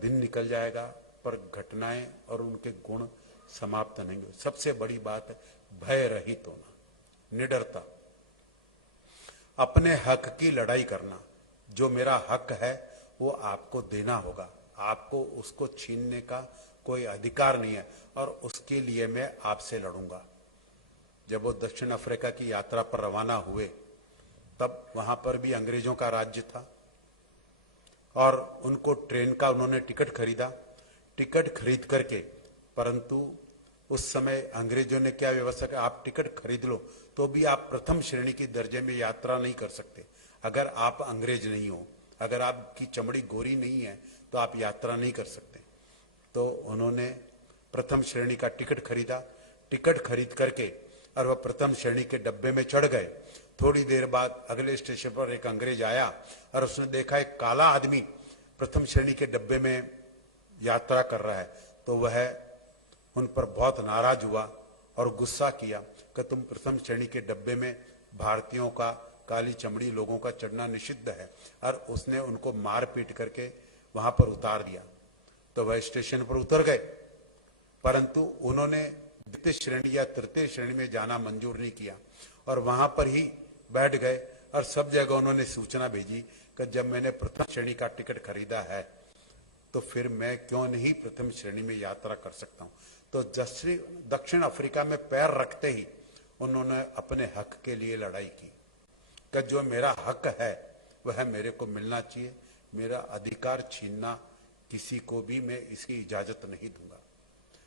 दिन निकल जाएगा पर घटनाएं और उनके गुण समाप्त नहीं हो। सबसे बड़ी बात है भय रहित होना, निडरता, अपने हक की लड़ाई करना। जो मेरा हक है वो आपको देना होगा, आपको उसको छीनने का कोई अधिकार नहीं है और उसके लिए मैं आपसे लड़ूंगा। जब वो दक्षिण अफ्रीका की यात्रा पर रवाना हुए तब वहां पर भी अंग्रेजों का राज्य था और उनको ट्रेन का उन्होंने टिकट खरीदा, टिकट खरीद करके, परंतु उस समय अंग्रेजों ने क्या व्यवस्था की, आप टिकट खरीद लो तो भी आप प्रथम श्रेणी के दर्जे में यात्रा नहीं कर सकते। अगर आप अंग्रेज नहीं हो, अगर आपकी चमड़ी गोरी नहीं है तो आप यात्रा नहीं कर सकते। तो उन्होंने प्रथम श्रेणी का टिकट खरीदा, टिकट खरीद करके और वह प्रथम श्रेणी के डब्बे में चढ़ गए। थोड़ी देर बाद अगले स्टेशन पर एक अंग्रेज आया और उसने देखा एक काला आदमी प्रथम श्रेणी के डब्बे में यात्रा कर रहा है, तो वह उन पर बहुत नाराज हुआ और गुस्सा किया कि तुम प्रथम श्रेणी के डब्बे में भारतीयों का, काली चमड़ी लोगों का चढ़ना निषिद्ध है, और उसने उनको मार पीट करके वहां पर उतार दिया। तो वह स्टेशन पर उतर गए, परंतु उन्होंने द्वितीय श्रेणी या तृतीय श्रेणी में जाना मंजूर नहीं किया और वहां पर ही बैठ गए और सब जगह उन्होंने सूचना भेजी कि जब मैंने प्रथम श्रेणी का टिकट खरीदा है तो फिर मैं क्यों नहीं प्रथम श्रेणी में यात्रा कर सकता हूं। तो दक्षिण अफ्रीका में पैर रखते ही उन्होंने अपने हक के लिए लड़ाई की कि जो मेरा हक है वह मेरे को मिलना चाहिए, मेरा अधिकार छीनना किसी को भी मैं इसकी इजाजत नहीं दूंगा।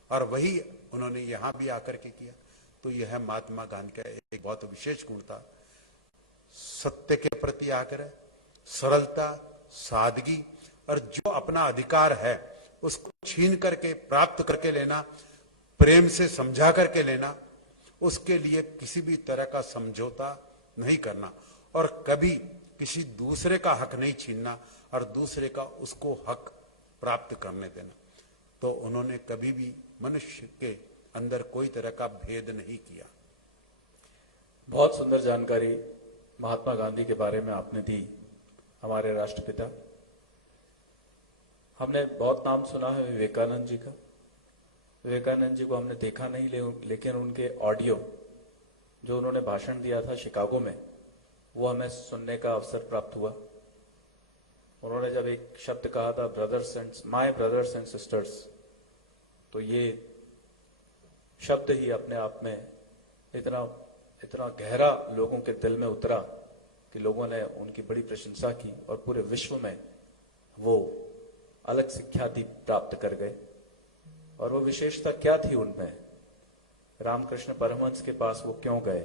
और वही उन्होंने यहां भी आकर के किया। तो यह महात्मा गांधी का एक बहुत विशेष गुण था, सत्य के प्रति आग्रह, सरलता, सादगी, और जो अपना अधिकार है उसको छीन करके प्राप्त करके लेना, प्रेम से समझा करके लेना, उसके लिए किसी भी तरह का समझौता नहीं करना और कभी किसी दूसरे का हक नहीं छीनना और दूसरे का उसको हक प्राप्त करने देना। तो उन्होंने कभी भी मनुष्य के अंदर कोई तरह का भेद नहीं किया। बहुत सुंदर जानकारी महात्मा गांधी के बारे में आपने दी, हमारे राष्ट्रपिता। हमने बहुत नाम सुना है विवेकानंद जी का। विवेकानंद जी को हमने देखा नहीं, लेकिन उनके ऑडियो जो उन्होंने भाषण दिया था शिकागो में, वो हमें सुनने का अवसर प्राप्त हुआ। उन्होंने जब एक शब्द कहा था, brothers and my brothers and sisters, तो ये शब्द ही अपने आप में इतना इतना गहरा लोगों के दिल में उतरा कि लोगों ने उनकी बड़ी प्रशंसा की और पूरे विश्व में वो अलग से ख्याति प्राप्त कर गए। और वो विशेषता क्या थी उनमें, रामकृष्ण परमहंस के पास वो क्यों गए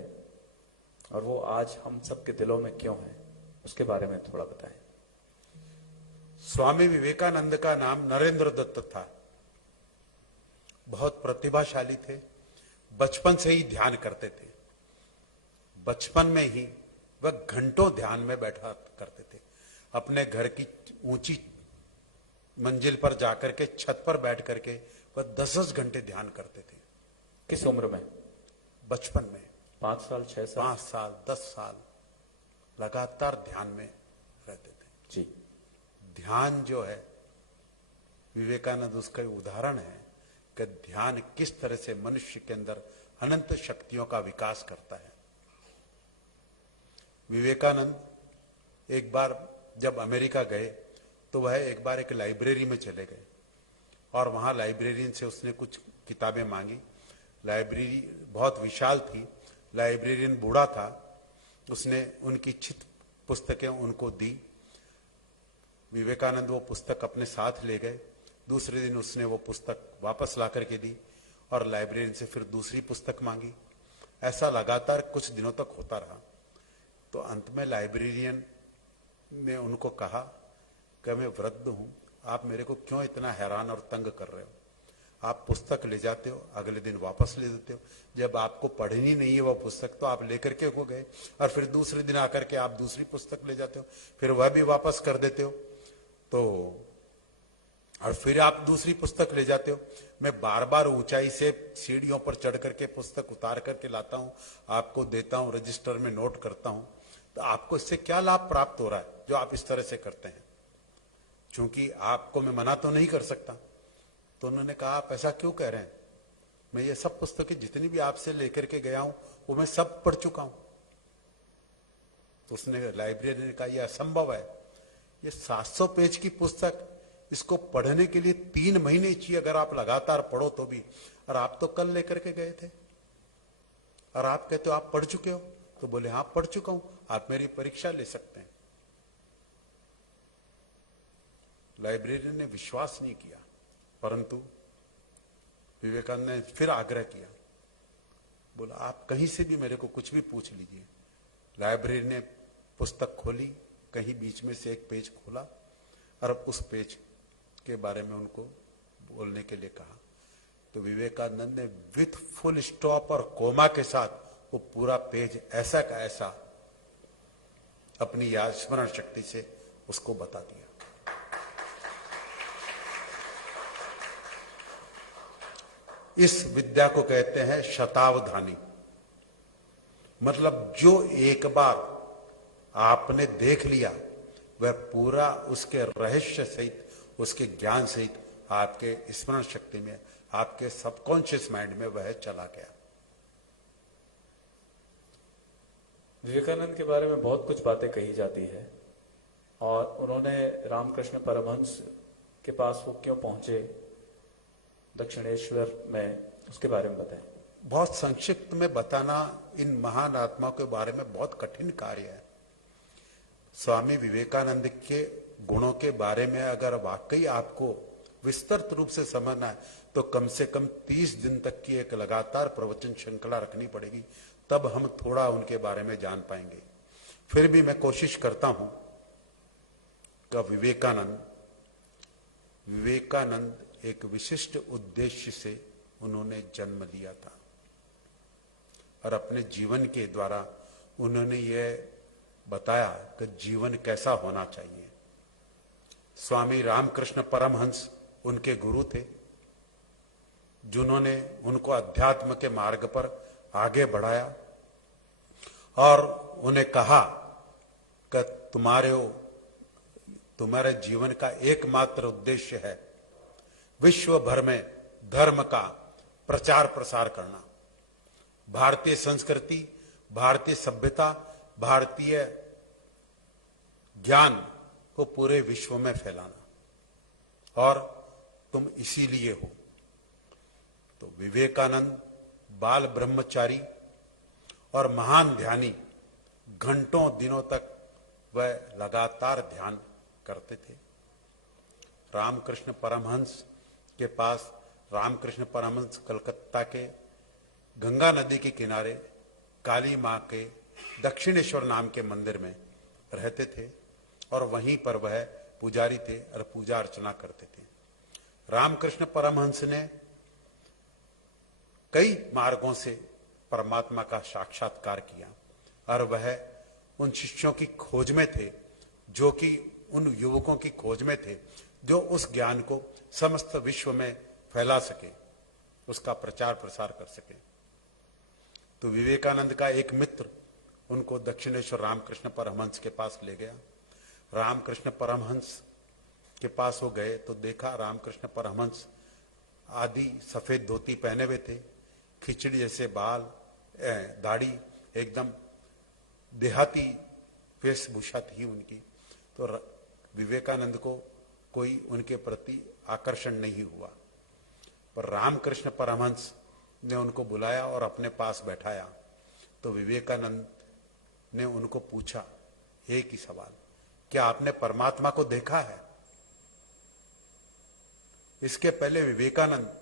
और वो आज हम सबके दिलों में क्यों है, उसके बारे में थोड़ा बताएं। स्वामी विवेकानंद का नाम नरेंद्र दत्त था। बहुत प्रतिभाशाली थे, बचपन से ही ध्यान करते थे। बचपन में ही वह घंटों ध्यान में बैठा करते थे। अपने घर की ऊंची मंजिल पर जाकर के छत पर बैठ करके वह 10-10 घंटे ध्यान करते थे। किस उम्र में? बचपन में 5 साल, 6 साल, 5 साल, 10 साल लगातार ध्यान में रहते थे जी। ध्यान जो है विवेकानंद उसका उदाहरण है कि ध्यान किस तरह से मनुष्य के अंदर अनंत शक्तियों का विकास करता है। विवेकानंद एक बार जब अमेरिका गए तो वह एक बार एक लाइब्रेरी में चले गए और वहां लाइब्रेरियन से उसने कुछ किताबें मांगी। लाइब्रेरी बहुत विशाल थी, लाइब्रेरियन बूढ़ा था, उसने उनकी इच्छित पुस्तकें उनको दी। विवेकानंद वो पुस्तक अपने साथ ले गए। दूसरे दिन उसने वो पुस्तक वापस ला करके दी और लाइब्रेरियन से फिर दूसरी पुस्तक मांगी। ऐसा लगातार कुछ दिनों तक होता रहा। तो अंत में लाइब्रेरियन ने उनको कहा कि मैं वृद्ध हूं, आप मेरे को क्यों इतना हैरान और तंग कर रहे हो? आप पुस्तक ले जाते हो, अगले दिन वापस ले देते हो। जब आपको पढ़नी नहीं है वो पुस्तक तो आप लेकर के हो गए और फिर दूसरे दिन आकर के आप दूसरी पुस्तक ले जाते हो, फिर वह भी वापस कर देते हो, तो और फिर आप दूसरी पुस्तक ले जाते हो। मैं बार बार ऊंचाई से सीढ़ियों पर चढ़ करके पुस्तक उतार करके लाता हूं, आपको देता हूं, रजिस्टर में नोट करता हूं, तो आपको इससे क्या लाभ प्राप्त हो रहा है जो आप इस तरह से करते हैं? चूंकि आपको मैं मना तो नहीं कर सकता। तो उन्होंने कहा आप ऐसा क्यों कह रहे हैं, मैं ये सब पुस्तकें जितनी भी आपसे लेकर के गया हूं वो मैं सब पढ़ चुका हूं। तो उसने लाइब्रेरी ने कहा यह असंभव है, ये 700 पेज की पुस्तक, इसको पढ़ने के लिए 3 महीने चाहिए अगर आप लगातार पढ़ो तो भी, और आप तो कल लेकर के गए थे और आप कहते हो आप पढ़ चुके हो। तो बोले हाँ पढ़ चुका हूं, आप मेरी परीक्षा ले सकते हैं। लाइब्रेरियन ने विश्वास नहीं किया, परंतु विवेकानंद ने फिर आग्रह किया, बोला आप कहीं से भी मेरे को कुछ भी पूछ लीजिए। लाइब्रेरी ने पुस्तक खोली, कहीं बीच में से एक पेज खोला और उस पेज के बारे में उनको बोलने के लिए कहा। तो विवेकानंद ने विथ फुल स्टॉप और कोमा के साथ वो पूरा पेज ऐसा का ऐसा अपनी याद स्मरण शक्ति से उसको बता दिया। इस विद्या को कहते हैं शतावधानी। मतलब जो एक बार आपने देख लिया वह पूरा उसके रहस्य सहित, उसके ज्ञान सहित आपके स्मरण शक्ति में, आपके सबकॉन्शियस माइंड में वह चला गया। विवेकानंद के बारे में बहुत कुछ बातें कही जाती है और उन्होंने रामकृष्ण परमहंस के पास वो क्यों पहुंचे दक्षिणेश्वर में, उसके बारे में बताएं। बहुत संक्षिप्त में बताना इन महान आत्माओं के बारे में बहुत कठिन कार्य है। स्वामी विवेकानंद के गुणों के बारे में अगर वाकई आपको विस्तृत रूप से समझना है तो कम से कम 30 दिन तक की एक लगातार प्रवचन श्रृंखला रखनी पड़ेगी, तब हम थोड़ा उनके बारे में जान पाएंगे। फिर भी मैं कोशिश करता हूं कि विवेकानंद एक विशिष्ट उद्देश्य से उन्होंने जन्म लिया था और अपने जीवन के द्वारा उन्होंने यह बताया कि जीवन कैसा होना चाहिए। स्वामी रामकृष्ण परमहंस उनके गुरु थे, जिन्होंने उनको अध्यात्म के मार्ग पर आगे बढ़ाया और उन्हें कहा कि तुम्हारे जीवन का एकमात्र उद्देश्य है विश्व भर में धर्म का प्रचार प्रसार करना, भारतीय संस्कृति, भारतीय सभ्यता, भारतीय ज्ञान को पूरे विश्व में फैलाना, और तुम इसीलिए हो। तो विवेकानंद बाल ब्रह्मचारी और महान ध्यानी, घंटों दिनों तक वह लगातार ध्यान करते थे। रामकृष्ण परमहंस के पास, रामकृष्ण परमहंस कलकत्ता के गंगा नदी के किनारे काली मां के दक्षिणेश्वर नाम के मंदिर में रहते थे और वहीं पर वह पुजारी थे और पूजा अर्चना करते थे। रामकृष्ण परमहंस ने कई मार्गों से परमात्मा का साक्षात्कार किया और वह उन शिष्यों की खोज में थे, जो कि उन युवकों की खोज में थे जो उस ज्ञान को समस्त विश्व में फैला सके, उसका प्रचार प्रसार कर सके। तो विवेकानंद का एक मित्र उनको दक्षिणेश्वर रामकृष्ण परमहंस के पास ले गया। रामकृष्ण परमहंस के पास वो गए तो देखा रामकृष्ण परमहंस आदि सफेद धोती पहने हुए थे, खिचड़ी जैसे बाल, दाढ़ी, एकदम देहाती वेशभूषा थी उनकी। तो विवेकानंद को कोई उनके प्रति आकर्षण नहीं हुआ, पर रामकृष्ण परमहंस ने उनको बुलाया और अपने पास बैठाया। तो विवेकानंद ने उनको पूछा एक ही सवाल, क्या आपने परमात्मा को देखा है? इसके पहले विवेकानंद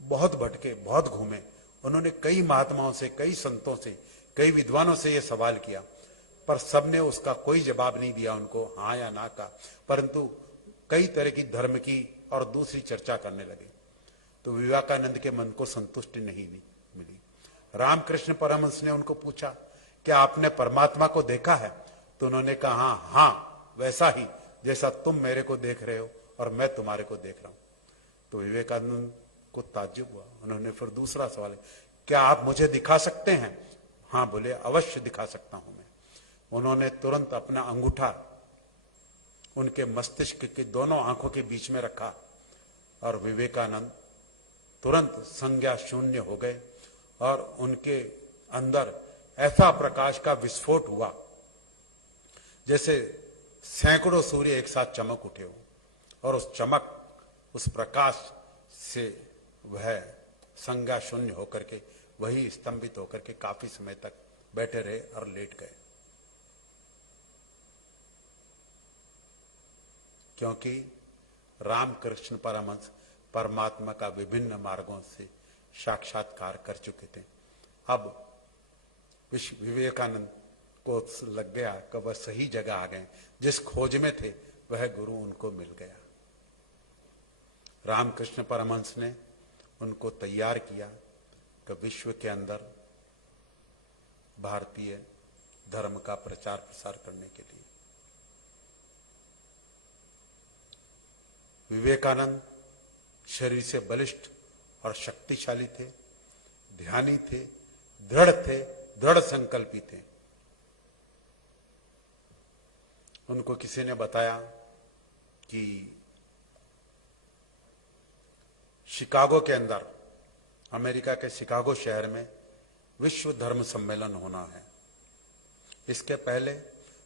बहुत भटके, बहुत घूमे। उन्होंने कई महात्माओं से, कई संतों से, कई विद्वानों से यह सवाल किया, पर सबने उसका कोई जवाब नहीं दिया उनको, हाँ या ना का, परंतु कई तरह की धर्म की और दूसरी चर्चा करने लगे। तो विवेकानंद के मन को संतुष्टि नहीं मिली। रामकृष्ण परमहंस ने उनको पूछा, क्या आपने परमात्मा को देखा है? तो उन्होंने कहा, हाँ, वैसा ही जैसा तुम मेरे को देख रहे हो और मैं तुम्हारे को देख रहा हूं। तो विवेकानंद को ताज्जुब हुआ। उन्होंने फिर दूसरा सवाल, क्या आप मुझे दिखा सकते हैं? हाँ बोले, अवश्य दिखा सकता हूं मैं। उन्होंने तुरंत अपना अंगूठा उनके मस्तिष्क के दोनों आंखों के बीच में रखा और विवेकानंद तुरंत संज्ञा शून्य हो गए और उनके अंदर ऐसा प्रकाश का विस्फोट हुआ जैसे सैकड़ों सूर्य एक साथ चमक उठे हो, और उस चमक, उस प्रकाश से वह संज्ञा शून्य होकर के वही स्तंभित होकर के काफी समय तक बैठे रहे और लेट गए। क्योंकि रामकृष्ण परमहंस परमात्मा का विभिन्न मार्गों से साक्षात्कार कर चुके थे। अब विवेकानंद को लग गया कि वह सही जगह आ गए, जिस खोज में थे वह गुरु उनको मिल गया। रामकृष्ण परमहंस ने उनको तैयार किया कि विश्व के अंदर भारतीय धर्म का प्रचार प्रसार करने के लिए। विवेकानंद शरीर से बलिष्ठ और शक्तिशाली थे, ध्यानी थे, दृढ़ संकल्पी थे। उनको किसी ने बताया कि शिकागो के अंदर, अमेरिका के शिकागो शहर में विश्व धर्म सम्मेलन होना है। इसके पहले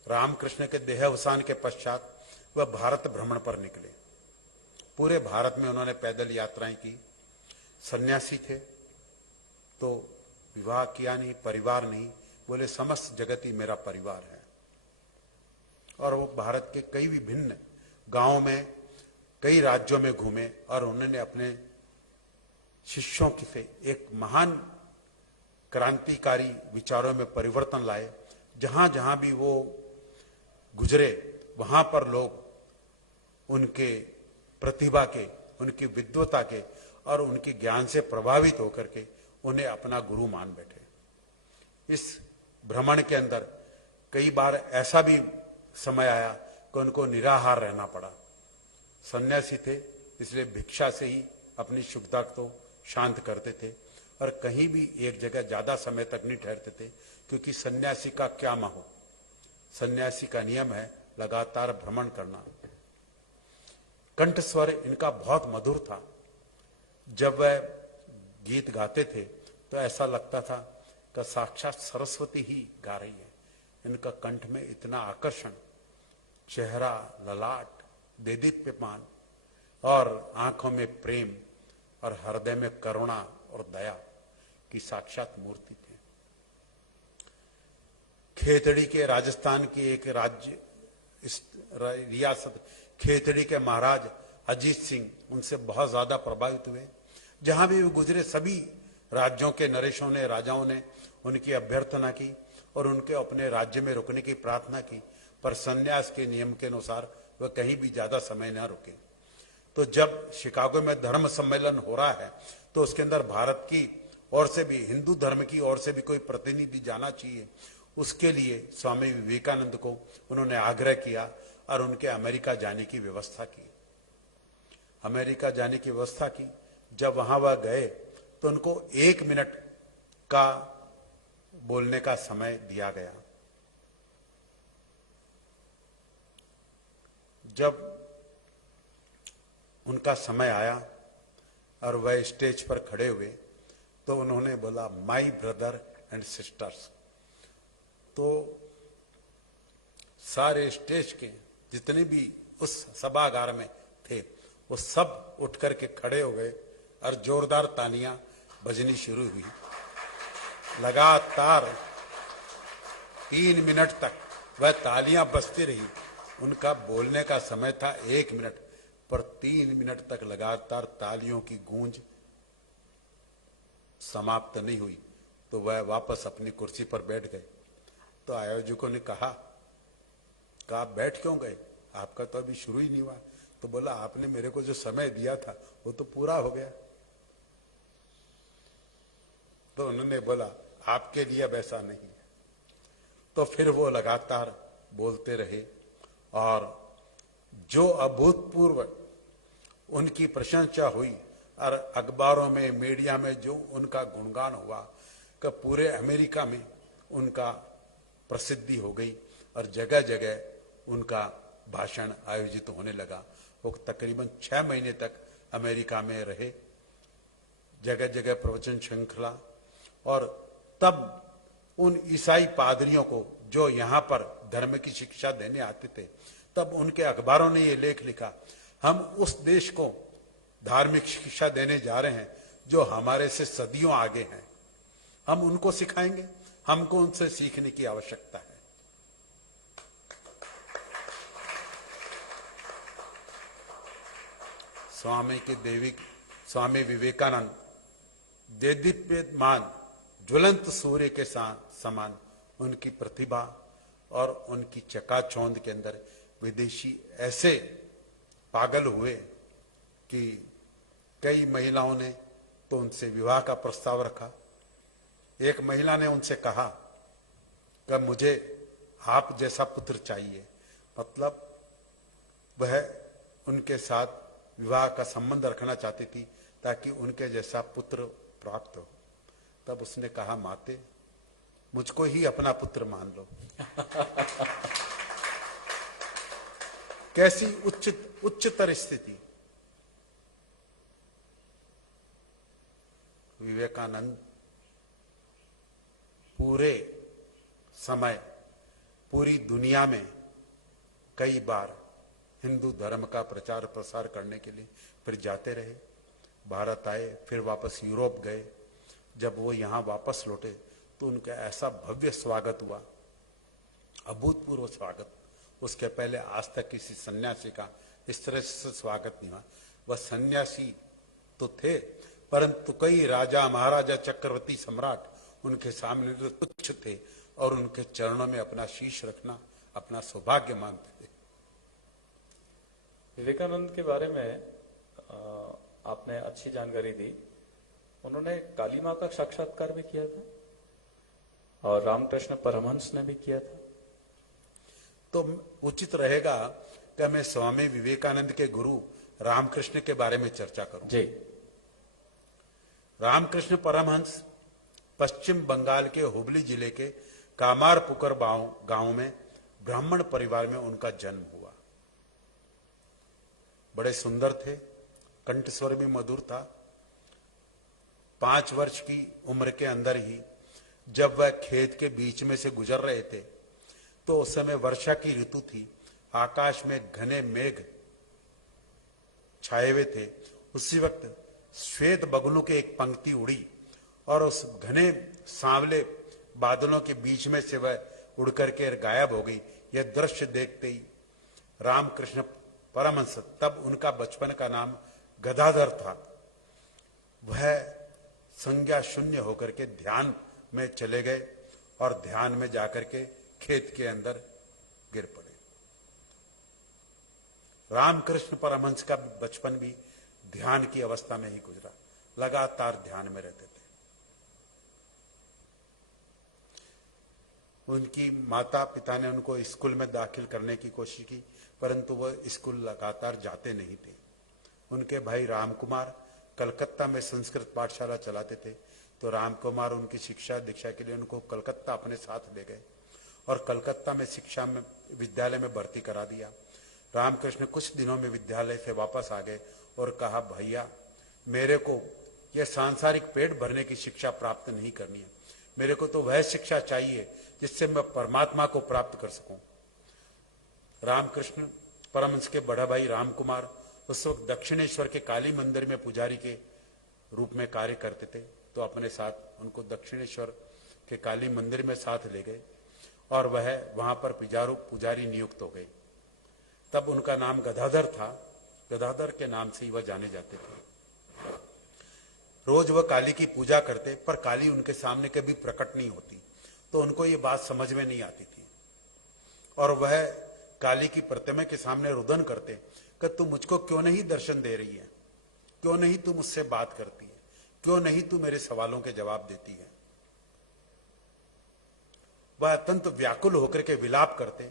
रामकृष्ण के देहावसान के पश्चात वह भारत भ्रमण पर निकले। पूरे भारत में उन्होंने पैदल यात्राएं की। सन्यासी थे तो विवाह किया नहीं, परिवार नहीं, बोले समस्त जगत ही मेरा परिवार है। और वो भारत के कई विभिन्न गांवों में, कई राज्यों में घूमे और उन्होंने अपने शिष्यों की से एक महान क्रांतिकारी विचारों में परिवर्तन लाए। जहां जहां भी वो गुजरे वहां पर लोग उनके प्रतिभा के, उनकी विद्वता के और उनके ज्ञान से प्रभावित होकर के उन्हें अपना गुरु मान बैठे। इस भ्रमण के अंदर कई बार ऐसा भी समय आया कि उनको निराहार रहना पड़ा। सन्यासी थे इसलिए भिक्षा से ही अपनी शुद्धता को शांत करते थे और कहीं भी एक जगह ज्यादा समय तक नहीं ठहरते थे, क्योंकि सन्यासी का क्या माहौल, सन्यासी का नियम है लगातार भ्रमण करना। कंठ स्वर इनका बहुत मधुर था। जब वह गीत गाते थे तो ऐसा लगता था कि साक्षात सरस्वती ही गा रही है। इनका कंठ में इतना आकर्षण, चेहरा, ललाट, देदीप्यमान और आंखों में प्रेम और हृदय में करुणा और दया की साक्षात मूर्ति थे। खेतड़ी के, राजस्थान की एक राज्य रियासत खेतड़ी के महाराज अजीत सिंह उनसे बहुत ज्यादा प्रभावित हुए। जहां भी वो गुजरे सभी राज्यों के नरेशों ने, राजाओं ने उनकी अभ्यर्थना की और उनके अपने राज्य में रुकने की प्रार्थना की, पर संन्यास के नियम के अनुसार वह कहीं भी ज्यादा समय न रुके। तो जब शिकागो में धर्म सम्मेलन हो रहा है तो उसके अंदर भारत की ओर से भी, हिंदू धर्म की ओर से भी कोई प्रतिनिधि जाना चाहिए। उसके लिए स्वामी विवेकानंद को उन्होंने आग्रह किया और उनके अमेरिका जाने की व्यवस्था की। अमेरिका जाने की व्यवस्था की। जब वहां वह गए तो उनको 1 मिनट का बोलने का समय दिया गया। जब उनका समय आया और वह स्टेज पर खड़े हुए तो उन्होंने बोला, माय ब्रदर एंड सिस्टर्स। तो सारे स्टेज के जितने भी उस सभागार में थे वो सब उठ करके खड़े हो गए और जोरदार तालियां बजनी शुरू हुई। लगातार 3 मिनट तक वह तालियां बजती रही। उनका बोलने का समय था 1 मिनट, पर 3 मिनट तक लगातार तालियों की गूंज समाप्त नहीं हुई। तो वह वापस अपनी कुर्सी पर बैठ गए। तो आयोजकों ने कहा कि आप बैठ क्यों गए, आपका तो अभी शुरू ही नहीं हुआ। तो बोला, आपने मेरे को जो समय दिया था वो तो पूरा हो गया। तो उन्होंने बोला, आपके लिए अब ऐसा नहीं है। तो फिर वो लगातार बोलते रहे और जो अभूतपूर्व उनकी प्रशंसा हुई और अखबारों में, मीडिया में जो उनका गुणगान हुआ कि पूरे अमेरिका में उनका प्रसिद्धि हो गई और जगह जगह उनका भाषण आयोजित होने लगा। वो तकरीबन 6 महीने तक अमेरिका में रहे, जगह जगह प्रवचन श्रृंखला। और तब उन ईसाई पादरियों को जो यहाँ पर धर्म की शिक्षा देने आते थे, तब उनके अखबारों ने ये लेख लिखा, हम उस देश को धार्मिक शिक्षा देने जा रहे हैं जो हमारे से सदियों आगे हैं। हम उनको सिखाएंगे, हमको उनसे सीखने की आवश्यकता है। स्वामी विवेकानंद देदीप्यमान ज्वलंत सूर्य के समान उनकी प्रतिभा और उनकी चकाचौंध के अंदर विदेशी ऐसे पागल हुए कि कई महिलाओं ने तो उनसे विवाह का प्रस्ताव रखा। एक महिला ने उनसे कहा कि मुझे आप जैसा पुत्र चाहिए, मतलब वह उनके साथ विवाह का संबंध रखना चाहती थी ताकि उनके जैसा पुत्र प्राप्त हो। तब उसने कहा, माते मुझको ही अपना पुत्र मान लो। कैसी उच्चतर स्थिति। विवेकानंद पूरे समय पूरी दुनिया में कई बार हिंदू धर्म का प्रचार प्रसार करने के लिए फिर जाते रहे, भारत आए, फिर वापस यूरोप गए। जब वो यहां वापस लौटे तो उनका ऐसा भव्य स्वागत हुआ, अभूतपूर्व स्वागत। उसके पहले आज तक किसी सन्यासी का इस तरह से स्वागत नहीं हुआ। वह सन्यासी तो थे, परंतु कई राजा महाराजा चक्रवर्ती सम्राट उनके सामने तो तुच्छ थे और उनके चरणों में अपना शीश रखना अपना सौभाग्य मानते थे। विवेकानंद के बारे में आपने अच्छी जानकारी दी। उन्होंने काली मां का साक्षात्कार भी किया था और रामकृष्ण परमहंस ने भी किया था। तो उचित रहेगा कि मैं स्वामी विवेकानंद के गुरु रामकृष्ण के बारे में चर्चा करूं। जी। रामकृष्ण परमहंस पश्चिम बंगाल के हुबली जिले के कामारपुकर गांव में ब्राह्मण परिवार में उनका जन्म हुआ। बड़े सुंदर थे, कंठ स्वर भी मधुर था। 5 वर्ष की उम्र के अंदर ही जब वह खेत के बीच में से गुजर रहे थे तो उस समय वर्षा की ऋतु थी, आकाश में घने मेघ छाए हुए थे। उसी वक्त श्वेत बगुलों की एक पंक्ति उड़ी और उस घने सांवले बादलों के बीच में से वह उड़ करके गायब हो गई। यह दृश्य देखते ही रामकृष्ण परमहंस, तब उनका बचपन का नाम गदाधर था, वह संज्ञा शून्य होकर के ध्यान में चले गए और ध्यान में जाकर के खेत के अंदर गिर पड़े। रामकृष्ण परमहंस का बचपन भी ध्यान की अवस्था में ही गुजरा, लगातार ध्यान में रहते थे। उनकी माता पिता ने उनको स्कूल में दाखिल करने की कोशिश की, परंतु वह स्कूल लगातार जाते नहीं थे। उनके भाई रामकुमार कलकत्ता में संस्कृत पाठशाला चलाते थे, तो रामकुमार उनकी शिक्षा दीक्षा के लिए उनको कलकत्ता अपने साथ ले गए और कलकत्ता में शिक्षा में विद्यालय में भर्ती करा दिया। रामकृष्ण कुछ दिनों में विद्यालय से वापस आ गए और कहा, भैया मेरे को यह सांसारिक पेट भरने की शिक्षा प्राप्त नहीं करनी है, मेरे को तो वह शिक्षा चाहिए जिससे मैं परमात्मा को प्राप्त कर सकूं। रामकृष्ण परमहंस के बड़ा भाई रामकुमार उस वक्त दक्षिणेश्वर के काली मंदिर में पुजारी के रूप में कार्य करते थे, तो अपने साथ उनको दक्षिणेश्वर के काली मंदिर में साथ ले गए और वह वहां पर पुजारी नियुक्त हो गए। तब उनका नाम गदाधर था, गदाधर के नाम से ही वह जाने जाते थे। रोज वह काली की पूजा करते, पर काली उनके सामने कभी प्रकट नहीं होती, तो उनको ये बात समझ में नहीं आती थी और वह काली की प्रतिमा के सामने रुदन करते कि तू मुझको क्यों नहीं दर्शन दे रही है, क्यों नहीं तू मुझसे बात करती है, क्यों नहीं तू मेरे सवालों के जवाब देती है। वह अत्यंत व्याकुल होकर के विलाप करते,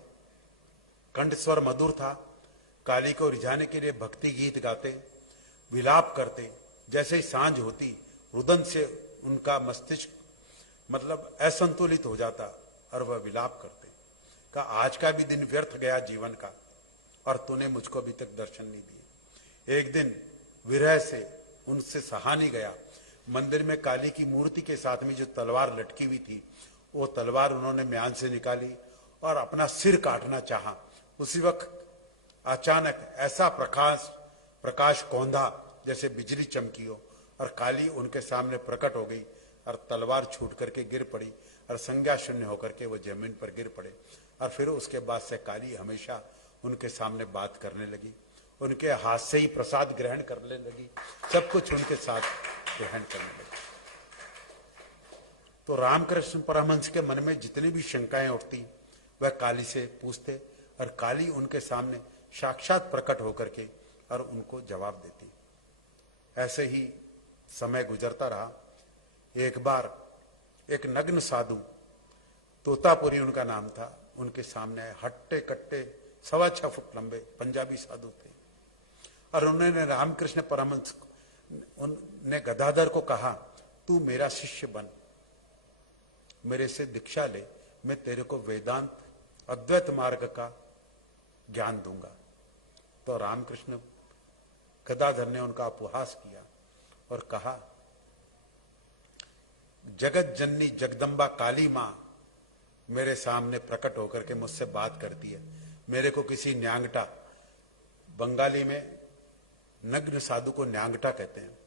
कंठ स्वर मधुर था, काली को रिझाने के लिए भक्ति गीत गाते, विलाप करते। जैसे ही सांझ होती रुदन से उनका मस्तिष्क मतलब असंतुलित हो जाता और वह विलाप करते। का आज का भी दिन व्यर्थ गया जीवन का, और तूने मुझको अभी तक दर्शन नहीं दिए। एक दिन विरह से उनसे सहा नहीं गया। मंदिर में काली की मूर्ति के साथ में जो तलवार लटकी हुई थी, वो तलवार उन्होंने म्यान से निकाली और अपना सिर काटना चाहा। उसी वक्त अचानक ऐसा प्रकाश कौंधा जैसे बिजली चमकी हो और काली उनके सामने प्रकट हो गई और तलवार छूट करके गिर पड़ी और संज्ञा शून्य होकर के वो जमीन पर गिर पड़े। और फिर उसके बाद से काली हमेशा उनके सामने बात करने लगी, उनके हाथ से ही प्रसाद ग्रहण करने लगी, सब कुछ उनके साथ ग्रहण करने लगी। तो रामकृष्ण परमहंस के मन में जितनी भी शंकाएं उठती वह काली से पूछते और काली उनके सामने साक्षात प्रकट होकर के और उनको जवाब देती। ऐसे ही समय गुजरता रहा। एक बार एक नग्न साधु, तोतापुरी उनका नाम था, उनके सामने हट्टे कट्टे 6.25 फुट लंबे पंजाबी साधु थे और उन्होंने रामकृष्ण परमहंस ने गदाधर को कहा, तू मेरा शिष्य बन, मेरे से दीक्षा ले, मैं तेरे को वेदांत अद्वैत मार्ग का ज्ञान दूंगा। तो रामकृष्ण गदाधर ने उनका उपहास किया और कहा, जगत जननी जगदम्बा काली मां मेरे सामने प्रकट होकर के मुझसे बात करती है, मेरे को किसी न्यांगटा, बंगाली में नग्न साधु को न्यांगटा कहते हैं,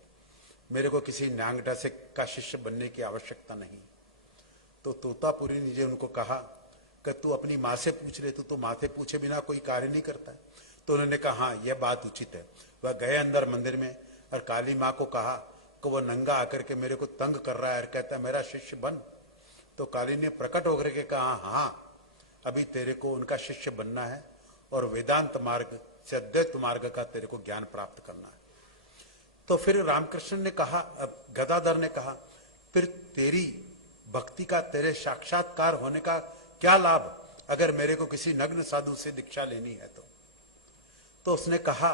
मेरे को किसी न्यांगटा से का शिष्य बनने की आवश्यकता नहीं। तो तोतापुरी ने उनको कहा कि तू अपनी माँ से पूछ ले, तू माँ से पूछे बिना कोई कार्य नहीं करता है। तो उन्होंने कहा, हाँ यह बात उचित है। वह गए अंदर मंदिर में और काली माँ को कहा कि वो नंगा आकर के मेरे को तंग कर रहा है और कहता है मेरा शिष्य बन। तो काली ने प्रकट होकर के कहा, हाँ अभी तेरे को उनका शिष्य बनना है और वेदांत मार्ग से अद्वैत मार्ग का तेरे को ज्ञान प्राप्त करना है। तो फिर रामकृष्ण ने कहा, गदाधर ने कहा, फिर तेरी भक्ति का, तेरे साक्षात्कार होने का क्या लाभ अगर मेरे को किसी नग्न साधु से दीक्षा लेनी है तो उसने कहा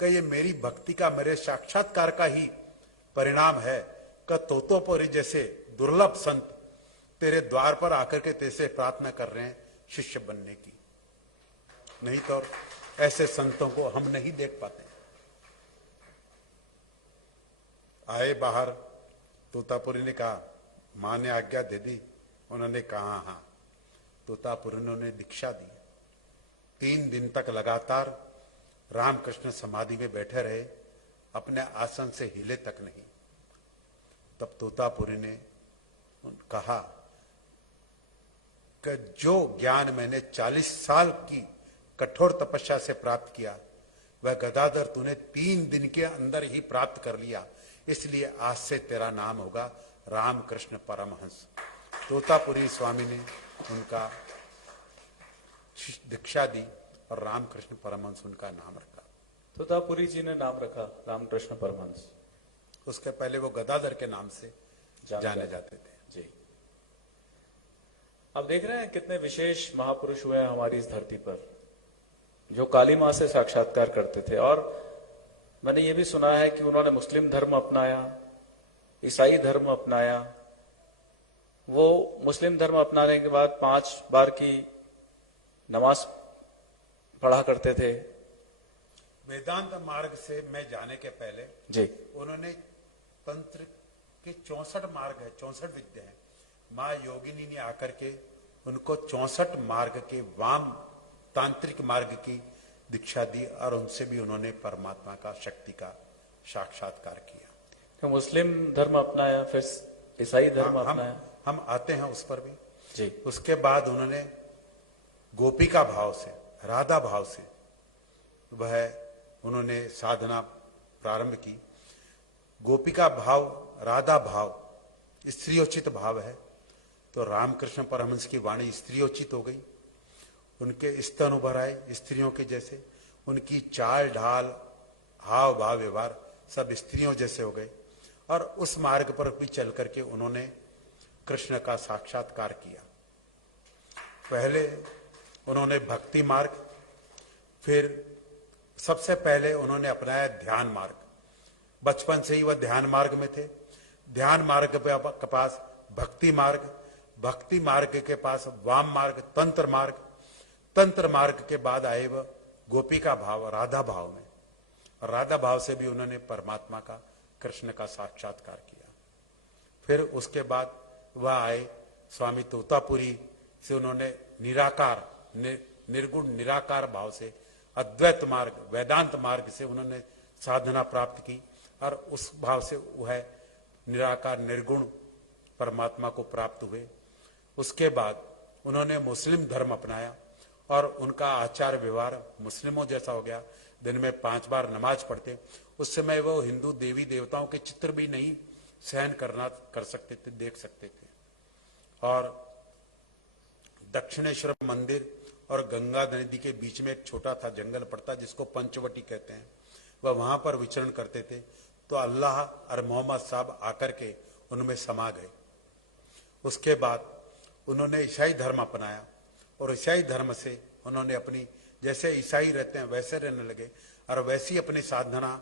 कि ये मेरी भक्ति का, मेरे साक्षात्कार का ही परिणाम है कि तोतापुरी जैसे दुर्लभ संत तेरे द्वार पर आकर के तेरे प्रार्थना कर रहे हैं शिष्य बनने की। नहीं तो ऐसे संतों को हम नहीं देख पाते। आए बाहर, तोतापुरी ने कहा, मां ने आज्ञा दे दी? उन्होंने कहा हाँ। तोतापुरी ने उन्हें दीक्षा दी। 3 दिन तक लगातार रामकृष्ण समाधि में बैठे रहे, अपने आसन से हिले तक नहीं। तब तोतापुरी ने कहा कि जो ज्ञान मैंने 40 साल की कठोर तपस्या से प्राप्त किया, वह गदाधर तूने 3 दिन के अंदर ही प्राप्त कर लिया, इसलिए आज से तेरा नाम होगा रामकृष्ण परमहंस। तोतापुरी स्वामी ने उनका दीक्षा दी और रामकृष्ण परमहंस उनका नाम रखा। तोतापुरी जी ने नाम रखा रामकृष्ण परमहंस। उसके पहले वो गदाधर के नाम से जाने जाते थे। जी, अब देख रहे हैं कितने विशेष महापुरुष हुए हैं हमारी इस धरती पर, जो काली मां से साक्षात्कार करते थे। और मैंने ये भी सुना है कि उन्होंने मुस्लिम धर्म अपनाया, ईसाई धर्म अपनाया। वो मुस्लिम धर्म अपनाने के बाद 5 बार की नमाज पढ़ा करते थे। वेदांत मार्ग से मैं जाने के पहले जी, उन्होंने तंत्र के 64 मार्ग है, 64 विद्या है। माँ योगिनी ने आकर के उनको 64 मार्ग के वाम तांत्रिक मार्ग की दीक्षा दी और उनसे भी उन्होंने परमात्मा का, शक्ति का साक्षात्कार किया। तो मुस्लिम धर्म अपनाया, फिर ईसाई धर्म अपनाया। हम आते हैं उस पर भी। जी, उसके बाद उन्होंने गोपिका भाव से, राधा भाव से वह उन्होंने साधना प्रारंभ की। गोपिका भाव, राधा भाव स्त्रियोचित भाव है, तो रामकृष्ण परमहंस की वाणी स्त्रियोचित हो गई। उनके स्तन उभर आए स्त्रियों के जैसे, उनकी चाल ढाल, हाव भाव, व्यवहार सब स्त्रियों जैसे हो गए। और उस मार्ग पर भी चल करके उन्होंने कृष्ण का साक्षात्कार किया। पहले उन्होंने भक्ति मार्ग, फिर सबसे पहले उन्होंने अपनाया ध्यान मार्ग। बचपन से ही वह ध्यान मार्ग में थे। ध्यान मार्ग के पास भक्ति मार्ग, भक्ति मार्ग के पास वाम मार्ग, तंत्र मार्ग, तंत्र मार्ग के बाद आए वह गोपी का भाव राधा भाव में, और राधा भाव से भी उन्होंने परमात्मा का, कृष्ण का साक्षात्कार किया। फिर उसके बाद वह आए स्वामी तोतापुरी से, उन्होंने निराकार निर्गुण निराकार भाव से अद्वैत मार्ग, वेदांत मार्ग से उन्होंने साधना प्राप्त की, और उस भाव से वह निराकार निर्गुण परमात्मा को प्राप्त हुए। उसके बाद उन्होंने मुस्लिम धर्म अपनाया, और उनका आचार व्यवहार मुस्लिमों जैसा हो गया। दिन में 5 बार नमाज पढ़ते। उस समय वो हिंदू देवी देवताओं के चित्र भी नहीं सहन कर सकते थे, देख सकते थे। और दक्षिणेश्वर मंदिर और गंगा नदी के बीच में एक छोटा था जंगल पड़ता, जिसको पंचवटी कहते हैं, वह वहां पर विचरण करते थे। तो अल्लाह और मोहम्मद साहब आकर के उनमें समा गए। उसके बाद उन्होंने ईसाई धर्म अपनाया, और ईसाई धर्म से उन्होंने अपनी, जैसे ईसाई रहते हैं वैसे रहने लगे, और वैसी अपनी साधना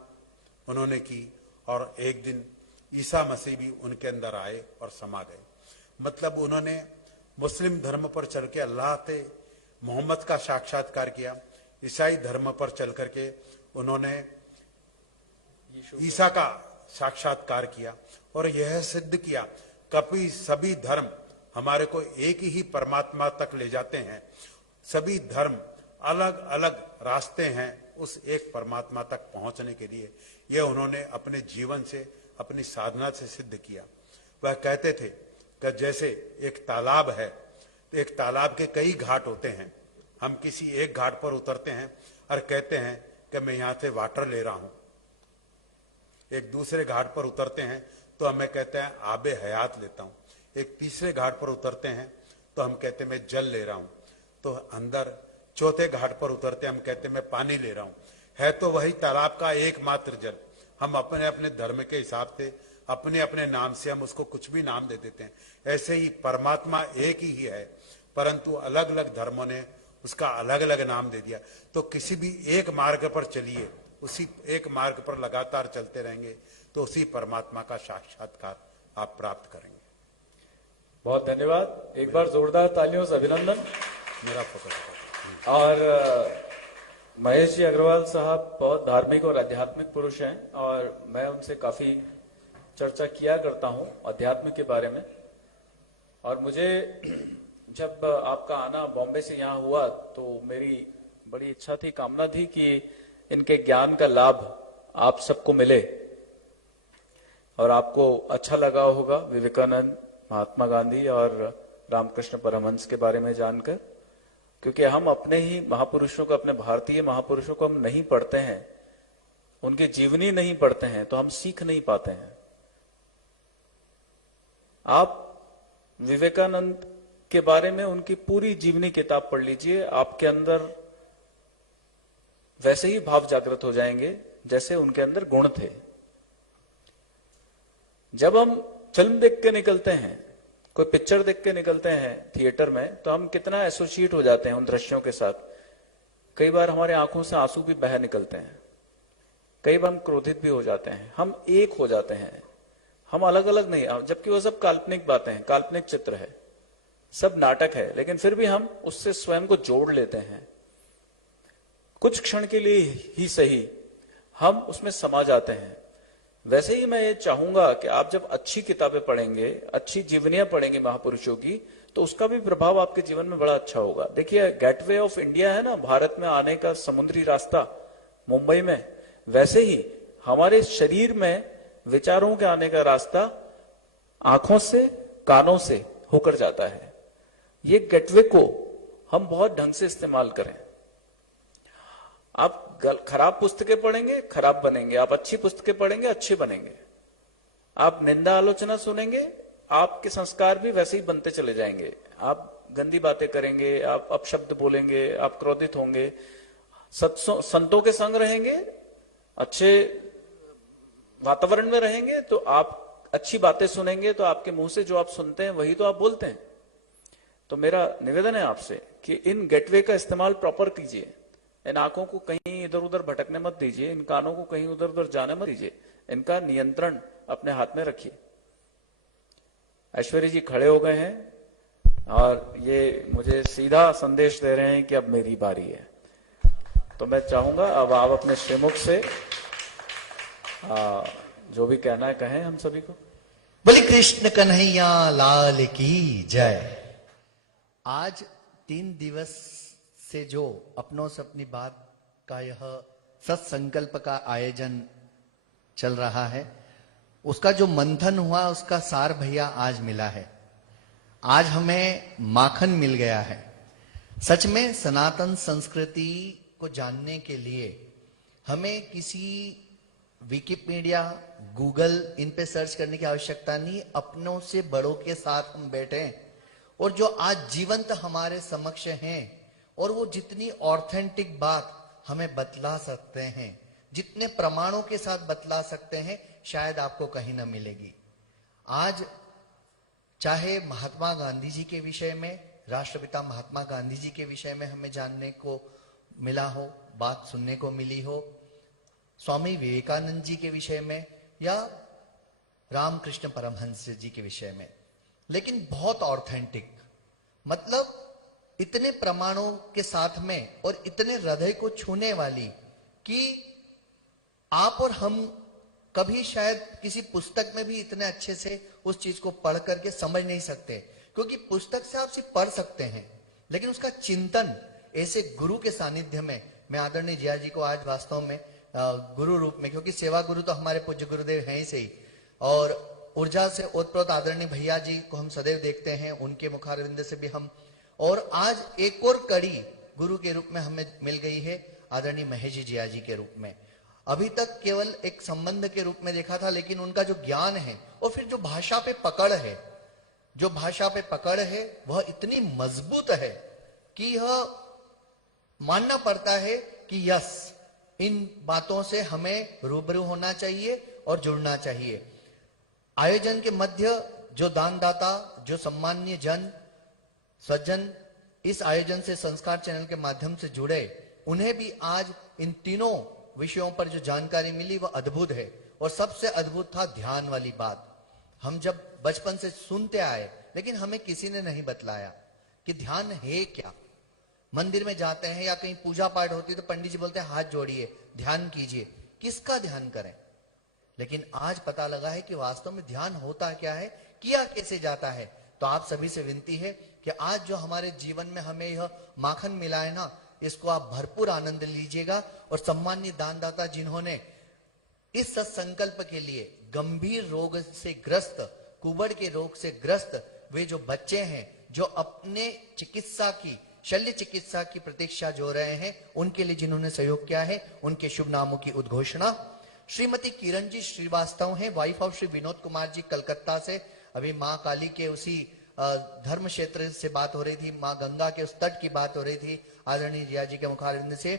उन्होंने की। और एक दिन ईसा मसीह भी उनके अंदर आए और समा गए। मतलब उन्होंने मुस्लिम धर्म पर चल के अल्लाह से मोहम्मद का साक्षात्कार किया, ईसाई धर्म पर चल करके उन्होंने ईसा का साक्षात्कार किया, और यह सिद्ध किया कभी सभी धर्म हमारे को एक ही परमात्मा तक ले जाते हैं। सभी धर्म अलग अलग रास्ते हैं उस एक परमात्मा तक पहुंचने के लिए। यह उन्होंने अपने जीवन से, अपनी साधना से सिद्ध किया। वह कहते थे कि जैसे एक तालाब है, तो एक तालाब के कई घाट होते हैं। हम किसी एक घाट पर उतरते हैं और कहते हैं कि मैं यहां से वाटर ले रहा हूं। एक दूसरे घाट पर उतरते हैं तो हमें कहते हैं आबे हयात लेता हूं। एक तीसरे घाट पर उतरते हैं तो हम कहते हैं मैं जल ले रहा हूं। तो अंदर चौथे घाट पर उतरते हैं, हम कहते हैं मैं पानी ले रहा हूं। है तो वही तालाब का एकमात्र जल। हम अपने अपने धर्म के हिसाब से, अपने अपने नाम से हम उसको कुछ भी नाम दे देते हैं। ऐसे ही परमात्मा एक ही है, परंतु अलग अलग धर्मों ने उसका अलग अलग नाम दे दिया। तो किसी भी एक मार्ग पर चलिए, उसी एक मार्ग पर लगातार चलते रहेंगे तो उसी परमात्मा का साक्षात्कार आप प्राप्त करेंगे। बहुत धन्यवाद। एक बार जोरदार तालियों से अभिनंदन। मेरा फोकस है। और महेश जी अग्रवाल साहब बहुत धार्मिक और आध्यात्मिक पुरुष हैं, और मैं उनसे काफी चर्चा किया करता हूं अध्यात्म के बारे में। और मुझे जब आपका आना बॉम्बे से यहाँ हुआ तो मेरी बड़ी इच्छा थी, कामना थी कि इनके ज्ञान का लाभ आप सबको मिले, और आपको अच्छा लगा होगा विवेकानंद, महात्मा गांधी और रामकृष्ण परमहंस के बारे में जानकर। क्योंकि हम अपने ही महापुरुषों को, अपने भारतीय महापुरुषों को हम नहीं पढ़ते हैं, उनकी जीवनी नहीं पढ़ते हैं, तो हम सीख नहीं पाते हैं। आप विवेकानंद के बारे में उनकी पूरी जीवनी किताब पढ़ लीजिए, आपके अंदर वैसे ही भाव जागृत हो जाएंगे जैसे उनके अंदर गुण थे। जब हम फिल्म देख के निकलते हैं, कोई पिक्चर देख के निकलते हैं थिएटर में, तो हम कितना एसोसिएट हो जाते हैं उन दृश्यों के साथ। कई बार हमारे आंखों से आंसू भी बह निकलते हैं, कई बार हम क्रोधित भी हो जाते हैं, हम एक हो जाते हैं, हम अलग अलग नहीं। जबकि वो सब काल्पनिक बातें हैं, काल्पनिक चित्र है, सब नाटक है, लेकिन फिर भी हम उससे स्वयं को जोड़ लेते हैं। कुछ क्षण के लिए ही सही हम उसमें समा जाते हैं। वैसे ही मैं ये चाहूंगा कि आप जब अच्छी किताबें पढ़ेंगे, अच्छी जीवनियां पढ़ेंगे महापुरुषों की, तो उसका भी प्रभाव आपके जीवन में बड़ा अच्छा होगा। देखिए, गेटवे ऑफ इंडिया है ना, भारत में आने का समुद्री रास्ता मुंबई में, वैसे ही हमारे शरीर में विचारों के आने का रास्ता आंखों से, कानों से होकर जाता है। ये गेटवे को हम बहुत ढंग से इस्तेमाल करें। आप खराब पुस्तकें पढ़ेंगे, खराब बनेंगे। आप अच्छी पुस्तकें पढ़ेंगे, अच्छे बनेंगे। आप निंदा आलोचना सुनेंगे, आपके संस्कार भी वैसे ही बनते चले जाएंगे। आप गंदी बातें करेंगे, आप अपशब्द बोलेंगे, आप क्रोधित होंगे। संतों के संग रहेंगे, अच्छे वातावरण में रहेंगे, तो आप अच्छी बातें सुनेंगे, तो आपके मुंह से जो आप सुनते हैं वही तो आप बोलते हैं। तो मेरा निवेदन है आपसे कि इन गेटवे का इस्तेमाल प्रॉपर कीजिए। इन आंखों को कहीं इधर उधर भटकने मत दीजिए, इन कानों को कहीं उधर उधर जाने मत दीजिए, इनका नियंत्रण अपने हाथ में रखिए। ऐश्वर्य जी खड़े हो गए हैं और ये मुझे सीधा संदेश दे रहे हैं कि अब मेरी बारी है। तो मैं चाहूंगा अब आप अपने श्रीमुख से जो भी कहना है कहें हम सभी को। बोले कृष्ण कन्हैया लाल की जय। आज 3 दिवस से जो अपनों से अपनी बात का यह सत्संकल्प का आयोजन चल रहा है, उसका जो मंथन हुआ उसका सार भैया आज मिला है। आज हमें माखन मिल गया है। सच में सनातन संस्कृति को जानने के लिए हमें किसी विकिपीडिया, गूगल इन पे सर्च करने की आवश्यकता नहीं। अपनों से बड़ों के साथ हम बैठे और जो आज जीवंत हमारे समक्ष हैं और वो जितनी ऑथेंटिक बात हमें बतला सकते हैं, जितने प्रमाणों के साथ बतला सकते हैं, शायद आपको कहीं ना मिलेगी। आज चाहे महात्मा गांधी जी के विषय में, राष्ट्रपिता महात्मा गांधी जी के विषय में हमें जानने को मिला हो, बात सुनने को मिली हो, स्वामी विवेकानंद जी के विषय में या रामकृष्ण परमहंस जी के विषय में, लेकिन बहुत ऑथेंटिक, मतलब इतने प्रमाणों के साथ में और इतने हृदय को छूने वाली कि आप और हम कभी शायद किसी पुस्तक में भी इतने अच्छे से उस चीज को पढ़ करके समझ नहीं सकते, क्योंकि पुस्तक से आप सिर्फ पढ़ सकते हैं, लेकिन उसका चिंतन ऐसे गुरु के सानिध्य में, मैं आदरणीय जिया जी को आज वास्तव में गुरु रूप में, क्योंकि सेवा गुरु तो हमारे पूज्य गुरुदेव हैं ही सही, और ऊर्जा से ओतप्रोत आदरणीय भैया जी को हम सदैव देखते हैं, उनके मुखारविंद से भी हम, और आज एक और कड़ी गुरु के रूप में हमें मिल गई है आदरणीय महेश जी जिया जी के रूप में। अभी तक केवल एक संबंध के रूप में देखा था, लेकिन उनका जो ज्ञान है और फिर जो भाषा पे पकड़ है, जो भाषा पे पकड़ है वह इतनी मजबूत है कि यह मानना पड़ता है कि यस, इन बातों से हमें रूबरू होना चाहिए और जुड़ना चाहिए। आयोजन के मध्य जो दानदाता, जो सम्माननीय जन सज्जन इस आयोजन से संस्कार चैनल के माध्यम से जुड़े, उन्हें भी आज इन तीनों विषयों पर जो जानकारी मिली वह अद्भुत है। और सबसे अद्भुत था ध्यान वाली बात। हम जब बचपन से सुनते आए, लेकिन हमें किसी ने नहीं बतलाया कि ध्यान है क्या। मंदिर में जाते हैं या कहीं पूजा पाठ होती है तो पंडित जी बोलते हैं हाथ जोड़िए, ध्यान कीजिए। किसका ध्यान करें? लेकिन आज पता लगा है कि वास्तव में ध्यान होता क्या है, किया कैसे जाता है। तो आप सभी से विनती है कि आज जो हमारे जीवन में हमें यह माखन मिला है ना, इसको आप भरपूर आनंद लीजिएगा। और सम्माननीय दानदाता जिन्होंने इस सत्संकल्प के लिए गंभीर रोग से ग्रस्त, कुबड़ के रोग से ग्रस्त वे जो बच्चे हैं, जो अपने चिकित्सा की, शल्य चिकित्सा की प्रतीक्षा जो रहे हैं, उनके लिए जिन्होंने सहयोग किया है, उनके शुभ नामों की उद्घोषणा श्रीमती किरण जी श्रीवास्तव हैं, वाइफ ऑफ श्री विनोद कुमार जी कलकत्ता से। अभी माँ काली के उसी धर्म क्षेत्र से बात हो रही थी, माँ गंगा के उस तट की बात हो रही थी आदरणीय जिया जी के मुखारविंद से।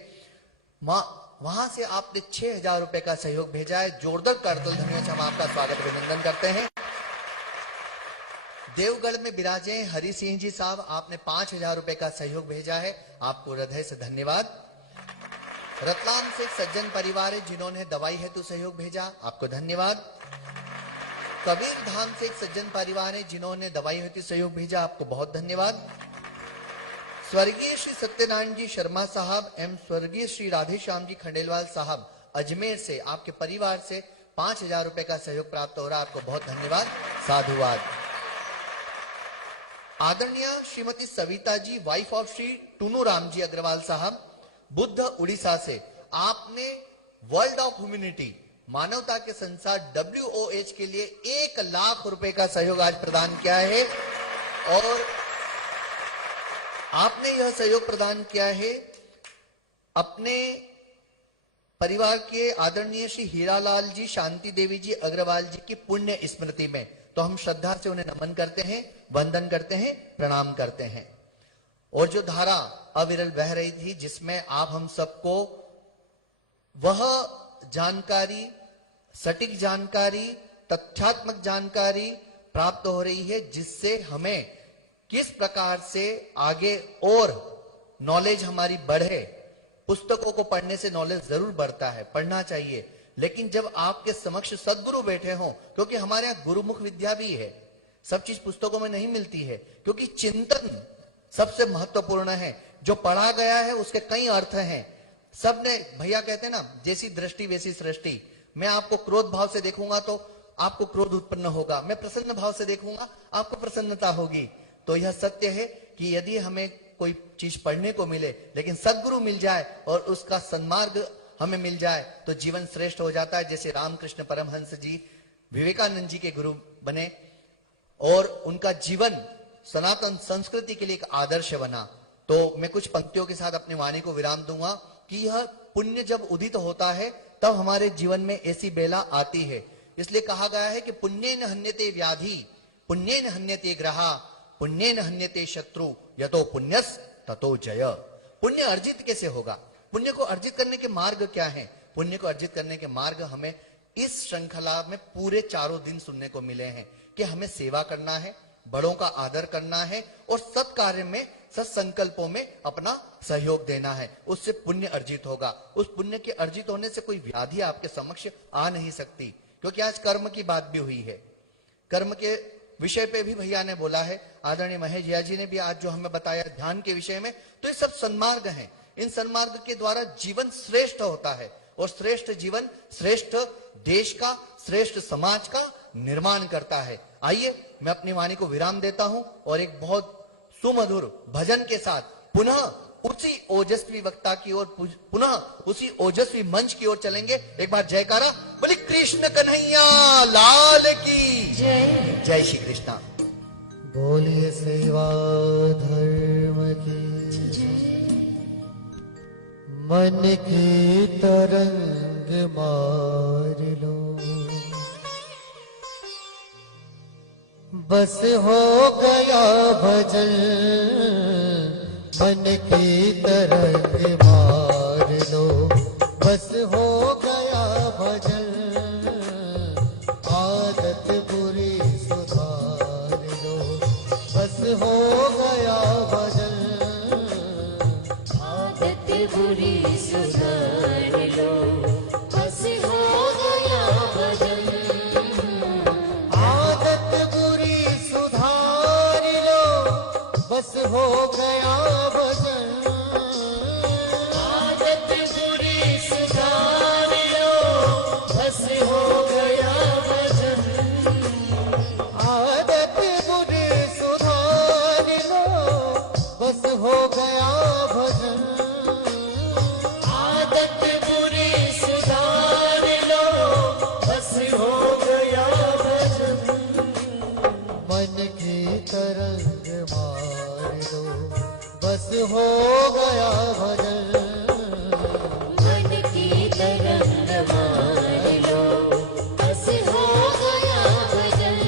माँ वहां से आपने 6,000 रुपए का सहयोग भेजा है। जोरदार करतल ध्वनियों से हम आपका स्वागत अभिनंदन करते हैं। देवगढ़ में विराजे हरि सिंह जी साहब, आपने 5,000 रुपए का सहयोग भेजा है, आपको हृदय से धन्यवाद। रतलाम से सज्जन परिवार है जिन्होंने दवाई हेतु सहयोग भेजा, आपको धन्यवाद। कबीर धाम से एक सज्जन परिवार है जिन्होंने दवाई हेतु सहयोग भेजा, आपको बहुत धन्यवाद। स्वर्गीय श्री सत्यनारायण जी शर्मा साहब एवं स्वर्गीय श्री राधेश्याम जी खंडेलवाल साहब अजमेर से, आपके परिवार से 5,000 रुपए का सहयोग प्राप्त हो रहा है, आपको बहुत धन्यवाद, साधुवाद। आदरणीय श्रीमती सविता जी, वाइफ ऑफ श्री टूनू राम जी अग्रवाल साहब, बुद्ध उड़ीसा से, आपने वर्ल्ड ऑफ ह्यूमैनिटी, मानवता के संसार WOH के लिए 1 लाख रुपए का सहयोग आज प्रदान किया है। और आपने यह सहयोग प्रदान किया है अपने परिवार के आदरणीय श्री हीरालाल जी, शांति देवी जी अग्रवाल जी की पुण्य स्मृति में। तो हम श्रद्धा से उन्हें नमन करते हैं, वंदन करते हैं, प्रणाम करते हैं। और जो धारा अविरल बह रही थी, जिसमें आप हम सबको वह जानकारी, सटीक जानकारी, तथ्यात्मक जानकारी प्राप्त हो रही है, जिससे हमें किस प्रकार से आगे और नॉलेज हमारी बढ़े। पुस्तकों को पढ़ने से नॉलेज जरूर बढ़ता है, पढ़ना चाहिए, लेकिन जब आपके समक्ष सदगुरु बैठे हों, क्योंकि हमारे यहाँ गुरुमुख विद्या भी है, सब चीज पुस्तकों में नहीं मिलती है, क्योंकि चिंतन सबसे महत्वपूर्ण है। जो पढ़ा गया है उसके कई अर्थ हैं, सबने, भैया कहते हैं ना, जैसी दृष्टि वैसी सृष्टि। मैं आपको क्रोध भाव से देखूंगा तो आपको क्रोध उत्पन्न होगा, मैं प्रसन्न भाव से देखूंगा आपको प्रसन्नता होगी। तो यह सत्य है कि यदि हमें कोई चीज पढ़ने को मिले लेकिन सद्गुरु मिल जाए और उसका सन्मार्ग हमें मिल जाए तो जीवन श्रेष्ठ हो जाता है। जैसे रामकृष्ण परमहंस जी विवेकानंद जी के गुरु बने और उनका जीवन सनातन संस्कृति के लिए एक आदर्श बना। तो मैं कुछ पंक्तियों के साथ अपनी वाणी को विराम दूंगा कि यह पुण्य जब उदित होता है तब हमारे जीवन में ऐसी बेला आती है। इसलिए कहा गया है कि पुण्येन हन्यते व्याधि, पुण्येन हन्यते ग्रहा, पुण्येन हन्यते शत्रु, यतो पुण्यस ततो जय। पुण्य अर्जित कैसे होगा? पुण्य को अर्जित करने के मार्ग क्या है? पुण्य को अर्जित करने के मार्ग हमें इस श्रृंखला में पूरे 4 दिन सुनने को मिले हैं कि हमें सेवा करना है, बड़ों का आदर करना है और सत्कार्य में, सत्संकल्पों में अपना सहयोग देना है। उससे पुण्य अर्जित होगा। उस पुण्य के अर्जित होने से कोई व्याधि आपके समक्ष आ नहीं सकती, क्योंकि आज कर्म की बात भी हुई है। कर्म के विषय पे भी भैया ने बोला है, आदरणीय महेश जी ने भी आज जो हमें बताया ध्यान के विषय में। तो ये सब सन्मार्ग हैं। इन सन्मार्ग के द्वारा जीवन श्रेष्ठ होता है और श्रेष्ठ जीवन श्रेष्ठ देश का, श्रेष्ठ समाज का निर्माण करता है। आइए मैं अपनी वाणी को विराम देता हूं और एक बहुत सुमधुर भजन के साथ पुनः उसी ओजस्वी वक्ता की ओर, पुनः उसी ओजस्वी मंच की ओर चलेंगे। एक बार जयकारा बोली कृष्ण कन्हैया लाल की जय। जय श्री कृष्णा। बोलिए सेवा धर्म की जय। मन की तरंग मार लो, बस हो गया भजन। मन की तरंग मार लो, बस हो गया भजन। आदत बुरी सुधार लो, बस हो गया भजन। आदत बुरी सुधार लो, बस हो गया भजन। आदत बुरी सुधार लो, बस हो गया भजन। आदत बुरी सुधार लो, बस हो गया भजन। आदत बुरी सुधार लो, बस हो गया भजन। आदत बुरी सुधार लो, बस हो गया भजन। मन की तरंग मार दो, बस हो गया भजन। मन की तरंग मार लो, बस हो गया भजन।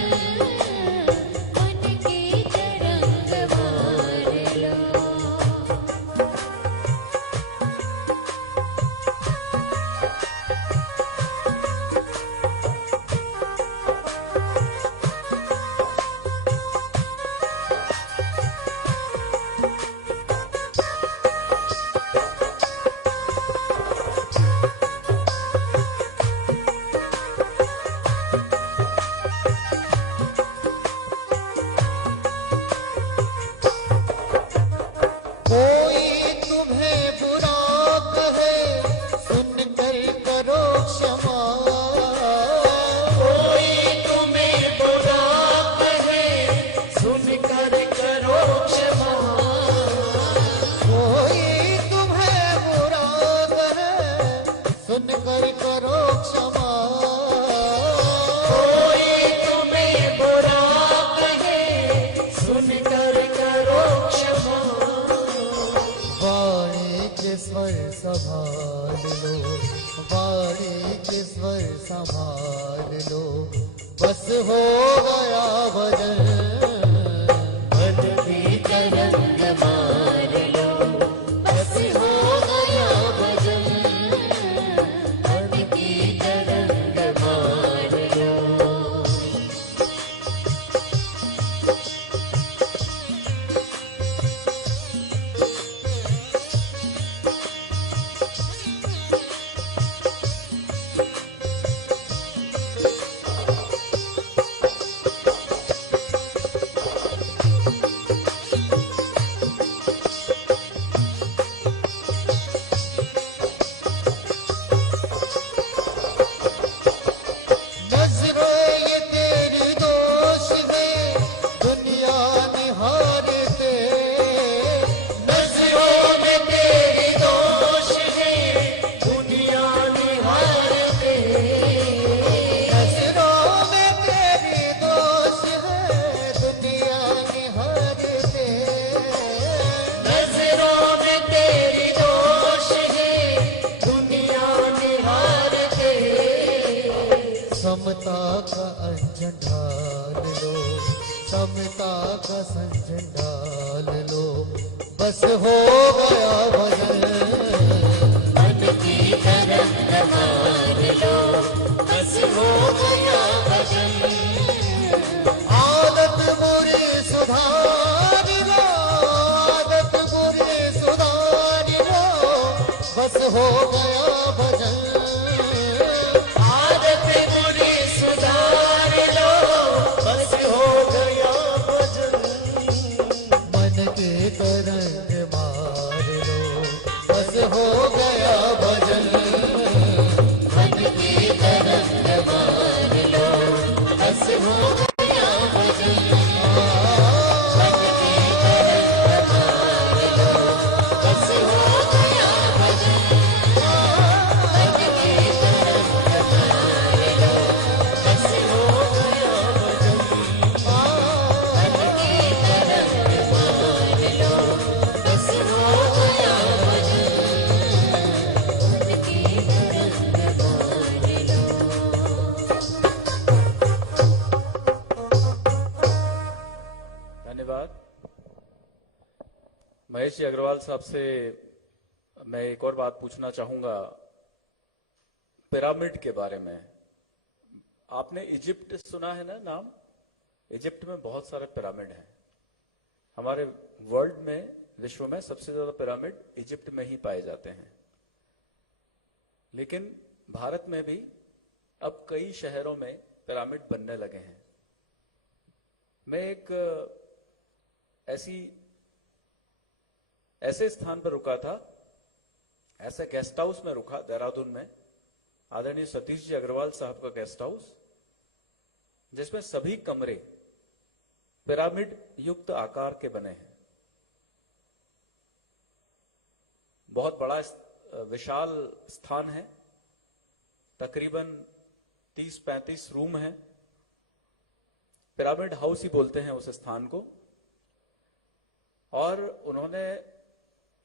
मन की तरंग मार लो। कोई तुम्हें बुरा कहे, सुनकर करो क्षमा। कोई तुम्हें बुरा कहे, सुनकर करो क्षमा। कोई तुम्हें बुरा कहे, सुनकर करो क्षमा। कोई तुम्हें बुरा कहे, सुनकर करो क्षमा। वाणी के स्वर संभाल लो, वाणी के स्वर संभाल लो, बस हो गया भजन। मन की तरंग मार लो, बस हो गया भजन। मन की तरंग मार लो। ममता का अंजन ढाल लो, समता का संजन ढाल लो, बस हो गया भजन। मन की तरंग मान लो, बस हो गया भजन। आदत बुरी सुधार लो, आदत बुरी सुधार लो, बस हो गया भजन। आदत बुरी सुधार लो, बस हो गया भजन। मन के तरंग मार लो, बस हो गया भजन। मन की तरंग मान लो, बस हो गया भजन। मन की तरंग मान लो, बस हो गया भजन। मन की तरंग मान लो, बस हो गया भजन। मन की तरंग मान लो, बस हो गया भजन। मन की तरंग मान लो। धन्यवाद। महेश जी अग्रवाल साहब से मैं एक और बात पूछना चाहूंगा पिरामिड के बारे में। आपने इजिप्ट सुना है ना नाम? इजिप्ट में बहुत सारे पिरामिड हैं। हमारे वर्ल्ड में, विश्व में सबसे ज्यादा पिरामिड इजिप्ट में ही पाए जाते हैं। लेकिन भारत में भी अब कई शहरों में पिरामिड बनने लगे हैं। मैं एक ऐसे स्थान पर रुका था, ऐसे गेस्ट हाउस में रुका देहरादून में, आदरणीय सतीश जी अग्रवाल साहब का गेस्ट हाउस, जिसमें सभी कमरे पिरामिड युक्त आकार के बने हैं। बहुत बड़ा विशाल स्थान है, तकरीबन 30-35 रूम हैं। पिरामिड हाउस ही बोलते हैं उस स्थान को। और उन्होंने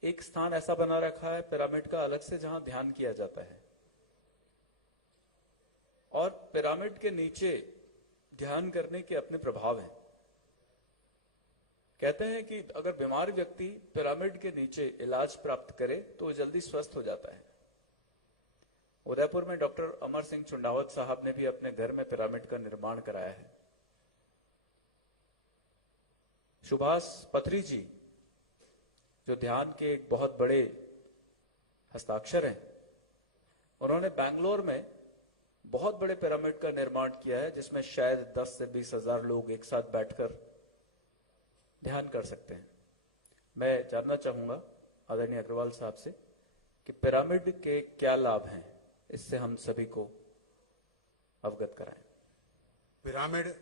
एक स्थान ऐसा बना रखा है पिरामिड का अलग से, जहां ध्यान किया जाता है। और पिरामिड के नीचे ध्यान करने के अपने प्रभाव हैं। कहते हैं कि अगर बीमार व्यक्ति पिरामिड के नीचे इलाज प्राप्त करे तो वो जल्दी स्वस्थ हो जाता है। उदयपुर में डॉक्टर अमर सिंह चुंडावत साहब ने भी अपने घर में पिरामिड का निर्माण कराया है। सुभाष पत्री जी, जो ध्यान के एक बहुत बड़े हस्ताक्षर हैं, उन्होंने बैंगलोर में बहुत बड़े पिरामिड का निर्माण किया है, जिसमें शायद 10 से 20 हजार लोग एक साथ बैठकर ध्यान कर सकते हैं। मैं जानना चाहूंगा आदरणीय अग्रवाल साहब से कि पिरामिड के क्या लाभ हैं, इससे हम सभी को अवगत कराएं। पिरामिड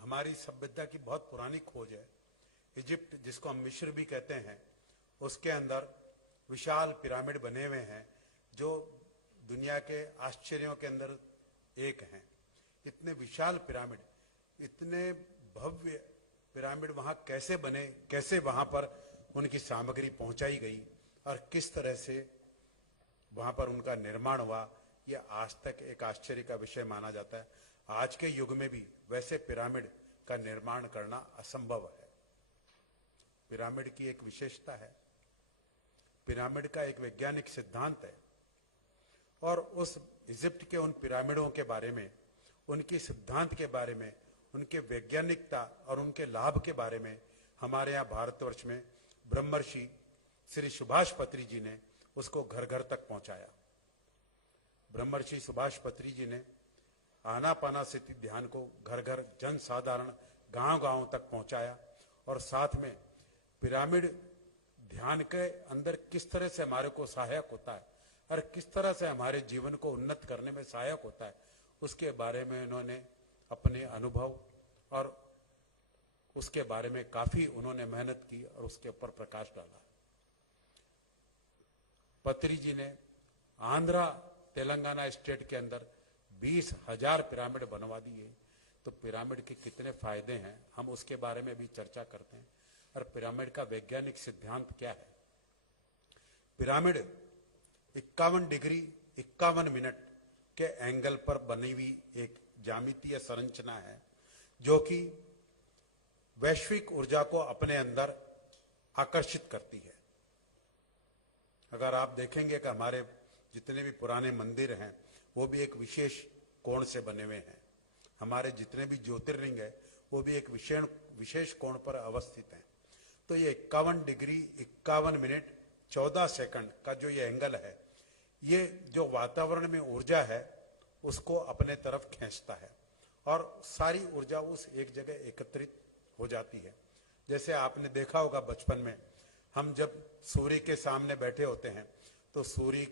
हमारी सभ्यता की बहुत पुरानी खोज है। इजिप्ट, जिसको हम मिस्र भी कहते हैं, उसके अंदर विशाल पिरामिड बने हुए हैं, जो दुनिया के आश्चर्यों के अंदर एक हैं। इतने विशाल पिरामिड, इतने भव्य पिरामिड वहां कैसे बने, कैसे वहां पर उनकी सामग्री पहुंचाई गई और किस तरह से वहां पर उनका निर्माण हुआ, यह आज तक एक आश्चर्य का विषय माना जाता है। आज के युग में भी वैसे पिरामिड का निर्माण करना असंभव है। पिरामिड की एक विशेषता है, पिरामिड का एक वैज्ञानिक सिद्धांत है। और उस इजिप्ट के उन पिरामिडों के बारे में, उनकी सिद्धांत के बारे में, उनके वैज्ञानिकता और उनके लाभ के बारे में हमारे यहाँ भारतवर्ष में ब्रह्मर्षि श्री सुभाष पत्री जी ने उसको घर घर तक पहुंचाया। ब्रह्मर्षि सुभाष पत्री जी ने आनापानासति ध्यान को घर घर, जन साधारण, गांव गांव तक पहुंचाया। और साथ में पिरामिड ध्यान के अंदर किस तरह से हमारे को सहायक होता है और किस तरह से हमारे जीवन को उन्नत करने में सहायक होता है, उसके बारे में उन्होंने अपने अनुभव और उसके बारे में काफी उन्होंने मेहनत की और उसके ऊपर प्रकाश डाला। पत्री जी ने आंध्रा तेलंगाना स्टेट के अंदर 20,000 पिरामिड बनवा दिए। तो पिरामिड के कितने फायदे हैं, हम उसके बारे में भी चर्चा करते हैं। और पिरामिड का वैज्ञानिक सिद्धांत क्या है? पिरामिड 51 डिग्री 51 मिनट के एंगल पर बनी हुई एक ज्यामितीय संरचना है जो कि वैश्विक ऊर्जा को अपने अंदर आकर्षित करती है। अगर आप देखेंगे कि हमारे जितने भी पुराने मंदिर हैं वो भी एक विशेष कोण से बने हुए हैं, हमारे जितने भी ज्योतिर्लिंग है वो भी एक विशेष कोण पर अवस्थित हैं। तो ये 51 डिग्री 51 मिनट 14 सेकंड का जो ये एंगल है, ये जो वातावरण में ऊर्जा है उसको अपने तरफ खींचता है और सारी ऊर्जा उस एक जगह एकत्रित हो जाती है। जैसे आपने देखा होगा बचपन में, हम जब सूर्य के सामने बैठे होते हैं तो सूर्य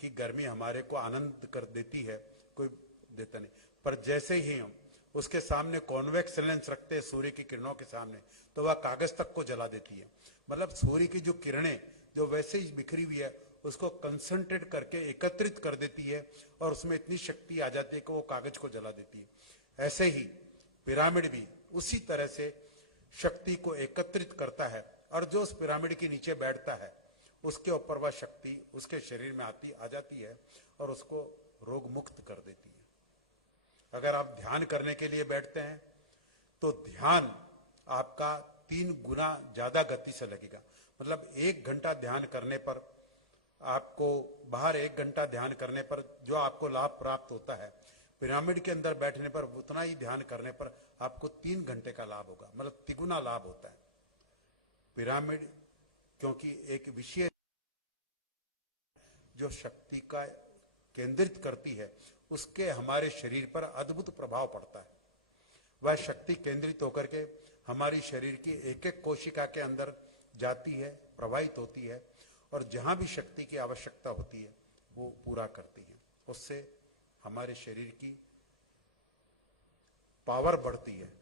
की गर्मी हमारे को आनंद कर देती है, कोई देता नहीं, पर जैसे ही हम उसके सामने कॉन्वेक्स लेंस रखते हैं सूर्य की किरणों के सामने तो वह कागज तक को जला देती है। मतलब सूर्य की जो किरणें जो वैसे ही बिखरी हुई है उसको कंसंट्रेट करके एकत्रित कर देती है और उसमें इतनी शक्ति आ जाती है कि वो कागज को जला देती है। ऐसे ही पिरामिड भी उसी तरह से शक्ति को एकत्रित करता है और जो उस पिरामिड के नीचे बैठता है उसके ऊपर वह शक्ति उसके शरीर में आ जाती है और उसको रोग मुक्त कर देती है। अगर आप ध्यान करने के लिए बैठते हैं तो ध्यान आपका 3 गुना ज्यादा गति से लगेगा। मतलब 1 घंटा ध्यान करने पर आपको बाहर 1 घंटा ध्यान करने पर जो आपको लाभ प्राप्त होता है, पिरामिड के अंदर बैठने पर उतना ही ध्यान करने पर आपको 3 घंटे का लाभ होगा, मतलब तिगुना लाभ होता है। पिरामिड क्योंकि एक विशेष जो शक्ति का केंद्रित करती है उसके हमारे शरीर पर अद्भुत प्रभाव पड़ता है। वह शक्ति केंद्रित होकर के हमारी शरीर की एक एक कोशिका के अंदर जाती है, प्रवाहित होती है और जहां भी शक्ति की आवश्यकता होती है वो पूरा करती है। उससे हमारे शरीर की पावर बढ़ती है,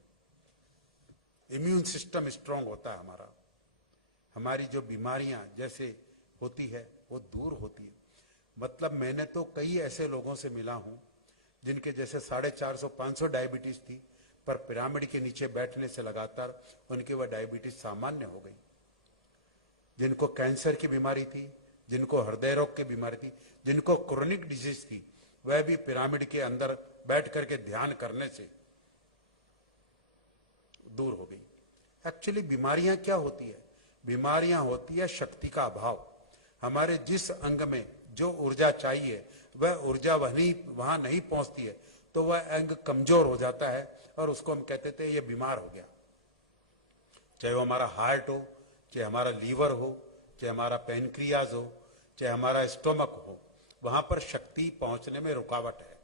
इम्यून सिस्टम स्ट्रांग होता है हमारा, हमारी जो बीमारियां जैसे होती है वो दूर होती है। मतलब मैंने तो कई ऐसे लोगों से मिला हूं जिनके जैसे 450-500 डायबिटीज थी, पर पिरामिड के नीचे बैठने से लगातार उनकी वह डायबिटीज सामान्य हो गई। जिनको कैंसर की बीमारी थी, जिनको हृदय रोग की बीमारी थी, जिनको क्रोनिक डिजीज थी, वह भी पिरामिड के अंदर बैठ करके ध्यान करने से दूर हो गई। एक्चुअली बीमारियां क्या होती है? बीमारियां होती है शक्ति का अभाव। हमारे जिस अंग में जो ऊर्जा चाहिए वह ऊर्जा वहां नहीं पहुंचती है तो वह अंग कमजोर हो जाता है और उसको हम कहते थे ये बीमार हो गया। चाहे वो हमारा हार्ट हो, चाहे हमारा लीवर हो, चाहे हमारा पैनक्रियाज हो, चाहे हमारा स्टोमक हो, वहां पर शक्ति पहुंचने में रुकावट है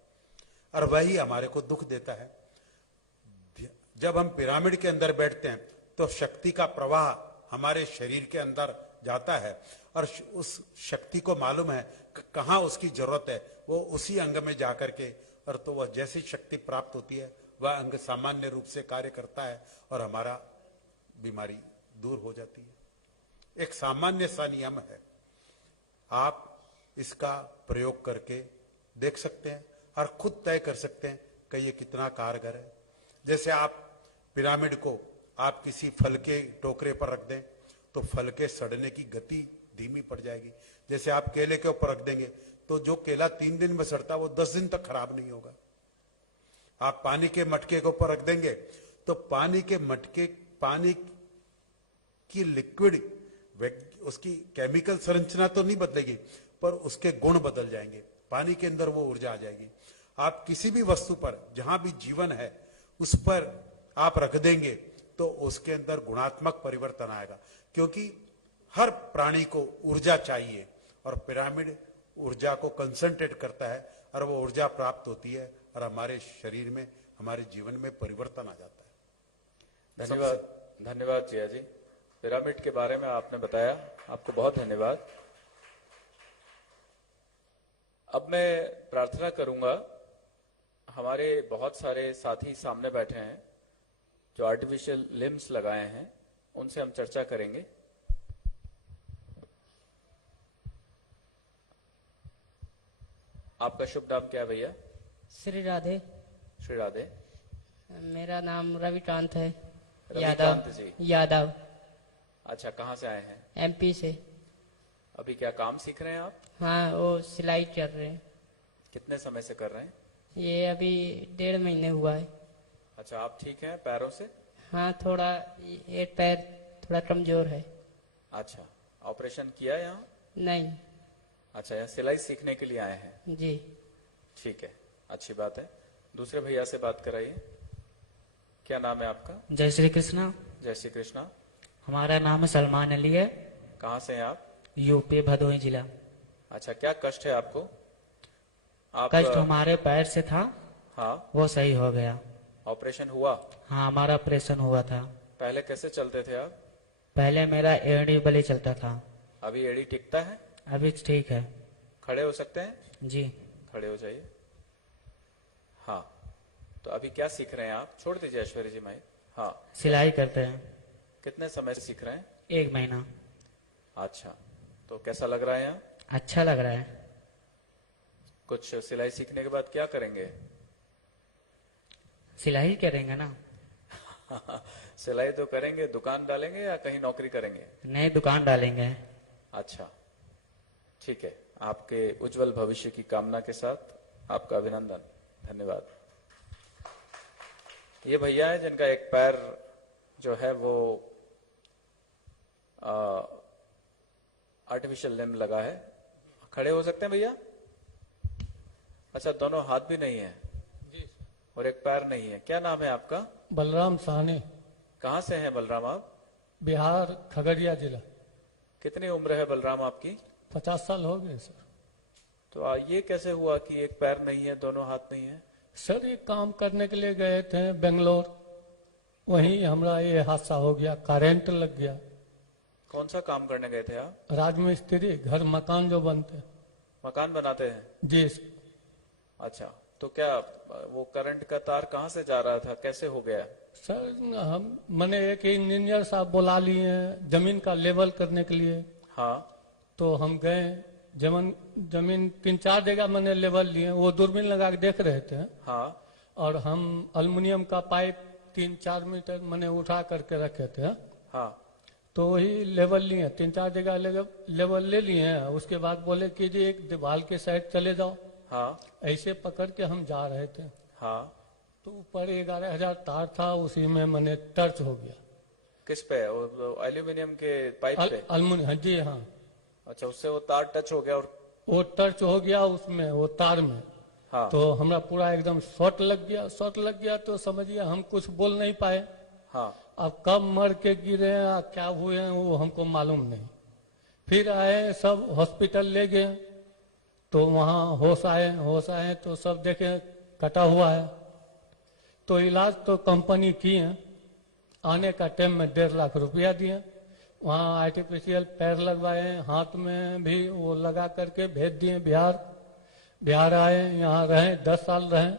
और वही हमारे को दुख देता है। जब हम पिरामिड के अंदर बैठते हैं तो शक्ति का प्रवाह हमारे शरीर के अंदर जाता है और उस शक्ति को मालूम है कहां उसकी जरूरत है, वो उसी अंग में जाकर के, और तो वह जैसी शक्ति प्राप्त होती है वह अंग सामान्य रूप से कार्य करता है और हमारा बीमारी दूर हो जाती है। एक सामान्य सा नियम है, आप इसका प्रयोग करके देख सकते हैं और खुद तय कर सकते हैं कि ये कितना कारगर है। जैसे आप पिरामिड को आप किसी फल के टोकरे पर रख दें तो फल के सड़ने की गति धीमी पड़ जाएगी। जैसे आप केले के ऊपर रख देंगे तो जो केला 3 दिन में सड़ता है वो 10 दिन तक खराब नहीं होगा। आप पानी के मटके के ऊपर रख देंगे तो पानी की लिक्विड उसकी केमिकल संरचना तो नहीं बदलेगी पर उसके गुण बदल जाएंगे, पानी के अंदर वो ऊर्जा आ जाएगी। आप किसी भी वस्तु पर जहां भी जीवन है उस पर आप रख देंगे तो उसके अंदर गुणात्मक परिवर्तन आएगा, क्योंकि हर प्राणी को ऊर्जा चाहिए और पिरामिड ऊर्जा को कंसंट्रेट करता है और वो ऊर्जा प्राप्त होती है और हमारे शरीर में, हमारे जीवन में परिवर्तन आ जाता है। धन्यवाद जिया जी, पिरामिड के बारे में आपने बताया, आपको बहुत धन्यवाद। अब मैं प्रार्थना करूंगा, हमारे बहुत सारे साथी सामने बैठे हैं जो आर्टिफिशियल लिम्स लगाए हैं, उनसे हम चर्चा करेंगे। आपका शुभ नाम क्या है भैया? श्री राधे। श्री राधे। मेरा नाम रविकांत है। रविकांत जी। यादव। अच्छा, कहाँ से आए हैं? एमपी से। अभी क्या काम सीख रहे हैं आप? हाँ, वो सिलाई कर रहे हैं। कितने समय से कर रहे हैं? ये अभी 1.5 महीने हुआ है। अच्छा, आप ठीक हैं पैरों से? हाँ, थोड़ा एक पैर थोड़ा कमजोर है। अच्छा, ऑपरेशन किया यहाँ? नहीं। अच्छा, यहाँ सिलाई सीखने के लिए आए हैं? जी। ठीक है, अच्छी बात है। दूसरे भैया से बात कराइए। क्या नाम है आपका? जय श्री कृष्णा। जय श्री कृष्णा। हमारा नाम है सलमान अली है, कहाँ से हैं आप? यूपी भदोही जिला। अच्छा, क्या कष्ट है आपको? आप कष्ट हमारे पैर से था, हाँ, वो सही हो गया। ऑपरेशन हुआ? हाँ, हमारा ऑपरेशन हुआ था। पहले कैसे चलते थे आप? पहले मेरा एड़ी बली चलता था, अभी एड़ी टिकता है? अभी ठीक है। खड़े हो सकते हैं? जी। खड़े हो जाइए। हाँ, तो अभी क्या सीख रहे हैं आप? छोड़ दीजिए ऐश्वर्या जी माइक। हाँ, सिलाई करते हैं। कितने समय से सीख रहे हैं? 1 महीना। अच्छा, तो कैसा लग रहा है यहाँ? अच्छा लग रहा है। कुछ सिलाई सीखने के बाद क्या करेंगे? सिलाई करेंगे ना। सिलाई तो करेंगे, दुकान डालेंगे या कहीं नौकरी करेंगे? नई दुकान डालेंगे। अच्छा, ठीक है। आपके उज्जवल भविष्य की कामना के साथ आपका अभिनंदन, धन्यवाद। ये भैया है जिनका एक पैर जो है वो आर्टिफिशियल लिम्ब लगा है। खड़े हो सकते हैं भैया? अच्छा, दोनों हाथ भी नहीं है और एक पैर नहीं है। क्या नाम है आपका? बलराम साहनी, कहाँ से हैं बलराम आप? बिहार, खगड़िया जिला। कितनी उम्र है बलराम आपकी? 50 साल हो गए सर। तो ये कैसे हुआ कि एक पैर नहीं है, दोनों हाथ नहीं है? सर ये काम करने के लिए गए थे बेंगलोर, वहीं हमारा ये हादसा हो गया, करंट लग गया। कौन सा काम करने गए थे आप? राजमिस्त्री, घर मकान जो बनते। मकान बनाते हैं? जी सर। अच्छा, तो क्या वो करंट का तार कहाँ से जा रहा था, कैसे हो गया? सर मैंने एक इंजीनियर साहब बुला लिए जमीन का लेवल करने के लिए। हाँ, तो हम गए, जमीन 3-4 जगह मैंने लेवल लिए, वो दूरबीन लगा के देख रहे थे। हाँ, और हम अल्युमिनियम का पाइप 3-4 मीटर मैंने उठा करके रखे थे। हाँ, तो वही लेवल लिए, 3-4 जगह लेवल ले लिए हैं। उसके बाद बोले कि जी एक दीवार के साइड चले जाओ। हाँ, ऐसे पकड़ के हम जा रहे थे, हाँ। तो ऊपर 11,000 तार था, उसी में मैंने टच हो गया। किस पे? एल्यूमिनियम के पाइप पे? अल्युमिनियम, जी हाँ। अच्छा, उससे वो तार टच हो गया और वो टच हो गया उसमें, वो तार में। हाँ, तो हमरा पूरा एकदम शॉट लग गया। शॉट लग गया तो समझिए हम कुछ बोल नहीं पाए। हाँ, अब कब मर के गिरे हैं, क्या हुए हैं, वो हमको मालूम नहीं। फिर आए, सब हॉस्पिटल ले गए, तो वहाँ होश आए तो सब देखे कटा हुआ है। तो इलाज तो कंपनी की है, आने का टाइम में 1.5 लाख रुपया दिए। वहाँ आर्टिफिशियल पैर लगवाए, हाथ में भी वो लगा करके भेज दिए बिहार आए, यहाँ रहे 10 साल रहे।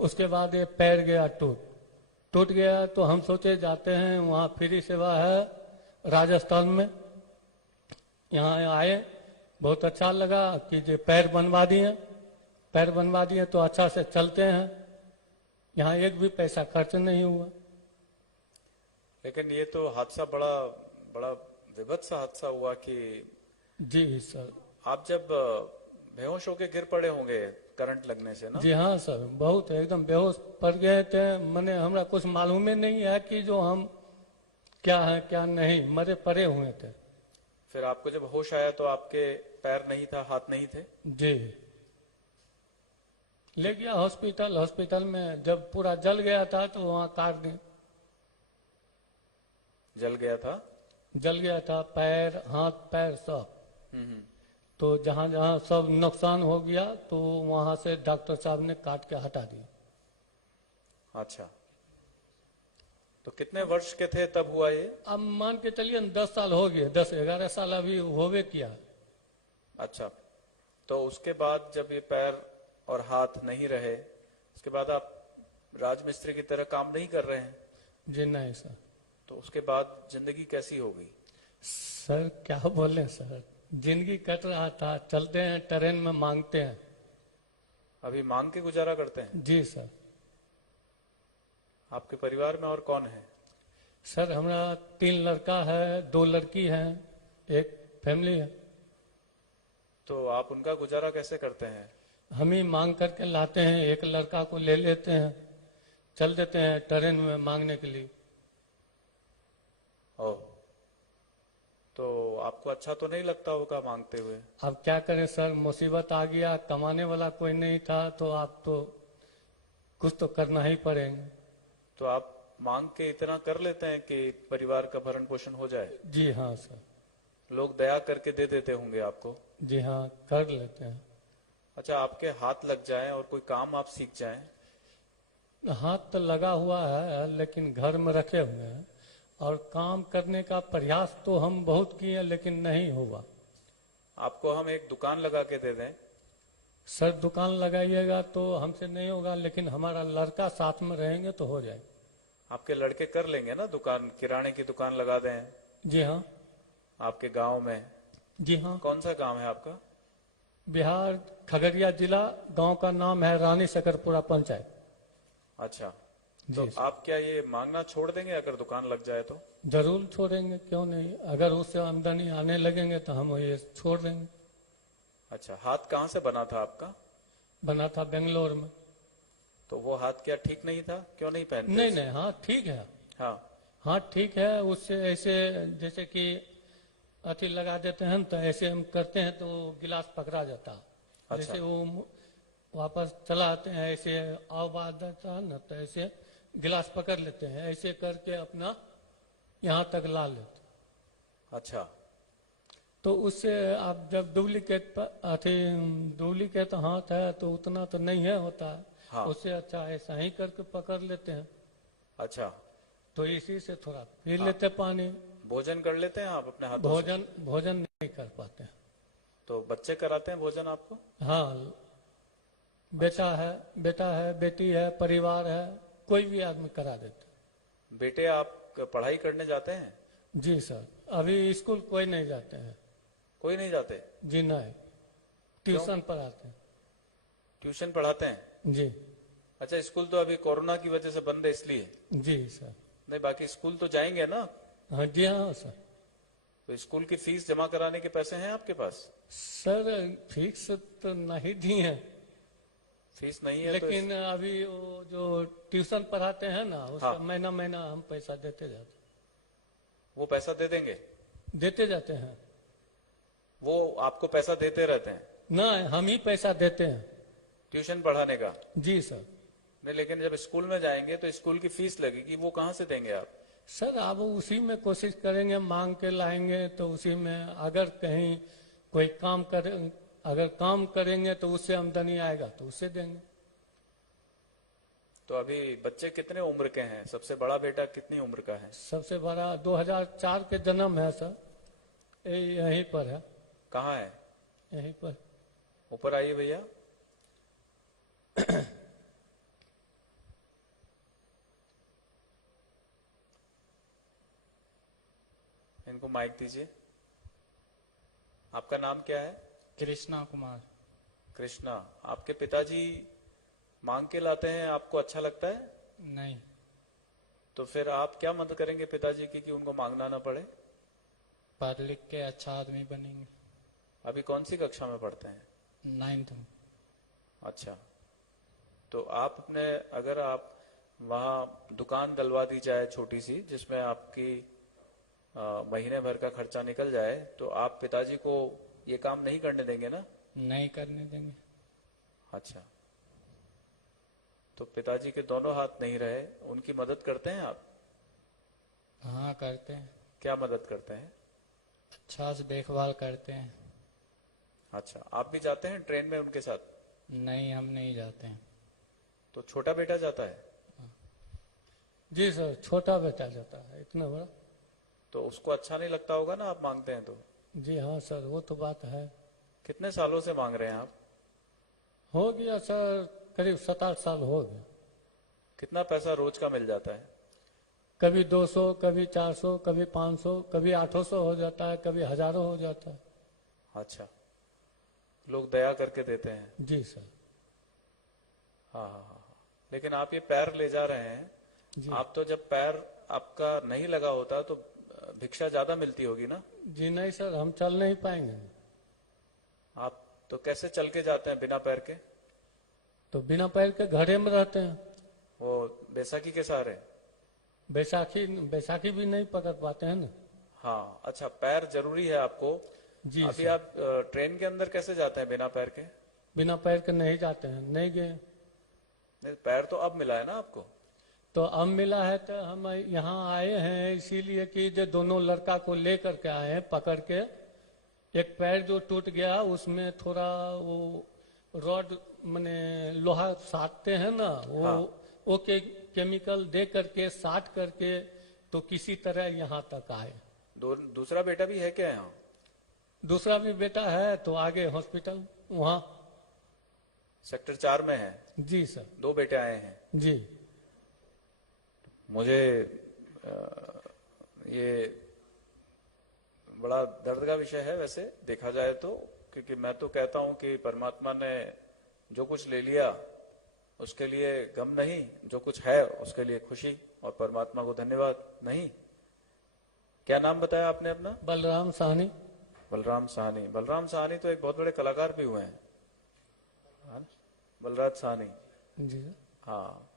उसके बाद ये पैर गया टूट गया। तो हम सोचे जाते हैं, वहाँ फ्री सेवा है राजस्थान में। यहाँ आए, बहुत अच्छा लगा कि जो पैर बनवा दिए तो अच्छा से चलते हैं। यहाँ एक भी पैसा खर्च नहीं हुआ। लेकिन ये तो हादसा बड़ा विभत्स हादसा हुआ कि जी सर। आप जब बेहोश होके गिर पड़े होंगे करंट लगने से ना? जी हाँ सर, बहुत एकदम बेहोश पड़ गए थे। मैंने हमरा कुछ मालूम ही नहीं है कि जो हम क्या है क्या नहीं, मरे पड़े हुए थे। फिर आपको जब होश आया तो आपके पैर नहीं था, हाथ नहीं थे? जी। ले गया हॉस्पिटल में, जब पूरा जल गया था तो वहाँ काट दी। जल गया था पैर, हाथ पैर सब। तो जहाँ जहाँ सब नुकसान हो गया तो वहां से डॉक्टर साहब ने काट के हटा दिया। अच्छा, तो कितने वर्ष के थे तब हुआ ये? अब मान के चलिए 10 साल हो गए, 10-11 साल अभी होवे किया। अच्छा, तो उसके बाद जब ये पैर और हाथ नहीं रहे, उसके बाद आप राजमिस्त्री की तरह काम नहीं कर रहे हैं? जी नहीं सर। तो उसके बाद जिंदगी कैसी होगी? सर क्या बोले सर, जिंदगी कट रहा था, चलते हैं ट्रेन में मांगते हैं। अभी मांग के गुजारा करते हैं? जी सर। आपके परिवार में और कौन है? सर हमारा 3 लड़का है, 2 लड़की है, एक फैमिली है। तो आप उनका गुजारा कैसे करते हैं? हम ही मांग करके लाते हैं, एक लड़का को ले लेते हैं, चल देते हैं ट्रेन में मांगने के लिए। ओ, तो आपको अच्छा तो नहीं लगता होगा मांगते हुए? अब क्या करें सर, मुसीबत आ गया, कमाने वाला कोई नहीं था, तो आप तो कुछ तो करना ही पड़ेगा। तो आप मांग के इतना कर लेते हैं कि परिवार का भरण पोषण हो जाए? जी हाँ सर, लोग दया करके दे देते होंगे आपको? जी हाँ, कर लेते हैं। अच्छा, आपके हाथ लग जाए और कोई काम आप सीख जाएं, हाथ तो लगा हुआ है, लेकिन घर में रखे हुए हैं, और काम करने का प्रयास तो हम बहुत किए, लेकिन नहीं हुआ। आपको हम एक दुकान लगा के दे दें? सर दुकान लगाइएगा तो हमसे नहीं होगा, लेकिन हमारा लड़का साथ में रहेंगे तो हो जाए। आपके लड़के कर लेंगे ना दुकान, किराने की दुकान लगा दें जी हाँ, आपके गांव में? जी हाँ। कौन सा गांव है आपका? बिहार खगड़िया जिला, गांव का नाम है रानी सकरपुरा पंचायत। अच्छा, जी तो सर। आप क्या ये मांगना छोड़ देंगे अगर दुकान लग जाए तो? जरूर छोड़ेंगे, क्यों नहीं। अगर उससे आमदनी आने लगेंगे तो हम ये छोड़ देंगे। अच्छा, हाथ कहाँ से बना था आपका? बना था बेंगलोर में। तो वो हाथ क्या ठीक नहीं था? क्यों नहीं पहनते? नहीं नहीं, हाँ ठीक है, हाँ, हाँ ठीक है। उससे ऐसे जैसे कि अथी लगा देते हैं तो ऐसे हम करते हैं तो गिलास पकड़ा जाता है। अच्छा। जैसे वो वापस चला आते हैं, ऐसे आवाज आता है ना, तो ऐसे गिलास पकड़ लेते हैं, ऐसे करके अपना यहाँ तक ला लेते हैं। अच्छा, तो उससे आप जब डुप्लीकेट अथी डुप्लीकेट हाथ है तो उतना तो नहीं है होता है। हाँ। उससे अच्छा ऐसा ही करके पकड़ लेते हैं, अच्छा। तो इसी से थोड़ा पी लेते पानी। भोजन कर लेते हैं आप अपने हाथों से? भोजन नहीं कर पाते हैं। तो बच्चे कराते हैं भोजन आपको? हाँ, बेटा है, बेटी है, परिवार है, कोई भी आदमी करा देते हैं। बेटे आप पढ़ाई करने जाते हैं? जी सर, अभी स्कूल कोई नहीं जाते हैं। कोई नहीं जाते? जी नहीं, ट्यूशन पढ़ाते हैं। ट्यूशन पढ़ाते हैं? जी, अच्छा, स्कूल तो अभी कोरोना की वजह से बंद है इसलिए? जी सर। नहीं, बाकी स्कूल तो जाएंगे ना? हाँ जी हाँ सर। तो स्कूल की फीस जमा कराने के पैसे हैं आपके पास? सर फिक्स तो नहीं दी है, फीस नहीं है लेकिन अभी वो जो ट्यूशन पढ़ाते हैं ना, उसका हाँ। महीना महीना हम पैसा देते जाते वो पैसा दे देंगे? हैं। वो आपको पैसा देते रहते हैं ना, हम ही पैसा देते हैं। ट्यूशन पढ़ाने का? जी सर। नहीं, लेकिन जब स्कूल में जाएंगे तो स्कूल की फीस लगेगी, वो कहाँ से देंगे आप? सर अब उसी में कोशिश करेंगे, मांग के लाएंगे तो उसी में, अगर कहीं कोई काम करे, अगर काम करेंगे तो उससे आमदनी आएगा तो उससे देंगे। तो अभी बच्चे कितने उम्र के हैं? सबसे बड़ा बेटा कितनी उम्र का है? सबसे बड़ा 2004 के जन्म है सर, यहीं पर है, कहाँ है? यहीं पर। ऊपर आइए भैया। इनको माइक दीजिए। आपका नाम क्या है? कृष्णा कुमार। कृष्णा। आपके पिताजी मांग के लाते हैं, आपको अच्छा लगता है? नहीं, तो फिर आप क्या मदद करेंगे पिताजी की कि उनको मांगना ना पड़े? पढ़ लिख के अच्छा आदमी बनेंगे। अभी कौन सी कक्षा में पढ़ते हैं? 9th में। अच्छा, तो आप अपने, अगर आप वहां दुकान डलवा दी जाए छोटी सी, जिसमें आपकी महीने भर का खर्चा निकल जाए, तो आप पिताजी को ये काम नहीं करने देंगे ना? नहीं करने देंगे। अच्छा, तो पिताजी के दोनों हाथ नहीं रहे, उनकी मदद करते हैं आप? हाँ करते हैं, क्या मदद करते हैं? अच्छा से देखभाल करते हैं। अच्छा, आप भी जाते हैं ट्रेन में उनके साथ? नहीं, हम नहीं जाते हैं। तो छोटा बेटा जाता है? जी सर, छोटा बेटा जाता है, इतना बड़ा। तो उसको अच्छा नहीं लगता होगा ना आप मांगते हैं तो? जी हाँ सर, वो तो बात है। कितने सालों से मांग रहे हैं आप? हो गया सर, करीब 7-8 साल हो गया। कितना पैसा रोज का मिल जाता है? कभी 200, कभी 400, कभी 500, कभी 800 हो जाता है, कभी हजारों हो जाता है। अच्छा, लोग दया करके देते हैं? जी सर। हाँ हाँ हाँ हाँ। लेकिन आप ये पैर ले जा रहे हैं, जी। आप तो जब पैर आपका नहीं लगा होता तो भिक्षा ज्यादा मिलती होगी ना? जी नहीं सर, हम चल नहीं पाएंगे। आप तो कैसे चल के जाते हैं बिना पैर के? तो बिना पैर के घरे में रहते हैं। वो बैसाखी के सहारे? बैसाखी भी नहीं पकड़ पाते हैं ना। हाँ, अच्छा, पैर जरूरी है आपको। जी अभी सर। आप ट्रेन के अंदर कैसे जाते हैं बिना पैर के? बिना पैर के नहीं जाते हैं, नहीं गए। नहीं, पैर तो अब मिला है ना आपको? तो अब मिला है तो हम यहाँ आए हैं इसीलिए कि जो दोनों लड़का को लेकर के आए हैं पकड़ के। एक पैर जो टूट गया उसमें थोड़ा वो रॉड माने लोहा साटते हैं ना, वो हाँ। वो केमिकल दे करके साट करके तो किसी तरह यहाँ तक आए। दूसरा बेटा भी है क्या यहाँ? दूसरा भी बेटा है तो आगे हॉस्पिटल वहाँ। सेक्टर 4 में है? जी सर। 2 बेटे आए हैं। जी। मुझे ये बड़ा दर्द का विषय है वैसे देखा जाए तो, क्योंकि मैं तो कहता हूं कि परमात्मा ने जो कुछ ले लिया उसके लिए गम नहीं, जो कुछ है उसके लिए खुशी और परमात्मा को धन्यवाद। नहीं, क्या नाम बताया आपने अपना? बलराम साहनी। बलराम साहनी। बलराम साहनी तो एक बहुत बड़े कलाकार भी हुए हैं, हाँ? बलराज साहनी। जी। हाँ,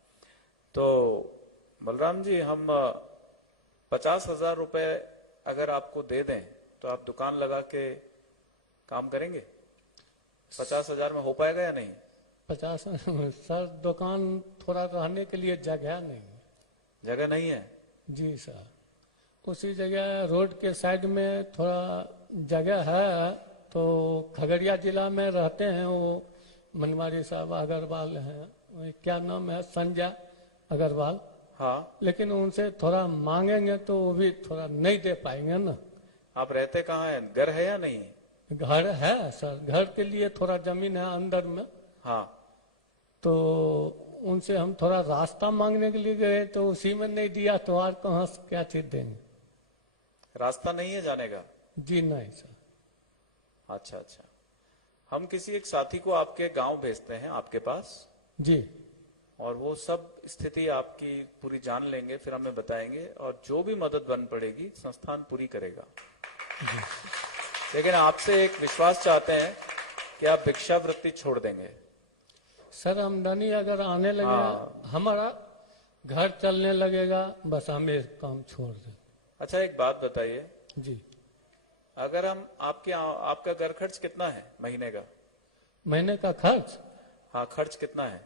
तो बलराम जी, हम 50,000 रुपए अगर आपको दे दें तो आप दुकान लगा के काम करेंगे? 50,000 में हो पाएगा या नहीं? 50 सर, दुकान थोड़ा रहने के लिए जगह नहीं है। जगह नहीं है? जी सर। उसी जगह रोड के साइड में थोड़ा जगह है, तो खगड़िया जिला में रहते हैं वो मनवारी साहब अग्रवाल हैं, क्या नाम है, संजय अग्रवाल। हाँ। लेकिन उनसे थोड़ा मांगेंगे तो वो भी थोड़ा नहीं दे पाएंगे ना। आप रहते कहाँ हैं? घर है या नहीं? घर है सर, घर के लिए थोड़ा जमीन है अंदर में। हाँ। तो उनसे हम थोड़ा रास्ता मांगने के लिए गए तो उसी में नहीं दिया तो और कहाँ से क्या चीज देंगे। रास्ता नहीं है जाने का? जी नहीं सर। अच्छा अच्छा। हम किसी एक साथी को आपके गांव भेजते हैं आपके पास, जी। और वो सब स्थिति आपकी पूरी जान लेंगे, फिर हमें बताएंगे, और जो भी मदद बन पड़ेगी संस्थान पूरी करेगा। लेकिन आपसे एक विश्वास चाहते हैं कि आप भिक्षावृत्ति छोड़ देंगे। सर, आमदनी अगर आने लगे, हाँ। हमारा घर चलने लगेगा, बस हम ये काम छोड़ दें। अच्छा, एक बात बताइए, जी। अगर हम आपका घर खर्च कितना है महीने का? महीने का खर्च? हाँ, खर्च कितना है?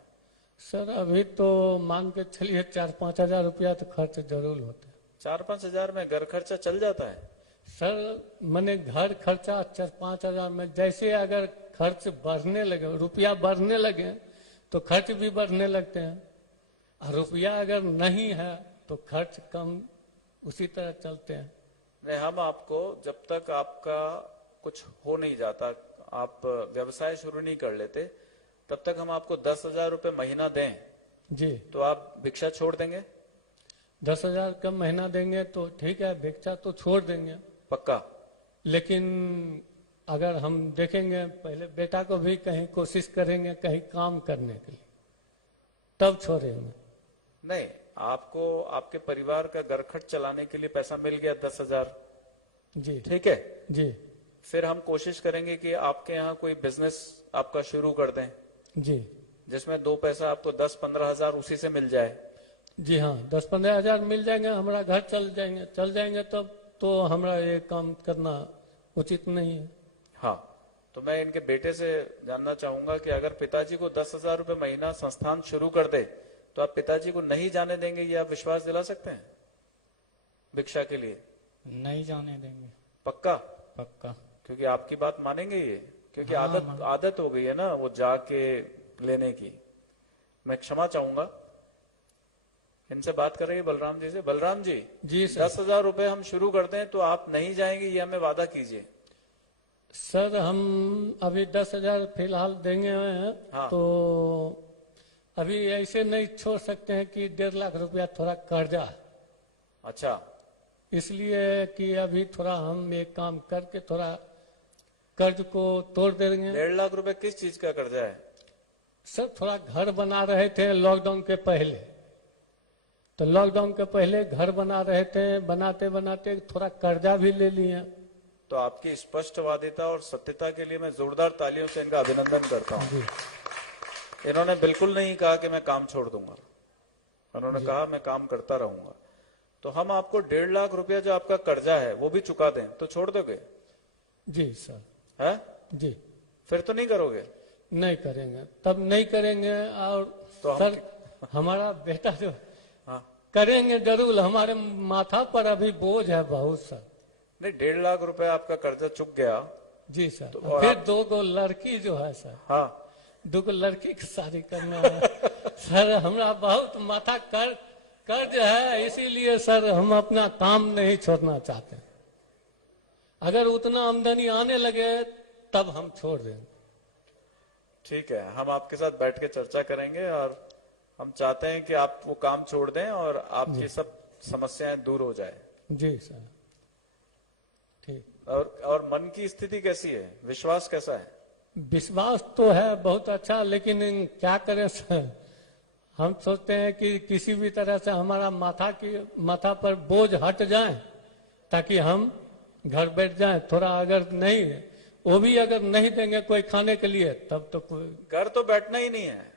सर अभी तो मान के चलिए 4-5 हजार रुपया तो खर्च जरूर होता है। 4-5 हजार में घर खर्चा चल जाता है? सर मैंने घर खर्चा 4-5 हजार में, जैसे अगर खर्च बढ़ने लगे, रुपया बढ़ने लगे तो खर्च भी बढ़ने लगते हैं, और रुपया अगर नहीं है तो खर्च कम उसी तरह चलते हैं। नहीं, हम आपको जब तक आपका कुछ हो नहीं जाता, आप व्यवसाय शुरू नहीं कर लेते, तब तक हम आपको 10,000 रुपए महीना दें जी। तो आप भिक्षा छोड़ देंगे? 10,000 का महीना देंगे तो ठीक है, भिक्षा तो छोड़ देंगे पक्का? लेकिन अगर हम देखेंगे, पहले बेटा को भी कहीं कोशिश करेंगे कहीं काम करने के लिए, तब छोड़ेंगे। नहीं, आपको आपके परिवार का घर खर्च चलाने के लिए पैसा मिल गया 10,000, जी। ठीक है? जी। फिर हम कोशिश करेंगे कि आपके यहाँ कोई बिजनेस आपका शुरू कर दें, जी। जिसमें 2 पैसा आपको 10-15 हजार उसी से मिल जाए। जी हाँ, 10-15 हजार मिल जाएंगे, हमारा घर चल जाएंगे तब तो हमारा ये काम करना उचित नहीं है। हाँ, तो मैं इनके बेटे से जानना चाहूंगा कि अगर पिताजी को 10,000 रुपए महीना संस्थान शुरू कर दे तो आप पिताजी को नहीं जाने देंगे, ये आप विश्वास दिला सकते हैं भिक्षा के लिए? नहीं जाने देंगे। पक्का? पक्का। क्योंकि आपकी बात मानेंगे ये, क्योंकि हाँ, आदत हो गई है ना वो जाके लेने की। मैं क्षमा चाहूंगा, इनसे बात करेंगे बलराम जी से। बलराम जी, जी सर। 10,000 रुपए हम शुरू करते हैं तो आप नहीं जाएंगे, ये हमें वादा कीजिए। सर हम अभी 10,000 फिलहाल देंगे हैं। हाँ। तो अभी ऐसे नहीं छोड़ सकते हैं कि 1.5 लाख रुपया थोड़ा कर्जा, अच्छा, इसलिए कि अभी थोड़ा हम एक काम करके थोड़ा कर्ज को तोड़ देंगे। 1.5 लाख रुपए किस चीज का कर्जा है? सर थोड़ा घर बना रहे थे लॉकडाउन के पहले, तो लॉकडाउन के पहले घर बना रहे थे, बनाते बनाते थोड़ा कर्जा भी ले लिए। तो आपकी स्पष्टवादिता और सत्यता के लिए मैं जोरदार तालियों से इनका अभिनंदन करता हूँ। जी। इन्होंने बिल्कुल नहीं कहा कि मैं काम छोड़ दूंगा, उन्होंने कहा मैं काम करता रहूंगा। तो हम आपको 1.5 लाख रुपया जो आपका कर्जा है वो भी चुका दें तो छोड़ दोगे? जी सर, है? जी फिर तो नहीं करोगे? नहीं करेंगे, तब नहीं करेंगे। और तो सर हमारा बेटा जो हाँ करेंगे जरूर, हमारे माथा पर अभी बोझ है बहुत सर। नहीं, 1.5 लाख रुपया आपका कर्जा चुक गया। जी सर, तो और फिर आप- 2 लड़की जो है सर, हाँ 2 लड़की की शादी करना है सर। हमरा बहुत माथा कर्ज है, इसीलिए सर हम अपना काम नहीं छोड़ना चाहते। अगर उतना आमदनी आने लगे तब हम छोड़ देंगे। ठीक है, हम आपके साथ बैठ के चर्चा करेंगे और हम चाहते हैं कि आप वो काम छोड़ दें और आपकी सब समस्याएं दूर हो जाए। जी सर, ठीक। और मन की स्थिति कैसी है, विश्वास कैसा है? विश्वास तो है बहुत अच्छा, लेकिन क्या करें सर, हम सोचते हैं कि किसी भी तरह से हमारा माथा पर बोझ हट जाए ताकि हम घर बैठ जाएं। थोड़ा अगर नहीं, वो भी अगर नहीं देंगे कोई खाने के लिए तब तो कोई। घर तो बैठना ही नहीं है,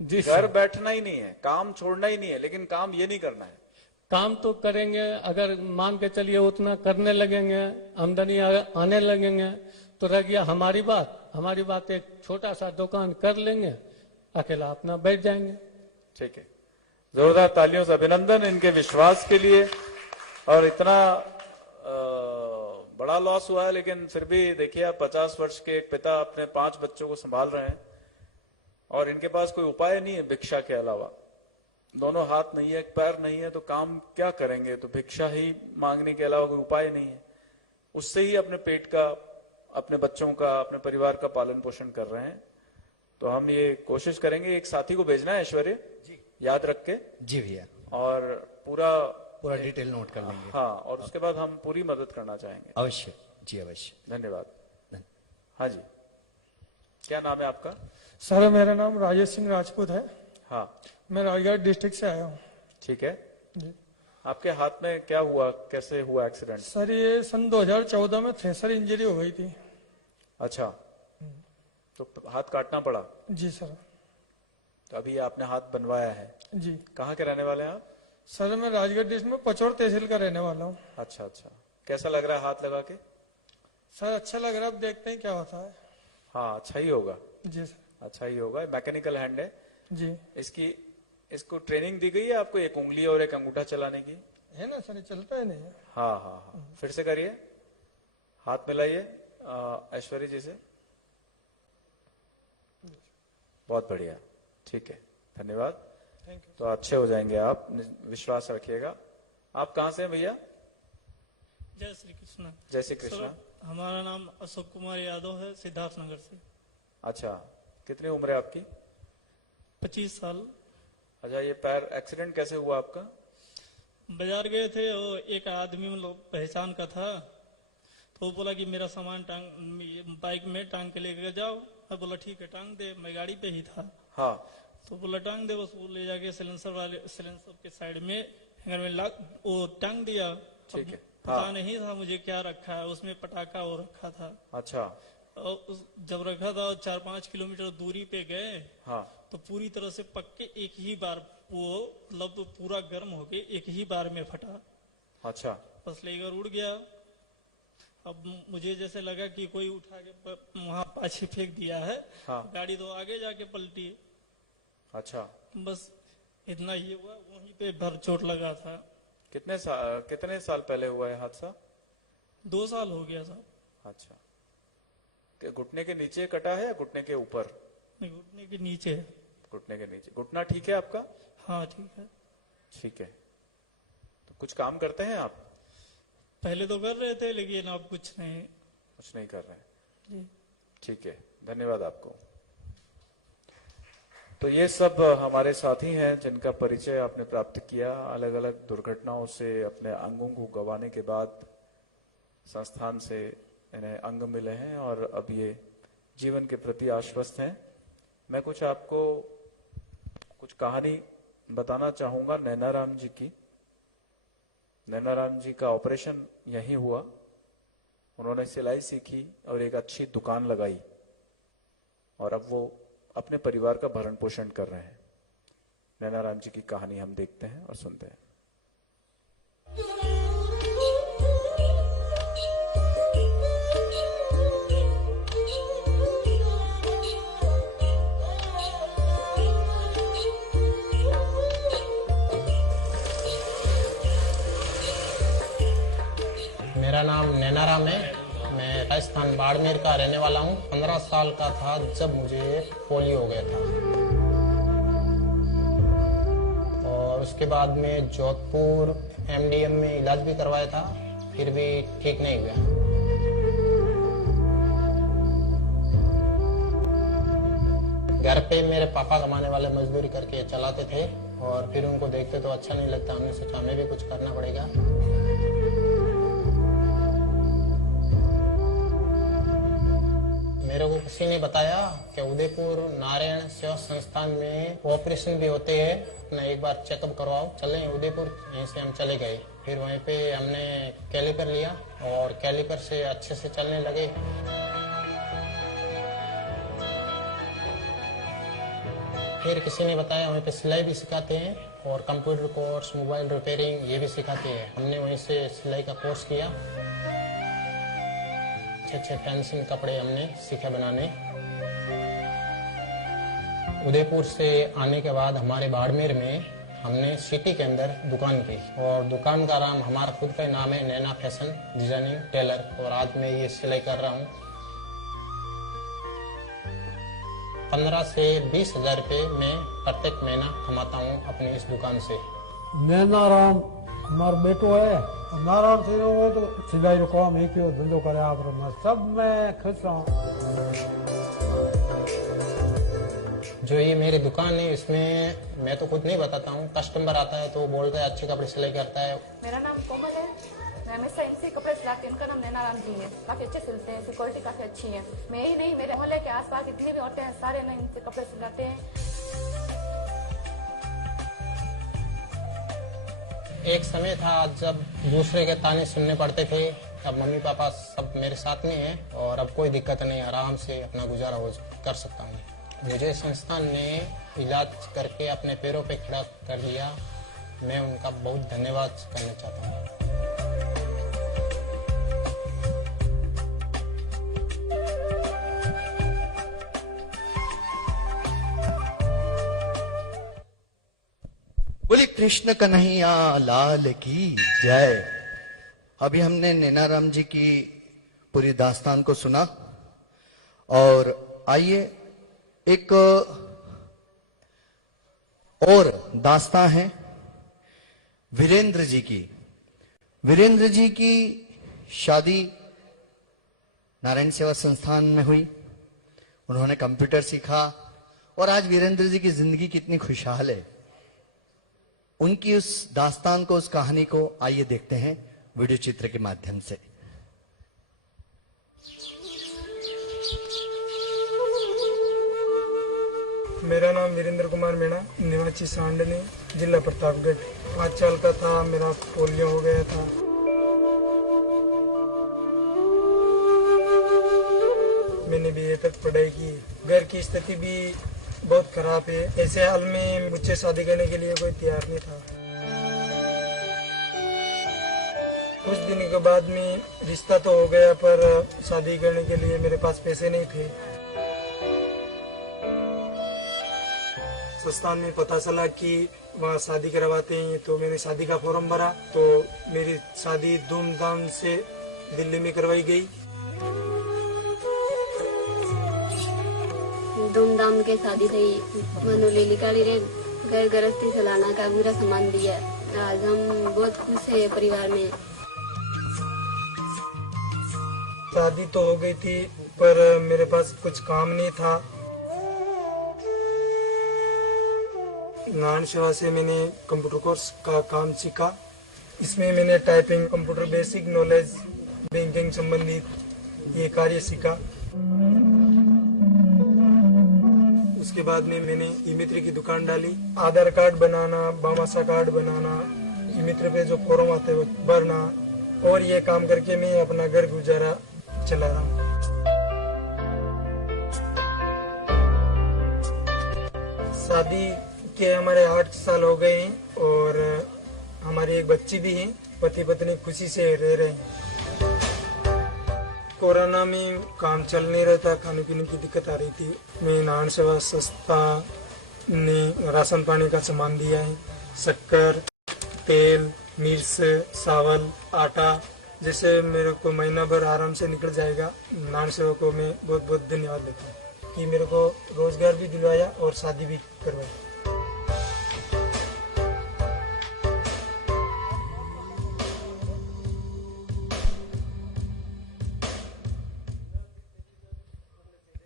जी घर सर, बैठना ही नहीं है, काम छोड़ना ही नहीं है, लेकिन काम ये नहीं करना है। काम तो करेंगे, अगर मान के चलिए उतना करने लगेंगे, आमदनी आने लगेंगे तो रह गया हमारी बात एक छोटा सा दुकान कर लेंगे, अकेला अपना बैठ जाएंगे। ठीक है, जोरदार तालियों से अभिनंदन इनके विश्वास के लिए। और इतना बड़ा लॉस हुआ है, लेकिन फिर भी देखिए आप 50 वर्ष के एक पिता अपने 5 बच्चों को संभाल रहे हैं और इनके पास कोई उपाय नहीं है भिक्षा के अलावा। दोनों हाथ नहीं है, पैर नहीं है, तो काम क्या करेंगे? तो भिक्षा ही मांगने के अलावा कोई उपाय नहीं है। उससे ही अपने पेट का, अपने बच्चों का, अपने परिवार का पालन पोषण कर रहे हैं। तो हम ये कोशिश करेंगे, एक साथी को भेजना है ऐश्वर्य जी, याद रख के। जी भैया, और पूरा डिटेल नोट कर लेंगे। हाँ, और उसके बाद हम पूरी मदद करना चाहेंगे। अवश्य जी, अवश्य। धन्यवाद। हाँ जी, क्या नाम है आपका? सर मेरा नाम राजेश सिंह राजपूत है, हाँ मैं राजगढ़ डिस्ट्रिक्ट से आया हूँ। ठीक है, जी आपके हाथ में क्या हुआ, कैसे हुआ एक्सीडेंट? सर ये सन 2014 में थ्रेसर इंजरी हो गई थी। अच्छा, तो हाथ काटना पड़ा? जी सर। तो अभी आपने हाथ बनवाया है। जी कहाँ के रहने वाले हैं आप? सर मैं राजगढ़ डिस्ट्रिक्ट में पचौड़ तहसील का रहने वाला हूँ। अच्छा अच्छा, कैसा लग रहा है हाथ लगा के? सर अच्छा लग रहा है, अब देखते हैं क्या होता है। हाँ, अच्छा ही होगा, जी सर। अच्छा ही होगा। मैकेनिकल हैंड है जी इसको ट्रेनिंग दी गई है आपको, एक उंगली और एक अंगूठा चलाने की? है ना सर, ये चलता है नहीं है। हाँ हाँ हाँ, फिर से करिए, हाथ मिलाइए ऐश्वर्य जी से। बहुत बढ़िया, ठीक है, धन्यवाद। Thank you. तो अच्छे हो जाएंगे आप, विश्वास रखिएगा। आप कहाँ से हैं भैया? जय श्री कृष्ण। जय श्री कृष्ण। सर हमारा नाम अशोक कुमार यादव है, सिद्धार्थ नगर से। अच्छा, कितनी उम्र है आपकी? 25 साल। अच्छा, ये पैर एक्सीडेंट कैसे हुआ आपका? बाजार गए थे और एक आदमी मतलब पहचान का था, तो वो बोला कि मेरा सामान बाइक में टांग के लेकर जाओ। मैं बोला ठीक है टांग दे, मैं गाड़ी पे ही था। हाँ, तो बोला टांग दे, बस वो ले जाके सिलेंसर के साइड में हैंगर में वो टांग दिया। ठीक है। पता हाँ। नहीं था मुझे क्या रखा है उसमें, पटाखा वो रखा था। अच्छा। और जब रखा था 4-5 किलोमीटर दूरी पे गए, हाँ, तो पूरी तरह से पक्के एक ही बार वो मतलब तो पूरा गर्म होके एक ही बार में फटा। अच्छा। बस लेकर उड़ गया। अब मुझे जैसे लगा कि कोई उठा के वहां पाछे फेंक दिया है। हाँ। गाड़ी तो आगे जाके पलटी। अच्छा, बस इतना ही हुआ, वहीं पे भर चोट लगा था। कितने साल पहले हुआ है हादसा? 2 साल हो गया साहब। अच्छा, घुटने के नीचे कटा है या घुटने के ऊपर? घुटने के नीचे है। घुटने के नीचे। घुटना ठीक है आपका? हाँ ठीक है। ठीक है, तो कुछ काम करते हैं आप? पहले तो कर रहे थे लेकिन अब कुछ नहीं। कुछ नहीं कर रहे हैं, जी। ठीक है, धन्यवाद आपको। तो ये सब हमारे साथी हैं जिनका परिचय आपने प्राप्त किया। अलग अलग दुर्घटनाओं से अपने अंगों को गंवाने के बाद संस्थान से इन्हें अंग मिले हैं और अब ये जीवन के प्रति आश्वस्त हैं। मैं कुछ आपको कुछ कहानी बताना चाहूंगा नैनाराम जी की। नैनाराम जी का ऑपरेशन यहीं हुआ। उन्होंने सिलाई सीखी और एक अच्छी दुकान लगाई और अब वो अपने परिवार का भरण पोषण कर रहे हैं। नैनाराम जी की कहानी हम देखते हैं और सुनते हैं। मेरा नाम नैनाराम है। मैं राजस्थान बाड़मेर का रहने वाला हूँ। 15 साल का था जब मुझे पोलियो हो गया था और उसके बाद में जोधपुर एमडीएम में इलाज भी करवाया था, फिर भी ठीक नहीं हुआ। घर पे मेरे पापा कमाने वाले मजदूरी करके चलाते थे और फिर उनको देखते तो अच्छा नहीं लगता। हमने सोचा हमें भी कुछ करना पड़ेगा। मेरे को किसी ने बताया कि उदयपुर नारायण सेवा संस्थान में ऑपरेशन भी होते हैं, अपना एक बार चेकअप करवाओ। चले उदयपुर, यहीं से हम चले गए। फिर वहीं पे हमने कैलिपर लिया और कैलिपर से अच्छे से चलने लगे। फिर किसी ने बताया वहीं पे सिलाई भी सिखाते हैं और कंप्यूटर कोर्स, मोबाइल रिपेयरिंग ये भी सिखाते हैं। हमने वहीं से सिलाई का कोर्स किया। अच्छे फैंसी कपड़े हमने सीखे बनाने। उदयपुर से आने के बाद हमारे बाड़मेर में हमने सिटी के अंदर दुकान की और दुकान का नाम हमारा खुद का नाम है नैना फैशन डिजाइनिंग टेलर। और आज मैं ये सिलाई कर रहा हूँ। 15 से 20 हजार रुपये मैं प्रत्येक महीना कमाता हूँ अपनी इस दुकान से। नैनाराम हमारा बेटो है। नारायण थी वो तो सिलाई रो काम एक ही धंधो करे आप सब मैं खुश हूँ। जो ये मेरी दुकान है इसमें मैं तो खुद नहीं बताता हूँ, कस्टमर आता है तो बोलता है अच्छे कपड़े सिलाई करता है। मेरा नाम कोमल है। मैं हमेशा इनसे कपड़े सिलाती हूँ। इनका नाम नैनाराम जी है। काफी अच्छे सिलते हैं, इसकी क्वालिटी काफी अच्छी है। मैं ही नहीं, मेरे मोहल्ले के आसपास जितने भी औरतें हैं सारे ना इनसे कपड़े सिलाते हैं। एक समय था जब दूसरे के ताने सुनने पड़ते थे। अब मम्मी पापा सब मेरे साथ में हैं और अब कोई दिक्कत नहीं, आराम से अपना गुजारा कर सकता हूँ। मुझे संस्थान ने इलाज करके अपने पैरों पे खड़ा कर दिया। मैं उनका बहुत धन्यवाद करना चाहता हूँ। बोले कृष्ण कन्हैया लाल की जय। अभी हमने नैनाराम जी की पूरी दास्तान को सुना और आइए एक और दास्तां है वीरेंद्र जी की। वीरेंद्र जी की शादी नारायण सेवा संस्थान में हुई। उन्होंने कंप्यूटर सीखा और आज वीरेंद्र जी की जिंदगी कितनी खुशहाल है। उनकी उस दास्तान को, उस कहानी को आइए देखते हैं वीडियो चित्र के माध्यम से। मेरा नाम वीरेंद्र कुमार मीणा, निवासी सांडनी, जिला प्रतापगढ़। 5 साल का था, मेरा पोलियो हो गया था। मैंने BA तक पढ़ाई की। घर की स्थिति भी बहुत खराब है। ऐसे हाल में मुझसे शादी करने के लिए कोई तैयार नहीं था। कुछ दिन के बाद में रिश्ता तो हो गया पर शादी करने के लिए मेरे पास पैसे नहीं थे। संस्थान में पता चला कि वहाँ शादी करवाते हैं तो मैंने शादी का फॉर्म भरा तो मेरी शादी धूमधाम से दिल्ली में करवाई गई। धूमधाम के शादी थी। मनोली निकाली रे घर गृहस्थी चलाना का पूरा सामान दिया। आज हम बहुत खुश है परिवार में। शादी तो हो गई थी पर मेरे पास कुछ काम नहीं था। नारायण सेवा से मैंने कंप्यूटर कोर्स का काम सीखा। इसमें मैंने typing, computer basic knowledge, banking संबंधित ये कार्य सीखा। उसके बाद में मैंने ई-मित्र की दुकान डाली। आधार कार्ड बनाना, बामासा कार्ड बनाना, ई-मित्र पे जो फॉर्म आते हैं वो भरना और ये काम करके मैं अपना घर गुजारा चला रहा हूँ। शादी के हमारे 8 साल हो गए हैं और हमारी एक बच्ची भी है। पति पत्नी खुशी से रह रहे हैं। कोरोना में काम चल नहीं रहा था, खाने पीने की दिक्कत आ रही थी। मैं नारायण सेवा संस्था ने राशन पानी का सामान दिया है, शक्कर, तेल, मिर्च, चावल, आटा, जैसे मेरे को महीना भर आराम से निकल जाएगा। नारायण सेवा को मैं बहुत बहुत धन्यवाद देता हूँ कि मेरे को रोजगार भी दिलवाया और शादी भी करवाई।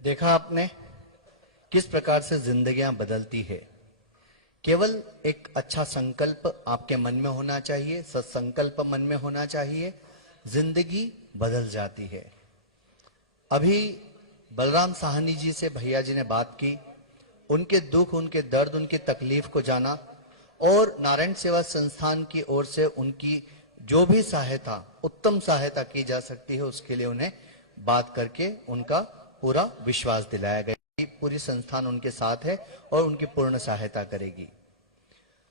देखा आपने किस प्रकार से जिंदगियां बदलती है। केवल एक अच्छा संकल्प आपके मन में होना चाहिए, सत्संकल्प मन में होना चाहिए, जिंदगी बदल जाती है। अभी बलराम साहनी जी से भैया जी ने बात की, उनके दुख, उनके दर्द, उनकी तकलीफ को जाना और नारायण सेवा संस्थान की ओर से उनकी जो भी सहायता, उत्तम सहायता की जा सकती है, उसके लिए उन्हें बात करके उनका पूरा विश्वास दिलाया गया कि पूरी संस्थान उनके साथ है और उनकी पूर्ण सहायता करेगी।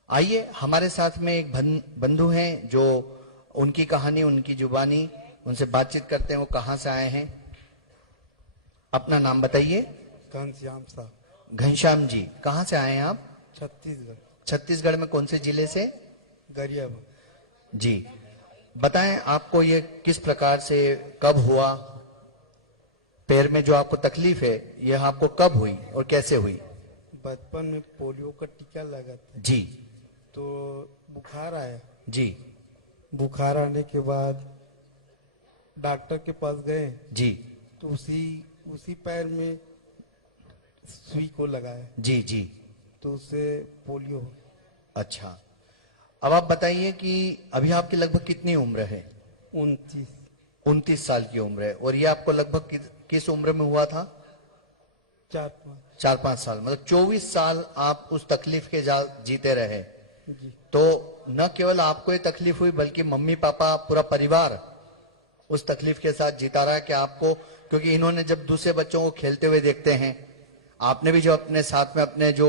आइए हमारे साथ में एक बंधु हैं जो उनकी कहानी, उनकी जुबानी, उनसे बातचीत करते हैं। वो कहाँ से आए हैं, अपना नाम बताइए। घनश्याम साहब। घनश्याम जी, कहाँ से आए हैं आप? छत्तीसगढ़। छत्तीसगढ़ में कौन से जिले से? गरियाबंद। जी, बताएं आपको ये किस प्रकार से, कब हुआ? पैर में जो आपको तकलीफ है ये आपको कब हुई और कैसे हुई? बचपन में पोलियो का टीका लगा था जी। तो बुखार आया जी। बुखार आने के बाद डॉक्टर के पास गए जी। तो उसी पैर में सुई को लगाया। जी जी। तो उससे पोलियो। अच्छा, अब आप बताइए कि अभी आपकी लगभग कितनी उम्र है? 29 साल की उम्र है। और ये आपको लगभग किस उम्र में हुआ था? 4-5 साल, मतलब 24 साल आप उस तकलीफ के जीते रहे। जी। तो न केवल आपको ये तकलीफ हुई बल्कि मम्मी पापा, पूरा परिवार उस तकलीफ के साथ जीता रहा कि आपको, क्योंकि इन्होंने जब दूसरे बच्चों को खेलते हुए देखते हैं, आपने भी जो अपने साथ में अपने जो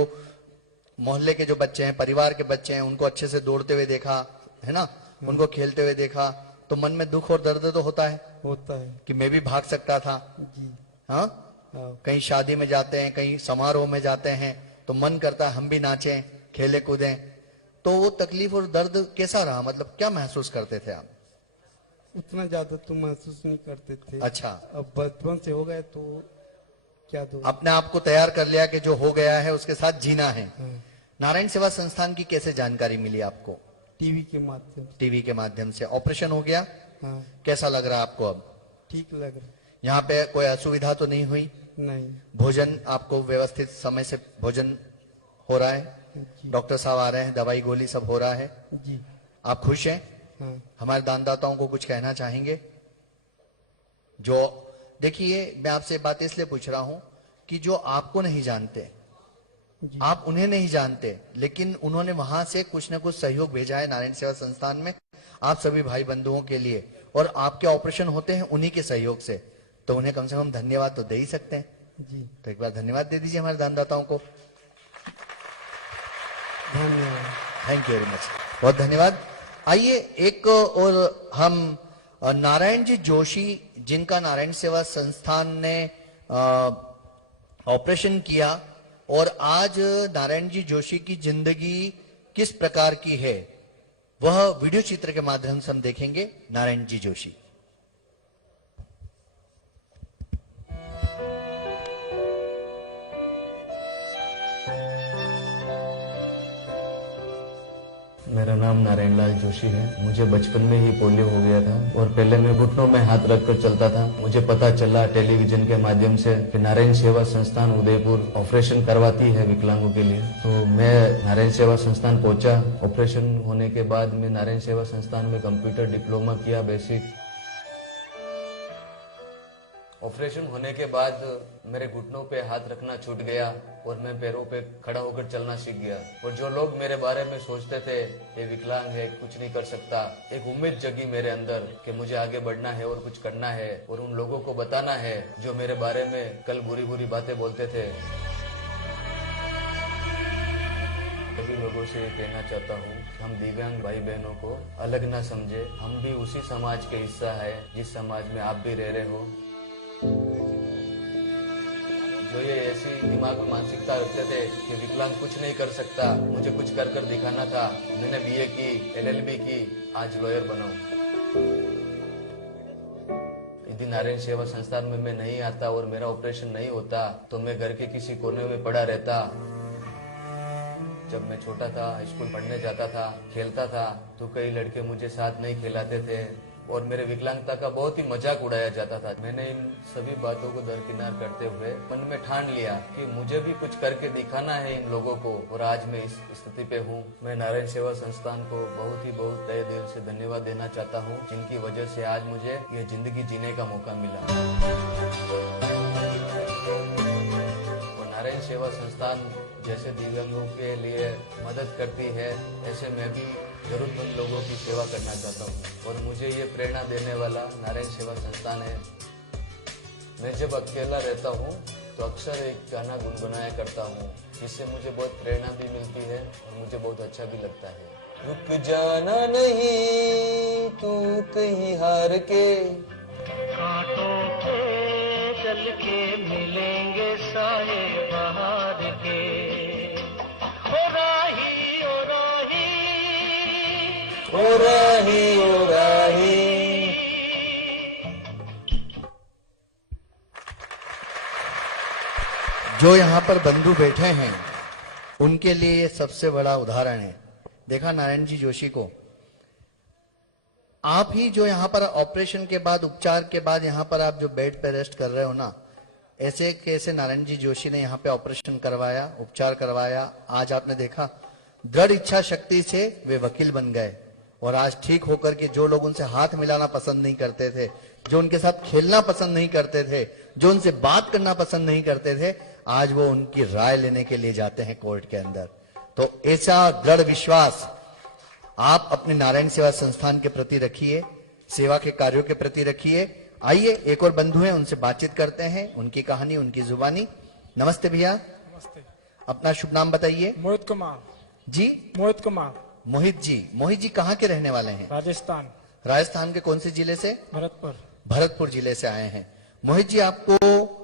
मोहल्ले के जो बच्चे हैं, परिवार के बच्चे हैं, उनको अच्छे से दौड़ते हुए देखा है ना, उनको खेलते हुए देखा, तो मन में दुख और दर्द तो होता है कि मैं भी भाग सकता था। जी। हाँ, कहीं शादी में जाते हैं, कहीं समारोह में जाते हैं तो मन करता है हम भी नाचें, खेले कूदें। तो वो तकलीफ और दर्द कैसा रहा, मतलब क्या महसूस करते थे आप? उतना ज्यादा तो महसूस नहीं करते थे। अच्छा, अब बचपन से हो गए तो क्या दो, अपने आप को तैयार कर लिया कि जो हो गया है उसके साथ जीना है। नारायण सेवा संस्थान की कैसे जानकारी मिली आपको? टीवी के माध्यम से। टीवी के माध्यम से। ऑपरेशन हो गया? हाँ। कैसा लग रहा है आपको अब? ठीक लग रहा। यहाँ पे कोई असुविधा तो नहीं हुई? नहीं। भोजन आपको व्यवस्थित समय से भोजन हो रहा है? डॉक्टर साहब आ रहे हैं, दवाई गोली सब हो रहा है? जी। आप खुश हैं? हाँ। हमारे दानदाताओं को कुछ कहना चाहेंगे? जो देखिए, मैं आपसे बात इसलिए पूछ रहा हूं कि जो आपको नहीं जानते, आप उन्हें नहीं जानते, लेकिन उन्होंने वहां से कुछ न कुछ सहयोग भेजा है नारायण सेवा संस्थान में आप सभी भाई बंधुओं के लिए, और आपके ऑपरेशन होते हैं उन्हीं के सहयोग से, तो उन्हें कम से कम धन्यवाद तो दे ही सकते हैं। जी। तो एक बार धन्यवाद दे दीजिए हमारे दानदाताओं को। धन्यवाद। थैंक यू वेरी मच, बहुत धन्यवाद। आइए एक और हम नारायण जी जोशी, जिनका नारायण सेवा संस्थान ने ऑपरेशन किया, और आज नारायण जी जोशी की जिंदगी किस प्रकार की है वह वीडियो चित्र के माध्यम से हम देखेंगे। नारायण जी जोशी। मेरा नाम नारायण लाल जोशी है। मुझे बचपन में ही पोलियो हो गया था और पहले मैं घुटनों में हाथ रखकर चलता था। मुझे पता चला टेलीविजन के माध्यम से कि नारायण सेवा संस्थान उदयपुर ऑपरेशन करवाती है विकलांगों के लिए। तो मैं नारायण सेवा संस्थान पहुंचा। ऑपरेशन होने के बाद मैं नारायण सेवा संस्थान में कंप्यूटर डिप्लोमा किया, बेसिक। ऑपरेशन होने के बाद मेरे घुटनों पे हाथ रखना छूट गया और मैं पैरों पे खड़ा होकर चलना सीख गया। और जो लोग मेरे बारे में सोचते थे ये विकलांग है, कुछ नहीं कर सकता, एक उम्मीद जगी मेरे अंदर कि मुझे आगे बढ़ना है और कुछ करना है और उन लोगों को बताना है जो मेरे बारे में कल बुरी बुरी बातें बोलते थे। लोगों से कहना चाहता हूँ, हम दिव्यांग भाई बहनों को अलग ना समझे। हम भी उसी समाज के हिस्सा है जिस समाज में आप भी रह रहे हो। जो ये ऐसी दिमाग में मानसिकता रखते थे कि विकलांग कुछ नहीं कर सकता, मुझे कुछ कर कर दिखाना था, मैंने बीए की, एलएलबी की, आज लॉयर बनाऊं। यदि नारायण सेवा संस्थान में मैं नहीं आता और मेरा ऑपरेशन नहीं होता तो मैं घर के किसी कोने में पड़ा रहता। जब मैं छोटा था, स्कूल पढ़ने जाता था, खेलता था तो कई लड़के मुझे साथ नहीं खिलाते थे और मेरे विकलांगता का बहुत ही मजाक उड़ाया जाता था। मैंने इन सभी बातों को दरकिनार करते हुए मन में ठान लिया कि मुझे भी कुछ करके दिखाना है इन लोगों को, और आज मैं इस स्थिति पे हूँ। मैं नारायण सेवा संस्थान को बहुत तहे दिल से धन्यवाद देना चाहता हूँ, जिनकी वजह से आज मुझे ये जिंदगी जीने का मौका मिला। और नारायण सेवा संस्थान जैसे दिव्यांगों के लिए मदद करती है, ऐसे मैं भी जरूरतमंद लोगों की सेवा करना चाहता हूँ और मुझे ये प्रेरणा देने वाला नारायण सेवा संस्थान है। मैं जब अकेला रहता हूँ तो अक्सर एक गाना गुनगुनाया करता हूँ, जिससे मुझे बहुत प्रेरणा भी मिलती है और मुझे बहुत अच्छा भी लगता है। रुक जाना नहीं तू कहीं हार के, कांटों पे चल के मिलेंगे साए बहार के। ओ राही ओ राही ओ राही ओ राही। जो यहाँ पर बंधु बैठे हैं उनके लिए ये सबसे बड़ा उदाहरण है। देखा नारायण जी जोशी को, आप ही जो यहाँ पर ऑपरेशन के बाद, उपचार के बाद यहाँ पर आप जो बेड पे रेस्ट कर रहे हो ना, ऐसे कैसे नारायण जी जोशी ने यहाँ पे ऑपरेशन करवाया, उपचार करवाया। आज आपने देखा दृढ़ इच्छा शक्ति से वे वकील बन गए और आज ठीक होकर के जो लोग उनसे हाथ मिलाना पसंद नहीं करते थे, जो उनके साथ खेलना पसंद नहीं करते थे, जो उनसे बात करना पसंद नहीं करते थे, आज वो उनकी राय लेने के लिए जाते हैं कोर्ट के अंदर। तो ऐसा दृढ़ विश्वास आप अपने नारायण सेवा संस्थान के प्रति रखिए, सेवा के कार्यों के प्रति रखिए। आइए एक और बंधु हैं, उनसे बातचीत करते हैं, उनकी कहानी, उनकी जुबानी। नमस्ते भैया। नमस्ते। अपना शुभ नाम बताइए। मोहित कुमार जी। मोहित कुमार। मोहित जी। मोहित जी कहाँ के रहने वाले हैं? राजस्थान। राजस्थान के कौन से जिले से? भरतपुर। भरतपुर जिले से आए हैं। मोहित जी, आपको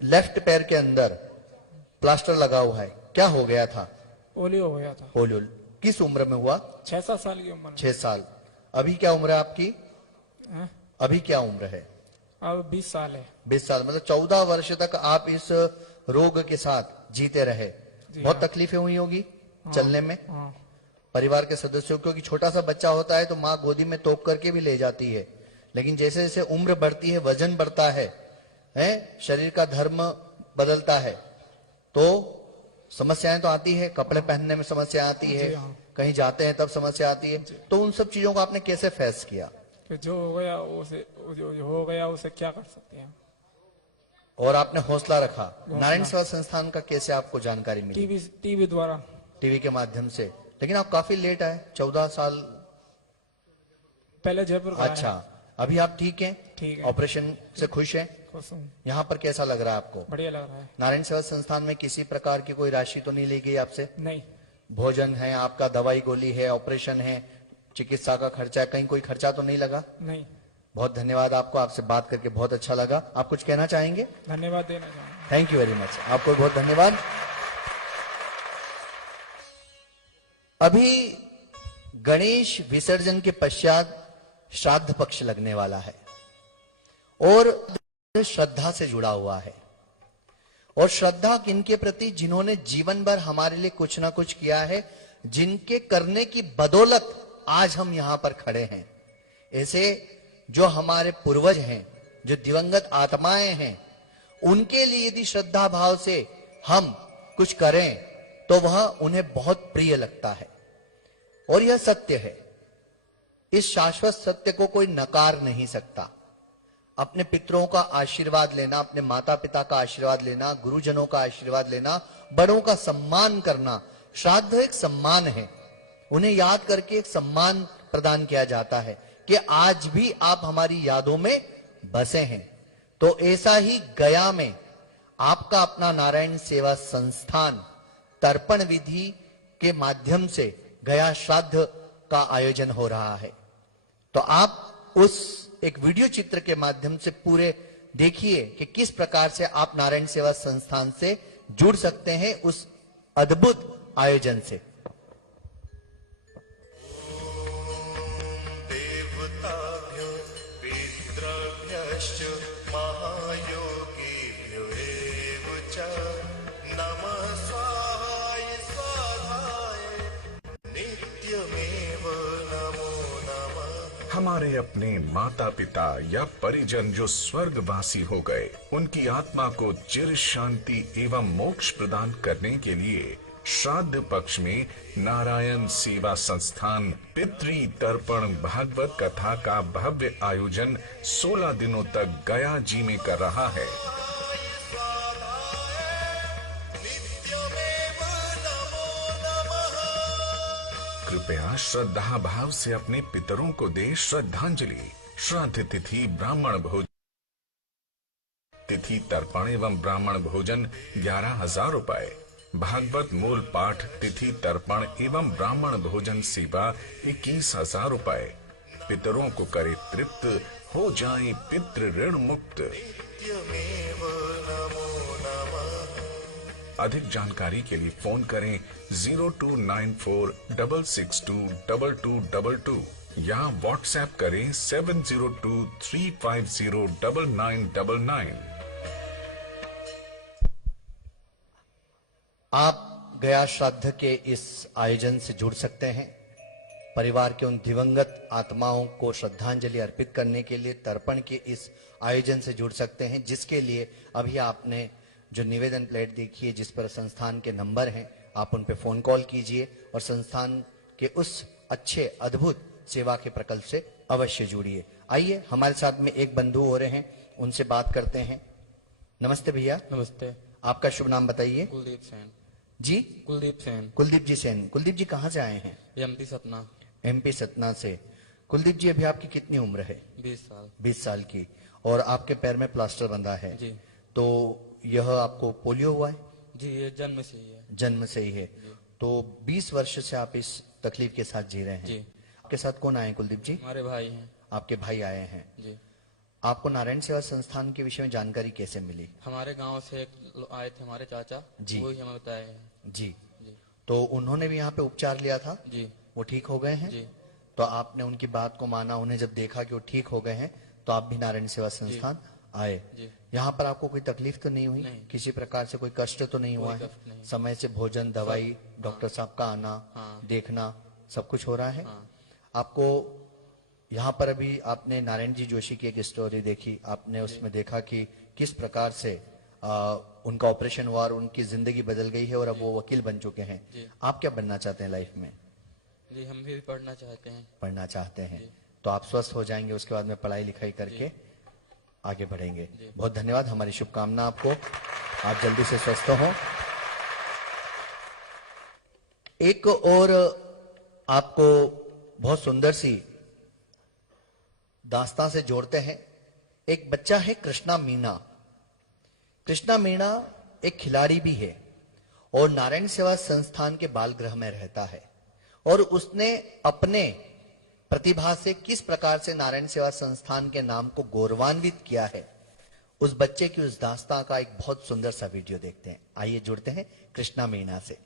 लेफ्ट पैर के अंदर प्लास्टर लगा हुआ है, क्या हो गया था? पोलियो हो गया था। पोलियो। किस उम्र में हुआ? 6-7 साल की उम्र। 6 साल। अभी क्या उम्र है आपकी? अभी क्या उम्र है? अब 20 साल है। 20 साल, मतलब 14 वर्ष तक आप इस रोग के साथ जीते रहे। बहुत तकलीफें हुई होगी चलने में? परिवार के सदस्यों, क्योंकि छोटा सा बच्चा होता है तो माँ गोदी में तोप करके भी ले जाती है, लेकिन जैसे जैसे उम्र बढ़ती है, वजन बढ़ता है, शरीर का धर्म बदलता है, तो समस्याएं तो आती है। कपड़े पहनने में समस्या आती है, कहीं जाते हैं तब समस्या आती है। तो उन सब चीजों को आपने कैसे फेस किया? कि जो हो गया उसे, जो हो गया उसे क्या कर सकते हैं। और आपने हौसला रखा। नारायण सेवा संस्थान का कैसे आपको जानकारी मिली? टीवी द्वारा, टीवी के माध्यम से। लेकिन आप काफी लेट आए, 14 साल पहले जयपुर। अच्छा, अभी आप ठीक हैं? ठीक है। ऑपरेशन से खुश हैं? खुश हूँ। यहाँ पर कैसा लग रहा है आपको? बढ़िया लग रहा है। नारायण सेवा संस्थान में किसी प्रकार की कोई राशि तो नहीं ली गई आपसे? नहीं। भोजन है आपका, दवाई गोली है, ऑपरेशन है, चिकित्सा का खर्चा है, कहीं कोई खर्चा तो नहीं लगा? नहीं। बहुत धन्यवाद आपको, आपसे बात करके बहुत अच्छा लगा। आप कुछ कहना चाहेंगे? धन्यवाद देना चाहूँगा। थैंक यू वेरी मच, आपको बहुत धन्यवाद। अभी गणेश विसर्जन के पश्चात श्राद्ध पक्ष लगने वाला है और श्रद्धा से जुड़ा हुआ है। और श्रद्धा किनके प्रति? जिन्होंने जीवन भर हमारे लिए कुछ ना कुछ किया है, जिनके करने की बदौलत आज हम यहां पर खड़े हैं। ऐसे जो हमारे पूर्वज हैं, जो दिवंगत आत्माएं हैं, उनके लिए यदि श्रद्धा भाव से हम कुछ करें तो वह उन्हें बहुत प्रिय लगता है। और यह सत्य है, इस शाश्वत सत्य को कोई नकार नहीं सकता। अपने पितरों का आशीर्वाद लेना, अपने माता पिता का आशीर्वाद लेना, गुरुजनों का आशीर्वाद लेना, बड़ों का सम्मान करना, श्राद्ध एक सम्मान है। उन्हें याद करके एक सम्मान प्रदान किया जाता है कि आज भी आप हमारी यादों में बसे हैं। तो ऐसा ही गया में आपका अपना नारायण सेवा संस्थान तर्पण विधि के माध्यम से गया श्राद्ध का आयोजन हो रहा है। तो आप उस एक वीडियो चित्र के माध्यम से पूरे देखिए कि किस प्रकार से आप नारायण सेवा संस्थान से जुड़ सकते हैं उस अद्भुत आयोजन से। देवताभ्यो पितृभ्यश्च महायोगिभ्यो एव च नमः स्वाहाय स्वाहाय नित्यमेव नमो नमः। हमारे अपने माता पिता या परिजन जो स्वर्गवासी हो गए, उनकी आत्मा को चिर शांति एवं मोक्ष प्रदान करने के लिए श्राद्ध पक्ष में नारायण सेवा संस्थान पितृ तर्पण भागवत कथा का भव्य आयोजन 16 दिनों तक गया जी में कर रहा है। कृपया श्रद्धा भाव से अपने पितरों को दे श्रद्धांजलि। श्राद्ध तिथि ब्राह्मण भोजन तिथि तर्पण एवं ब्राह्मण भोजन 11,000 रुपए। भागवत मूल पाठ तिथि तर्पण एवं ब्राह्मण भोजन सेवा 21,000 रुपए। पितरों को करे तृप्त, हो जाए पितृ ऋण मुक्त। अधिक जानकारी के लिए फोन करें 0294 662 2222 या व्हाट्सएप करें 702 350 9999। आप गया श्राद्ध के इस आयोजन से जुड़ सकते हैं। परिवार के उन दिवंगत आत्माओं को श्रद्धांजलि अर्पित करने के लिए तर्पण के इस आयोजन से जुड़ सकते हैं, जिसके लिए अभी आपने जो निवेदन प्लेट देखी है जिस पर संस्थान के नंबर हैं, आप उन पे फोन कॉल कीजिए और संस्थान के उस अच्छे अद्भुत सेवा के प्रकल्प से अवश्य जुड़िए। आइए हमारे साथ में एक बंधु हो रहे हैं, उनसे बात करते हैं। नमस्ते भैया। नमस्ते। आपका शुभ नाम बताइए। कुलदीप सेन। जी कुलदीप सेन। कुलदीप जी सेन। कुलदीप जी कहाँ से आए हैं? एमपी सतना। एमपी सतना से। कुलदीप जी अभी आपकी कितनी उम्र है? 20 साल। 20 साल की। और आपके पैर में प्लास्टर बंधा है जी। तो यह आपको पोलियो हुआ है? जी, ये जन्म से ही है। जन्म से ही है। तो 20 वर्ष से आप इस तकलीफ के साथ जी रहे हैं। जी। आपके साथ कौन आए कुलदीप जी? हमारे भाई हैं। आपके भाई आए हैं। जी। आपको नारायण सेवा संस्थान के विषय में जानकारी कैसे मिली? हमारे गांव से एक आए थे हमारे चाचा जी। वो ही हमें बताए हैं। जी। तो उन्होंने भी यहाँ पे उपचार लिया था? जी। वो ठीक हो गए हैं? जी। तो आपने उनकी बात को माना, उन्हें जब देखा कि वो ठीक हो गए हैं तो आप भी नारायण सेवा संस्थान आए। जी। यहाँ पर आपको कोई तकलीफ तो नहीं हुई? नहीं। किसी प्रकार से कोई कष्ट तो नहीं हुआ है? कष्ट नहीं। समय से भोजन, दवाई, डॉक्टर साहब का आना, देखना, सब कुछ हो रहा है? आपको यहाँ पर अभी आपने नारायण जी जोशी की एक स्टोरी देखी, आपने उसमें देखा कि किस प्रकार से उनका ऑपरेशन हुआ और उनकी जिंदगी बदल गई है और अब वो वकील बन चुके हैं। आप क्या बनना चाहते हैं लाइफ में? जी, हम भी पढ़ना चाहते हैं। पढ़ना चाहते हैं तो आप स्वस्थ हो जाएंगे, उसके बाद में पढ़ाई लिखाई करके आगे बढ़ेंगे। बहुत धन्यवाद, हमारी शुभकामना आपको, आप जल्दी से स्वस्थ हो। एक और आपको बहुत सुंदर सी दास्तां से जोड़ते हैं। एक बच्चा है कृष्णा मीणा। कृष्णा मीणा एक खिलाड़ी भी है और नारायण सेवा संस्थान के बाल गृह में रहता है और उसने अपने प्रतिभा से किस प्रकार से नारायण सेवा संस्थान के नाम को गौरवान्वित किया है, उस बच्चे की उस दास्तां का एक बहुत सुंदर सा वीडियो देखते हैं। आइए जुड़ते हैं कृष्णा मीणा से।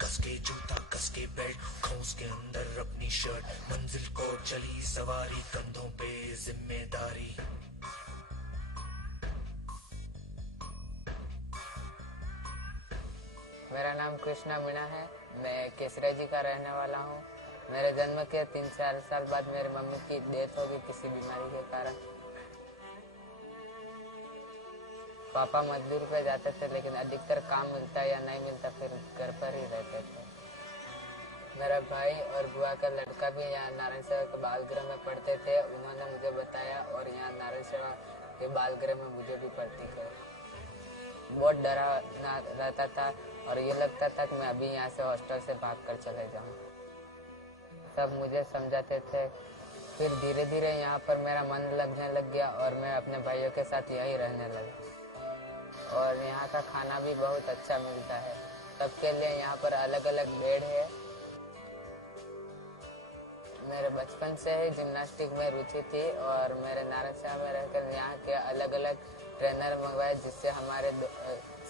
कसके जूता कसके बेल्ट, खौस के अंदर अपनी शर्ट, मंजिल को चली सवारी, कंधों पे जिम्मेदारी। मेरा नाम कृष्णा मीणा है। मैं केसरिया जी का रहने वाला हूँ। मेरे जन्म के 3-4 साल बाद मेरी मम्मी की डेथ हो गई किसी बीमारी के कारण। पापा मजदूर पे जाते थे लेकिन अधिकतर काम मिलता या नहीं मिलता फिर घर पर ही रहते थे। मेरा भाई और बुआ का लड़का भी यहाँ नारायण सेवा के बाल गृह में पढ़ते थे। उन्होंने मुझे बताया और यहाँ नारायण सेवा के बाल गृह में मुझे भी भर्ती किया। बहुत डरा रहता था और ये लगता था कि मैं अभी यहाँ से हॉस्टल से भागकर चले जाऊँ। सब मुझे समझाते थे। फिर धीरे धीरे यहाँ पर मेरा मन लगने लग गया और मैं अपने भाइयों के साथ यहीं रहने लगा। और यहाँ का खाना भी बहुत अच्छा मिलता है। सबके लिए यहाँ पर अलग अलग बेड है। मेरे बचपन से ही जिम्नास्टिक में रुचि थी और मेरे नारायण सेवा में रहकर यहाँ के अलग अलग ट्रेनर मंगवाए, जिससे हमारे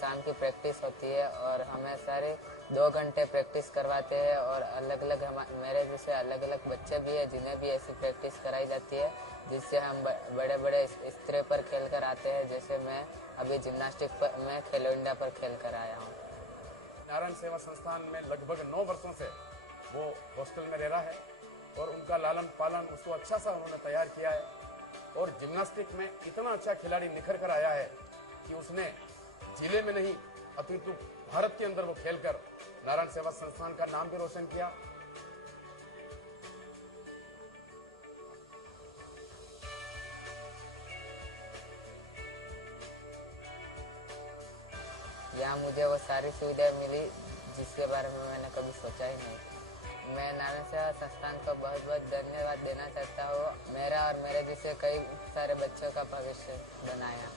शाम की प्रैक्टिस होती है और हमें सारे 2 घंटे प्रैक्टिस करवाते हैं। और अलग अलग मेरे जैसे अलग अलग बच्चे भी हैं जिन्हें भी ऐसी प्रैक्टिस कराई जाती है, जिससे हम बड़े बड़े स्तरों पर खेल कर आते हैं। जैसे मैं अभी जिम्नास्टिक में खेलो इंडिया पर खेल कर आया हूँ। नारायण सेवा संस्थान में लगभग 9 वर्षों से वो हॉस्टल में रह रहा है और उनका लालन पालन उसको अच्छा सा उन्होंने तैयार किया है और जिम्नास्टिक में इतना अच्छा खिलाड़ी निखर कर आया है कि उसने जिले में नहीं अपितु भारत के अंदर वो खेलकर नारायण सेवा संस्थान का नाम भी रोशन किया। यहाँ मुझे वो सारी सुविधाएं मिली जिसके बारे में मैंने कभी सोचा ही नहीं था। मैं नारायण सेवा संस्थान को बहुत बहुत धन्यवाद देना चाहता हूँ। मेरा और मेरे जैसे कई सारे बच्चों का भविष्य बनाया।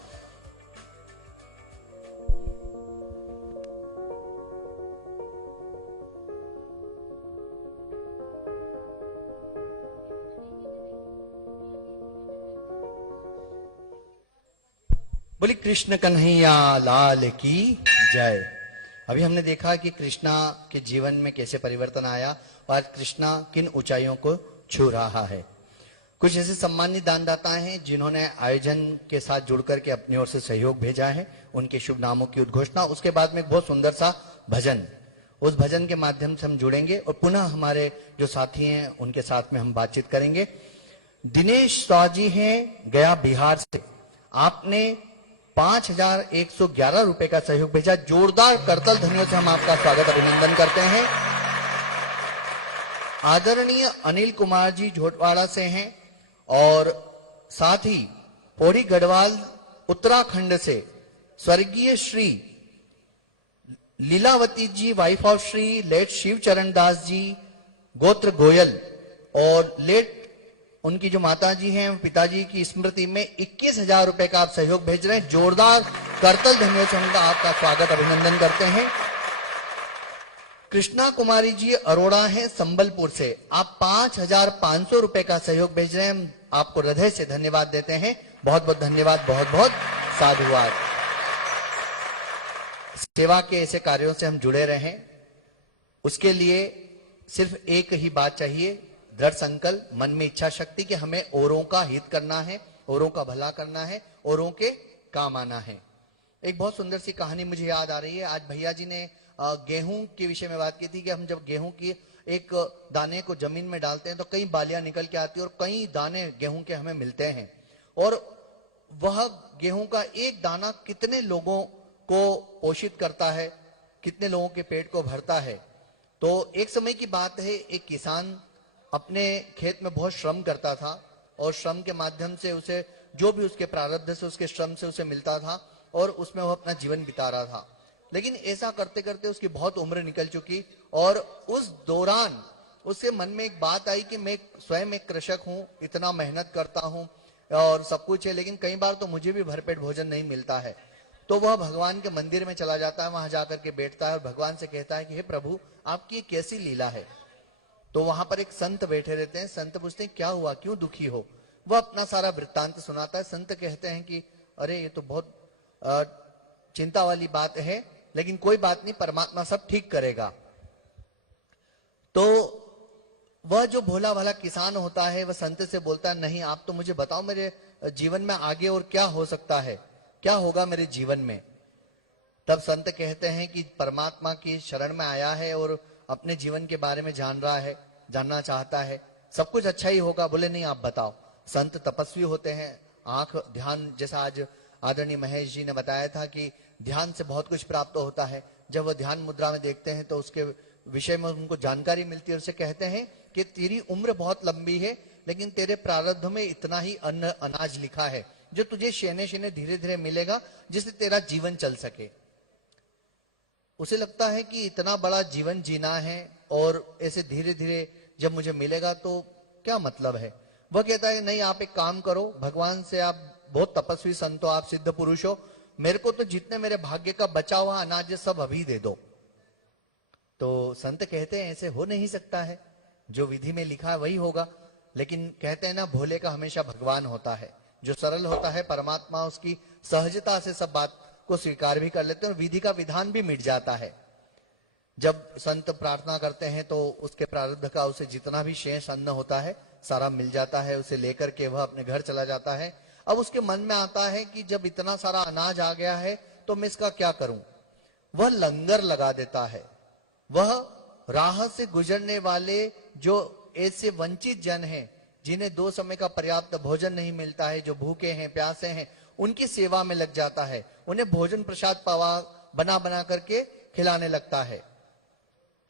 बोली कृष्ण कन्हैया लाल की जय। अभी हमने देखा कि कृष्णा के जीवन में कैसे परिवर्तन आया और आज कृष्णा किन ऊंचाइयों को छू रहा है। कुछ ऐसे सम्मानित दानदाता हैं जिन्होंने आयोजन के साथ जुड़कर के अपनी ओर से सहयोग भेजा है, उनके शुभ नामों की उद्घोषणा, उसके बाद में एक बहुत सुंदर सा भजन, उस भजन के माध्यम से हम जुड़ेंगे और पुनः हमारे जो साथी हैं उनके साथ में हम बातचीत करेंगे। दिनेश साजी हैं गया बिहार से, आपने 5,111 रुपए का सहयोग भेजा। जोरदार करतल ध्वनियों से हम आपका स्वागत अभिनंदन करते हैं। आदरणीय अनिल कुमार जी झोटवाड़ा से हैं और साथ ही पौड़ी गढ़वाल उत्तराखंड से स्वर्गीय Shri Lilavati ji wife of Shri late Shivcharan Das ji गोत्र गोयल और लेट उनकी जो माता जी हैं पिताजी की स्मृति में 21,000 रुपए का आप सहयोग भेज रहे हैं। जोरदार करतल ध्वनियों से उनका आपका स्वागत अभिनंदन करते हैं। कृष्णा कुमारी जी अरोड़ा हैं संबलपुर से, आप 5,500 रुपए का सहयोग भेज रहे हैं। हम आपको हृदय से धन्यवाद देते हैं। बहुत बहुत धन्यवाद, बहुत बहुत साधुवाद। सेवा के ऐसे कार्यों से हम जुड़े रहें, उसके लिए सिर्फ एक ही बात चाहिए, दृढ़ संकल्प, मन में इच्छा शक्ति कि हमें औरों का हित करना है, औरों का भला करना है, औरों के काम आना है। एक बहुत सुंदर सी कहानी मुझे याद आ रही है। आज भैया जी ने गेहूं के विषय में बात की थी कि हम जब गेहूं की एक दाने को जमीन में डालते हैं तो कई बालियां निकल के आती है और कई दाने गेहूं के हमें मिलते हैं और वह गेहूं का एक दाना कितने लोगों को पोषित करता है, कितने लोगों के पेट को भरता है। तो एक समय की बात है, एक किसान अपने खेत में बहुत श्रम करता था और श्रम के माध्यम से उसे जो भी उसके प्रारब्ध से उसके श्रम से उसे मिलता था और उसमें वो अपना जीवन बिता रहा था। लेकिन ऐसा करते करते उसकी बहुत उम्र निकल चुकी और उस दौरान उसके मन में एक बात आई कि मैं स्वयं एक कृषक हूँ, इतना मेहनत करता हूँ और सब कुछ है, लेकिन कई बार तो मुझे भी भरपेट भोजन नहीं मिलता है। तो वह भगवान के मंदिर में चला जाता है, वहां जाकर के बैठता है और भगवान से कहता है कि हे प्रभु, आपकी ये कैसी लीला है। तो वहां पर एक संत बैठे रहते हैं। संत पूछते हैं क्या हुआ, क्यों दुखी हो। वह अपना सारा वृत्तांत सुनाता है। संत कहते हैं कि अरे ये तो बहुत चिंता वाली बात है, लेकिन कोई बात नहीं, परमात्मा सब ठीक करेगा। तो वह जो भोला भाला किसान होता है वह संत से बोलता है नहीं, आप तो मुझे बताओ मेरे जीवन में आगे और क्या हो सकता है, क्या होगा मेरे जीवन में। तब संत कहते हैं कि परमात्मा की शरण में आया है और अपने जीवन के बारे में जान रहा है, जानना चाहता है, सब कुछ अच्छा ही होगा। बोले नहीं, आप बताओ। संत तपस्वी होते हैं, आंख ध्यान, जैसा आज आदरणीय महेश जी ने बताया था कि ध्यान से बहुत कुछ प्राप्त होता है। जब वह ध्यान मुद्रा में देखते हैं तो उसके विषय में उनको जानकारी मिलती है और उसे कहते हैं कि तेरी उम्र बहुत लंबी है, लेकिन तेरे प्रारब्ध में इतना ही अन्न अनाज लिखा है जो तुझे शेने शेने धीरे धीरे मिलेगा, जिससे तेरा जीवन चल सके। उसे लगता है कि इतना बड़ा जीवन जीना है और ऐसे धीरे धीरे जब मुझे मिलेगा तो क्या मतलब है। वह कहता है नहीं, आप एक काम करो, भगवान से, आप बहुत तपस्वी संत हो, आप सिद्ध पुरुष हो, मेरे को तो जितने मेरे भाग्य का बचा हुआ अनाज सब अभी दे दो। तो संत कहते हैं ऐसे हो नहीं सकता है, जो विधि में लिखा है वही होगा। लेकिन कहते हैं ना, भोले का हमेशा भगवान होता है। जो सरल होता है परमात्मा उसकी सहजता से सब बात को स्वीकार भी कर लेते हैं और विधि का विधान भी मिट जाता है। जब संत प्रार्थना करते हैं तो उसके प्रारब्ध का उसे जितना भी शेष अन्न होता है सारा मिल जाता है, उसे लेकर के वह अपने घर चला जाता है। अब उसके मन में आता है कि जब इतना सारा अनाज आ गया है तो मैं इसका क्या करूं। वह लंगर लगा देता है। वह राह से गुजरने वाले जो ऐसे वंचित जन हैं, जिन्हें 2 समय का पर्याप्त भोजन नहीं मिलता है, जो भूखे हैं प्यासे हैं, उनकी सेवा में लग जाता है। उन्हें भोजन प्रसाद पावा बना बना करके खिलाने लगता है।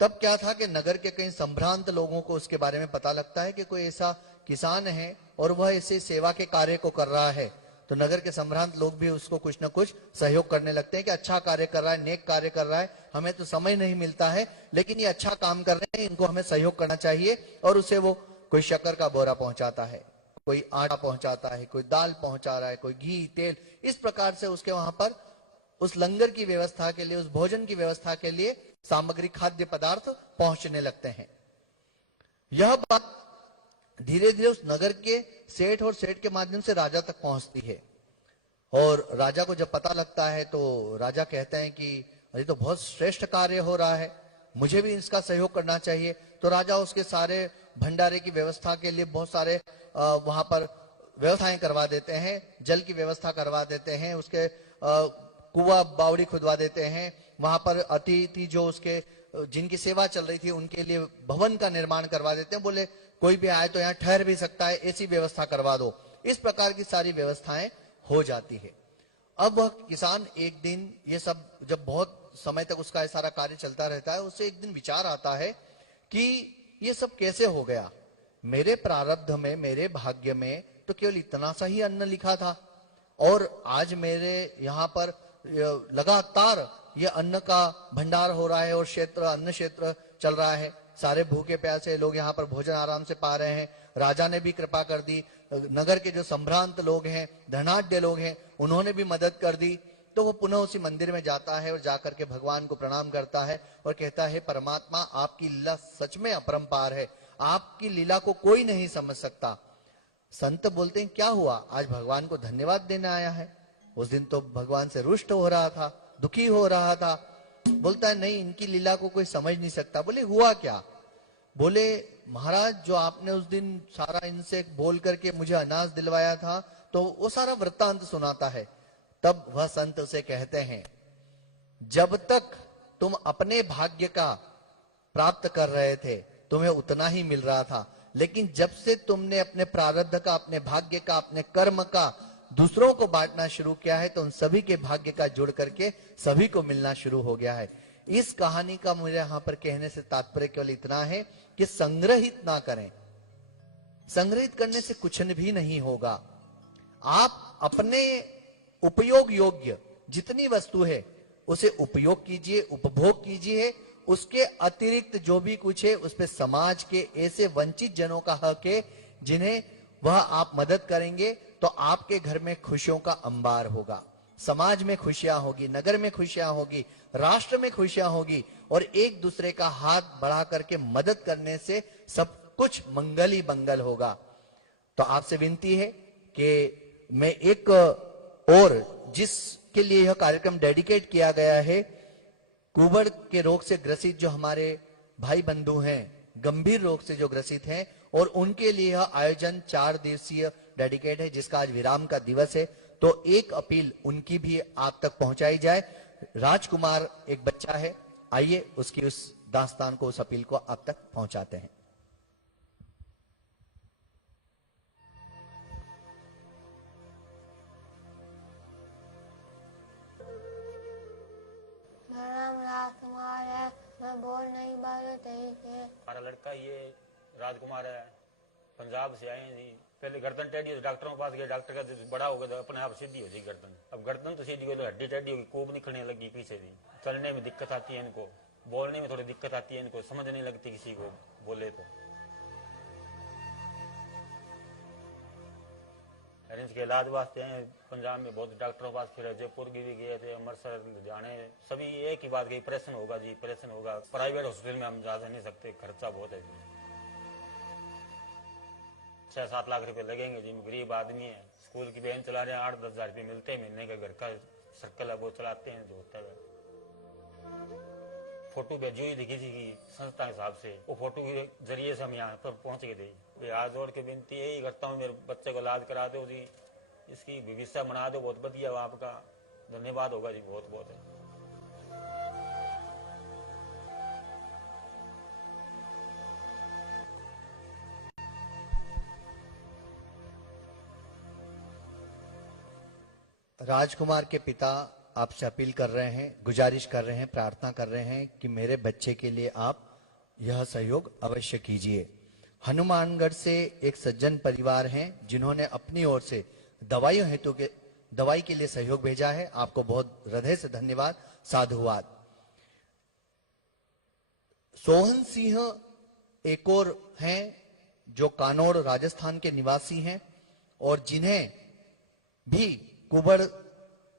तब क्या था कि नगर के कई संभ्रांत लोगों को उसके बारे में पता लगता है कि कोई ऐसा किसान है और वह ऐसे सेवा के कार्य को कर रहा है। तो नगर के संभ्रांत लोग भी उसको कुछ न कुछ सहयोग करने लगते हैं कि अच्छा कार्य कर रहा है, नेक कार्य कर रहा है, हमें तो समय नहीं मिलता है, लेकिन ये अच्छा काम कर रहे हैं, इनको हमें सहयोग करना चाहिए। और उसे वो कोई शक्कर का बोरा पहुंचाता है, कोई आटा पहुंचाता है, कोई दाल पहुंचा रहा है, कोई घी तेल, इस प्रकार से उसके वहां पर उस लंगर की व्यवस्था के लिए, उस भोजन की व्यवस्था के लिए सामग्री, खाद्य पदार्थ पहुंचने लगते हैं। यह बात धीरे धीरे उस नगर के सेठ और सेठ के माध्यम से राजा तक पहुंचती है। और राजा को जब पता लगता है तो राजा कहते हैं कि अरे तो बहुत श्रेष्ठ कार्य हो रहा है, मुझे भी इसका सहयोग करना चाहिए। तो राजा उसके सारे भंडारे की व्यवस्था के लिए बहुत सारे वहां पर व्यवस्थाएं करवा देते हैं, जल की व्यवस्था करवा देते हैं, उसके कुआं बावड़ी खुदवा देते हैं। वहां पर अतिथि जो उसके जिनकी सेवा चल रही थी उनके लिए भवन का निर्माण करवा देते हैं। बोले कोई भी आए तो यहाँ ठहर भी सकता है, ऐसी व्यवस्था करवा दो। इस प्रकार की सारी व्यवस्थाएं हो जाती है। अब वह किसान एक दिन, ये सब जब बहुत समय तक उसका सारा कार्य चलता रहता है, उसे एक दिन विचार आता है कि ये सब कैसे हो गया। मेरे प्रारब्ध में, मेरे भाग्य में तो केवल इतना सा ही अन्न लिखा था और आज मेरे यहाँ पर लगातार ये अन्न का भंडार हो रहा है और क्षेत्र, अन्न क्षेत्र चल रहा है। सारे भूखे प्यासे लोग यहाँ पर भोजन आराम से पा रहे हैं। राजा ने भी कृपा कर दी, नगर के जो संभ्रांत लोग हैं, धनाढ्य लोग हैं, उन्होंने भी मदद कर दी। तो वो पुनः उसी मंदिर में जाता है और जाकर के भगवान को प्रणाम करता है और कहता है, परमात्मा आपकी लीला सच में अपरंपार है, आपकी लीला को कोई नहीं समझ सकता। संत बोलते हैं क्या हुआ, आज भगवान को धन्यवाद देने आया है? उस दिन तो भगवान से रुष्ट हो रहा था, दुखी हो रहा था। बोलता है नहीं, इनकी लीला को कोई समझ नहीं सकता। बोले हुआ क्या? बोले महाराज, जो आपने उस दिन सारा इनसे बोल करके मुझे अनाज दिलवाया था, तो वो सारा वृत्तांत सुनाता है। तब वह संत उसे कहते हैं, जब तक तुम अपने भाग्य का प्राप्त कर रहे थे तुम्हें उतना ही मिल रहा था, लेकिन जब से तुमने अपने प्रारब्ध का, अपने भाग्य का, अपने कर्म का दूसरों को बांटना शुरू किया है तो उन सभी के भाग्य का जुड़ करके सभी को मिलना शुरू हो गया है। इस कहानी का मुझे यहां पर कहने से तात्पर्य केवल इतना है कि संग्रहित ना करें। संग्रहित करने से कुछ भी नहीं होगा। आप अपने उपयोग योग्य जितनी वस्तु है उसे उपयोग कीजिए, उपभोग कीजिए। उसके अतिरिक्त जो भी कुछ है उस पे समाज के ऐसे वंचित जनों का हक है जिन्हें वह आप मदद करेंगे तो आपके घर में खुशियों का अंबार होगा, समाज में खुशियां होगी, नगर में खुशियां होगी, राष्ट्र में खुशियां होगी। और एक दूसरे का हाथ बढ़ा करके मदद करने से सब कुछ मंगल ही मंगल होगा। तो आपसे विनती है कि मैं एक और, जिसके लिए यह कार्यक्रम डेडिकेट किया गया है, कुबड़ के रोग से ग्रसित जो हमारे भाई बंधु हैं, गंभीर रोग से जो ग्रसित हैं, और उनके लिए यह आयोजन 4 दिवसीय डेडिकेट है, जिसका आज विराम का दिवस है। तो एक अपील उनकी भी आप तक पहुंचाई जाए। राजकुमार एक बच्चा है, आइए उसकी उस दास्तान को, उस अपील को आप तक पहुंचाते हैं। मेरा नाम राजकुमार है, मैं बोल नहीं पाता सही से। हमारा लड़का ये राजकुमार है, पंजाब से आए हैं जी। पहले गर्दन टेढ़ी हो, डॉक्टरों के पास गए, डॉक्टर का बड़ा हो गया तो अपने आप सीधी हो जाएगी गर्दन। अब गर्दन तो सीधी हो तो हड्डी टेढ़ी होगी, कोब निकलने लगी पीछे से। चलने में दिक्कत आती है इनको, बोलने में थोड़ी दिक्कत आती है इनको, समझ नहीं लगती किसी को बोले तो। नारायण के इलाज वास्ते हैं पंजाब में बहुत डॉक्टरों के पास फिर जयपुर भी गए थे, अमृतसर लुधियाने, सभी एक ही बात की ऑपरेशन होगा जी, ऑपरेशन होगा। प्राइवेट हॉस्पिटल में हम जा नहीं सकते, खर्चा बहुत है जी। 6-7 लाख रुपए लगेंगे जी। गरीब आदमी है, स्कूल की वैन चला रहे हैं, 8-10 हजार रुपये मिलते हैं महीने का, घर का सर्कल है वो चलाते हैं जो होता है। फोटो भेजी हुई दिखी थी संस्था के हिसाब से, वो फोटो के जरिए से हम यहाँ पर पहुंच गए थे। हाथ जोड़ के विनती यही करता हूँ, मेरे बच्चे को इलाज करा दो जी, इसकी भविष्य बना दो, बहुत बढ़िया आपका धन्यवाद होगा जी, बहुत बहुत है। राजकुमार के पिता आपसे अपील कर रहे हैं, गुजारिश कर रहे हैं, प्रार्थना कर रहे हैं कि मेरे बच्चे के लिए आप यह सहयोग अवश्य कीजिए। हनुमानगढ़ से एक सज्जन परिवार हैं जिन्होंने अपनी ओर से दवाई के लिए सहयोग भेजा है। आपको बहुत हृदय से धन्यवाद, साधुवाद। सोहन सिंह एक और हैं जो कानौड़ राजस्थान के निवासी हैं और जिन्हें भी कुबड़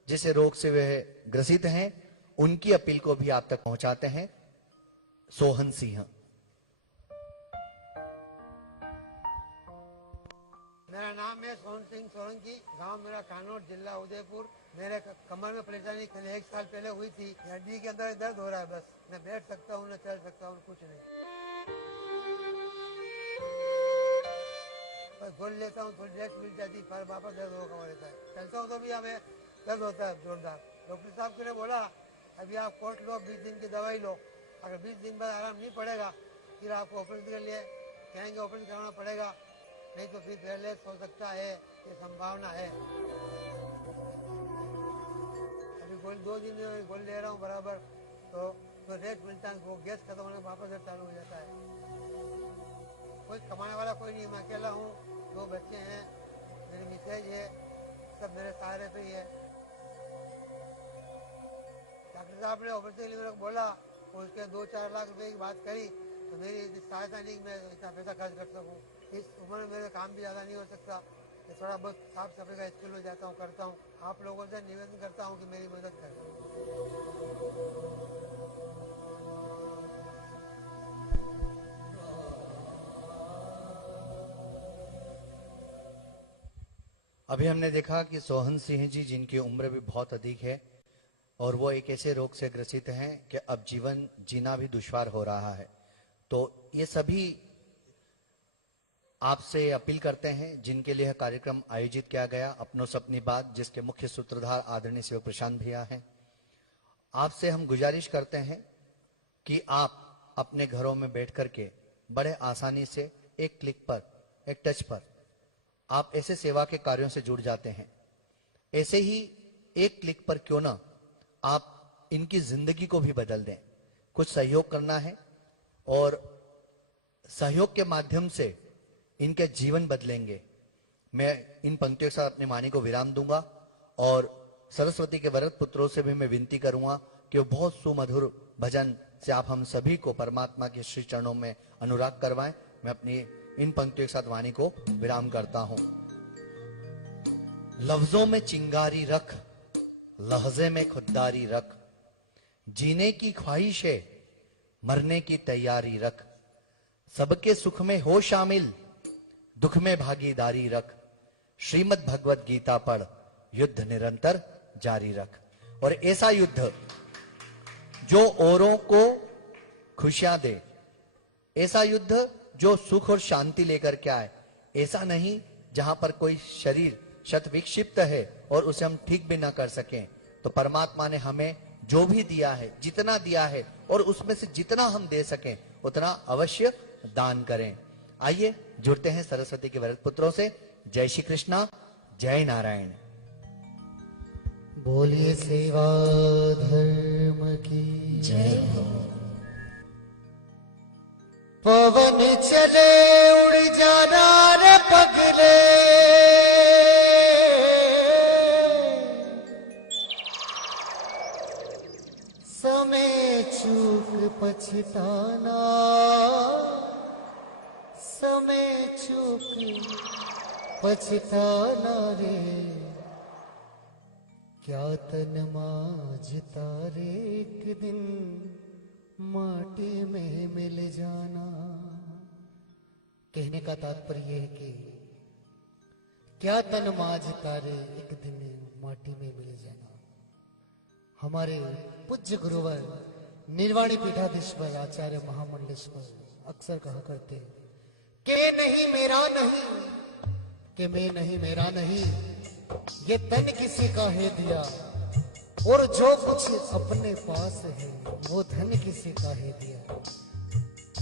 जैसे रोग से वह ग्रसित हैं, उनकी अपील को भी आप तक पहुंचाते हैं। सोहन सिंह। मेरा नाम है सोहन सिंह सोलंकी, गांव मेरा कानौड़, जिला उदयपुर। मेरे कमर में परेशानी 1 साल पहले हुई थी। हड्डी के अंदर दर्द हो रहा है, बस न बैठ सकता हूँ न चल सकता हूँ, कुछ नहीं। बस गोल लेता हूँ, थोड़ी रेस्ट मिल जाती, पर वापस दर्द होगा रहता है। चलता हूँ तो भी हमें दर्द होता है जोरदार। डॉक्टर साहब ने बोला अभी आप कोर्स लो, 20 दिन की दवाई लो, अगर 20 दिन बाद आराम नहीं पड़ेगा फिर आपको ऑपरेशन के लिए कहेंगे, ऑपरेशन कराना पड़ेगा, नहीं तो फिर पैरलाइज हो सकता है, ये संभावना है। अभी गोल 2 दिन गोल ले रहा हूँ बराबर, तो रेस्ट मिलता है, वो गैस खत्म होने वापस चालू हो जाता है। कोई कमाने वाला कोई नहीं, मैं अकेला हूँ, 2 बच्चे हैं, मेरी मिसेज है, सब मेरे सहारे पे ही है। डॉक्टर साहब ने ऑपरेशन के लिए मेरे को बोला, उसके 2-4 लाख रुपए की बात करी, तो मेरी सहायता नहीं कि मैं इतना पैसा खर्च कर सकूँ। इस उम्र में मेरे काम भी ज़्यादा नहीं हो सकता, मैं थोड़ा बहुत साफ सफाई का स्कूल में जाता हूँ, करता हूँ। आप लोगों से निवेदन करता हूँ कि मेरी मदद करें। अभी हमने देखा कि सोहन सिंह जी, जिनकी उम्र भी बहुत अधिक है और वो एक ऐसे रोग से ग्रसित हैं कि अब जीवन जीना भी दुश्वार हो रहा है, तो ये सभी आपसे अपील करते हैं जिनके लिए कार्यक्रम आयोजित किया गया, अपनों से अपनी बात, जिसके मुख्य सूत्रधार आदरणीय सेवक प्रशांत भैया हैं। आपसे हम गुजारिश करते हैं कि आप अपने घरों में बैठ करके बड़े आसानी से एक क्लिक पर, एक टच पर आप ऐसे सेवा के कार्यों से जुड़ जाते हैं। ऐसे ही एक क्लिक पर क्यों ना आप इनकी जिंदगी को भी बदल दें। कुछ सहयोग करना है और सहयोग के माध्यम से इनके जीवन बदलेंगे। मैं इन पंक्तियों के साथ अपने वाणी को विराम दूंगा और सरस्वती के वरद पुत्रों से भी मैं विनती करूंगा कि वो बहुत सुमधुर भजन से आप हम सभी को परमात्मा के श्री चरणों में अनुराग करवाएं। मैं अपनी इन पंक्तियों के साथ वाणी को विराम करता हूं। लफ्जों में चिंगारी रख, लहजे में खुददारी रख, जीने की ख्वाहिश है, मरने की तैयारी रख, सबके सुख में हो शामिल, दुख में भागीदारी रख, श्रीमद् भगवत गीता पढ़, युद्ध निरंतर जारी रख। और ऐसा युद्ध जो औरों को खुशियां दे, ऐसा युद्ध जो सुख और शांति लेकर के आए, ऐसा नहीं जहां पर कोई शरीर शत विक्षिप्त है और उसे हम ठीक भी ना कर सकें। तो परमात्मा ने हमें जो भी दिया है, जितना दिया है, और उसमें से जितना हम दे सकें उतना अवश्य दान करें। आइए जुड़ते हैं सरस्वती के वरद पुत्रों से। जय श्री कृष्णा, जय नारायण। बोलिए सेवा धर्म की जय हो। पवन चले उड़ जाना रे पगले, समय चूक पछताना, समय चूक पछताना रे, क्या तन मांझता रे, एक दिन माटी में मिल जाना। कहने का तात्पर्य है कि क्या तन मांझता रे, एक दिन माटी में मिल जाना। हमारे पूज्य गुरुवर निर्वाणी पीठाधीश्वर आचार्य महामंडलेश्वर अक्सर कहा करते कि नहीं मेरा नहीं, कि मैं नहीं मेरा नहीं, ये तन किसी का है दिया, और जो कुछ अपने पास है वो धन किसी का है दिया।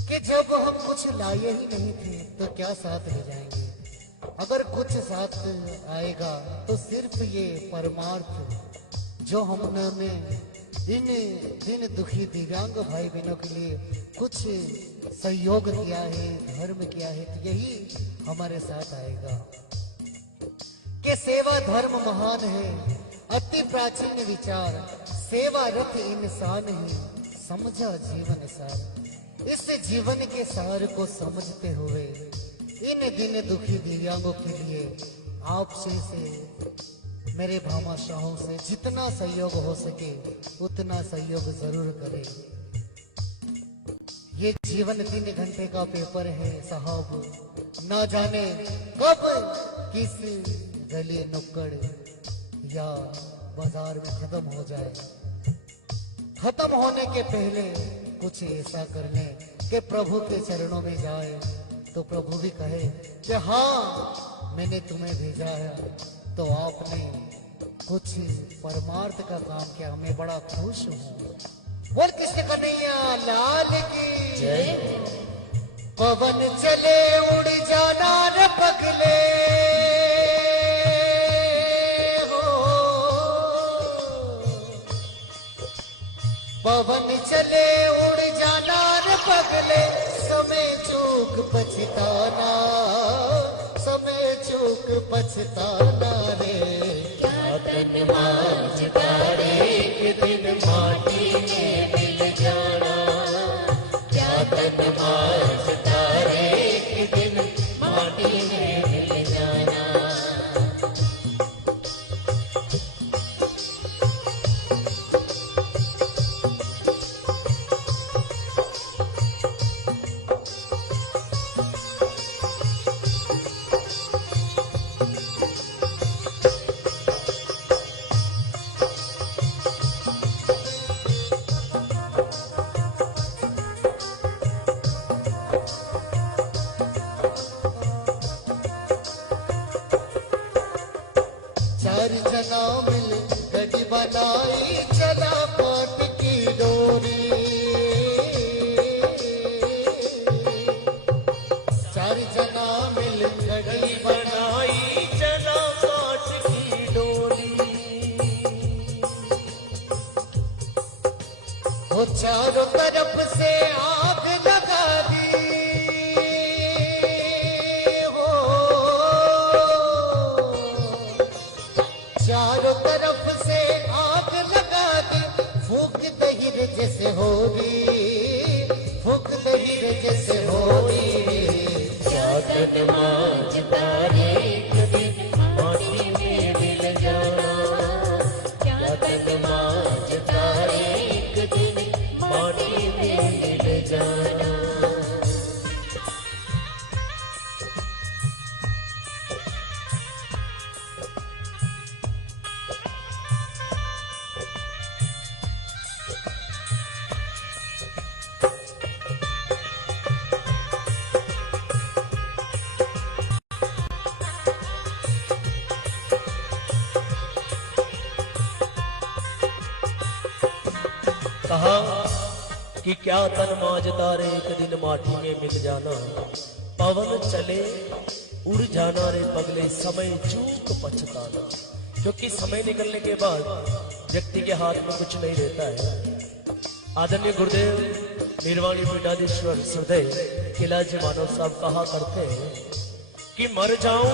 कि जब हम कुछ लाए ही नहीं थे तो क्या साथ ले जाएंगे, अगर कुछ साथ आएगा तो सिर्फ ये परमार्थ जो हमने इन दिन दुखी दिव्यांग भाई बहनों के लिए कुछ सहयोग किया है, धर्म किया है, तो यही हमारे साथ आएगा। कि सेवा धर्म महान है, अति प्राचीन विचार, सेवा रथ इंसान है, समझा जीवन सार। इस जीवन के सार को समझते हुए इन दिन दुखी दिव्यांगों के लिए आपसे से मेरे भामाशाहों से जितना सहयोग हो सके उतना सहयोग जरूर करें। ये जीवन 3 घंटे का पेपर है साहब, ना जाने कब किस गली नुक्कड़ या बाजार में खत्म हो जाए। खत्म होने के पहले कुछ ऐसा कर लें कि प्रभु के चरणों में जाए तो प्रभु भी कहे कि हाँ मैंने तुम्हें भेजा है, तो आपने कुछ परमार्थ का काम किया, मैं बड़ा खुश हूँ। बोल कृष्ण कन्हैया लाल की जय। पवन चले उड़ जाना रे पगले, पवन चले उड़ जाना रे पगले, समय चूक पछताना, समय चूक पछताना रे। क्या तन मांझता रे, एक दिन माटी में मिल जाना। क्या तन मांझता रे, एक दिन माटी में मिल जाना। चार जना मिल गड़ी बनाई, चला पाट की डोरी। चार जना मिल गड़ी बनाई, चला पाट की डोरी। वो चारों तरफ से आग लगा दी, चारों तरफ से आग लगा दी। फूक दही जैसे हो रही, फूक दही जैसे हो रही। क्या तन मांझता रे, एक दिन माटी में मिल जाना। क्या तन मांझता रे, एक दिन माटी में मिल जाना। कहा कि क्या तन मांझता रे, एक दिन माटी में मिल जाना। पवन चले उड़ जाना रे पगले, समय चूक पछताना। क्योंकि समय निकलने के बाद व्यक्ति के हाथ में कुछ नहीं रहता है। आदरणीय गुरुदेव निर्वाणी पीठाधीश्वर हृदय किलाजी मानव साहब कहा करते हैं कि मर जाऊं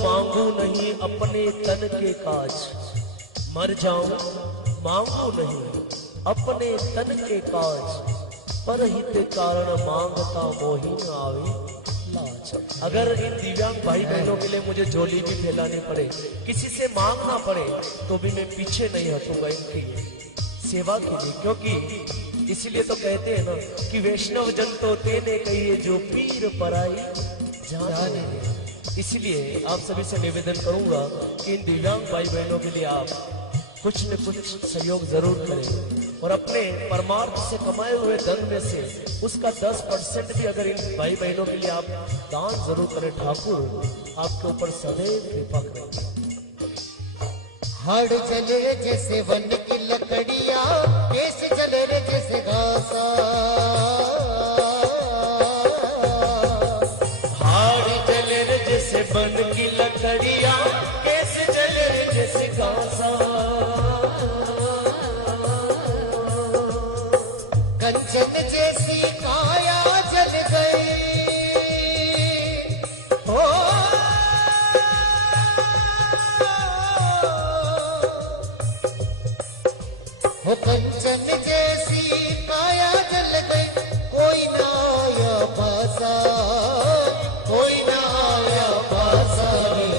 मांगू नहीं अपने तन के काज। मर जाऊं मांगू नहीं अपने तन के काज, पर हित कारण मांगता मोहि न आवे। लाज। अगर इन दिव्यांग भाई बहनों के लिए मुझे झोली भी फैलानी पड़े, किसी से मांगना पड़े, तो भी मैं पीछे नहीं हटूंगा इनकी सेवा के लिए, क्योंकि इसीलिए तो कहते हैं ना कि वैष्णव जन तो तेने कहिए जो पीर पराई जाने। इसलिए आप सभी से निवेदन करूंगा कि इन दिव्यांग भाई बहनों के लिए आप कुछ न कुछ सहयोग जरूर करें और अपने परमार्थ से कमाए हुए धन में से उसका 10% भी अगर इन भाई बहनों के लिए आप दान जरूर करें। ठाकुर आपके ऊपर सदैव कृपा करें। हाड़ जले रे जैसे वन की लकड़ियां, केस जले रे जैसे घासा। हाड़ जले रे जैसे वन की लकड़ियां, केस जले रे जैसे घासा। कंचन जैसी काया जल गई हो, कंचन जैसी काया जल गई, कोई ना आया पासा, कोई ना आया पासा रे।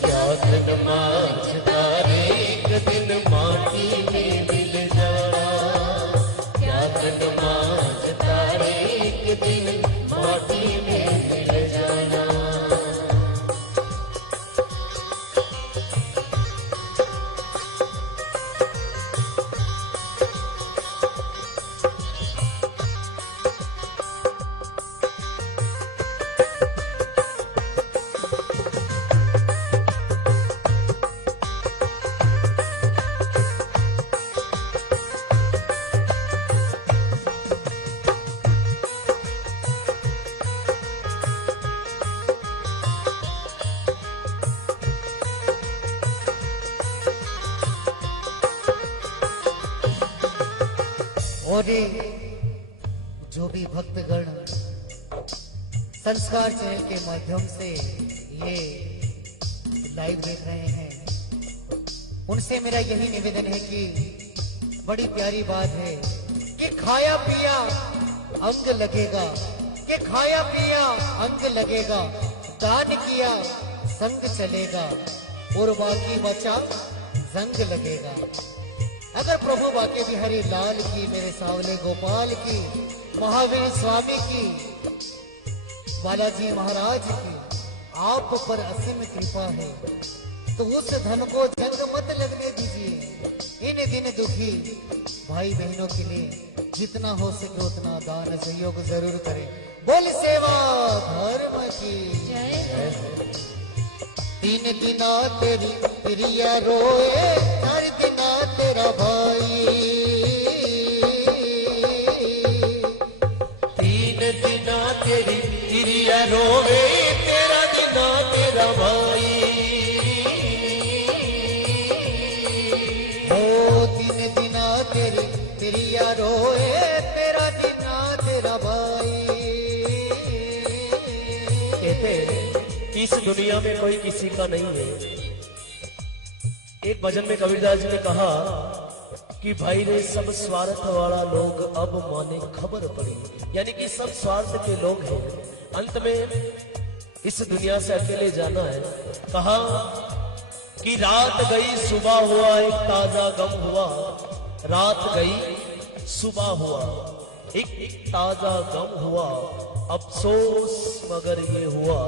क्या दिन मांझता रे एक दिन माटी में मिल जाना, क्या दिन मांझता रे एक दिन माटी में मिल जाना। और जो भी भक्तगण संस्कार चैनल के माध्यम से ये लाइव देख रहे हैं, उनसे मेरा यही निवेदन है कि बड़ी प्यारी बात है कि खाया पिया अंग लगेगा, कि खाया पिया अंग लगेगा, दान किया संग चलेगा और बाकी बचा जंग लगेगा। अगर प्रभु बाके बिहारी लाल की, मेरे सावले गोपाल की, महावीर स्वामी की, बालाजी महाराज की आप पर असीम कृपा है, तो उस धन को जंग मत लगने दीजिए। इन दिन दुखी भाई बहनों के लिए जितना हो सके उतना दान सहयोग जरूर करें। बोल सेवा धर्म की जय। तीन दिना तेरी प्रिया रोए, चार दिना तेरा भाई, तीन दिना तेरी प्रिया रोए, तेरा दिना तेरा भाई। ओ तीन दिना तेरी प्रिया रोए, तेरा दिना तेरा भाई। कहते कि इस दुनिया में कोई किसी का नहीं है। एक भजन में कबीरदास जी ने कहा कि भाई रे सब स्वार्थ वाला लोग अब माने खबर पड़ी, यानी कि सब स्वार्थ के लोग हैं। अंत में इस दुनिया से अकेले जाना है। कहा कि रात गई सुबह हुआ, एक ताजा गम हुआ। रात गई सुबह हुआ, एक ताजा गम हुआ। अफसोस मगर ये हुआ,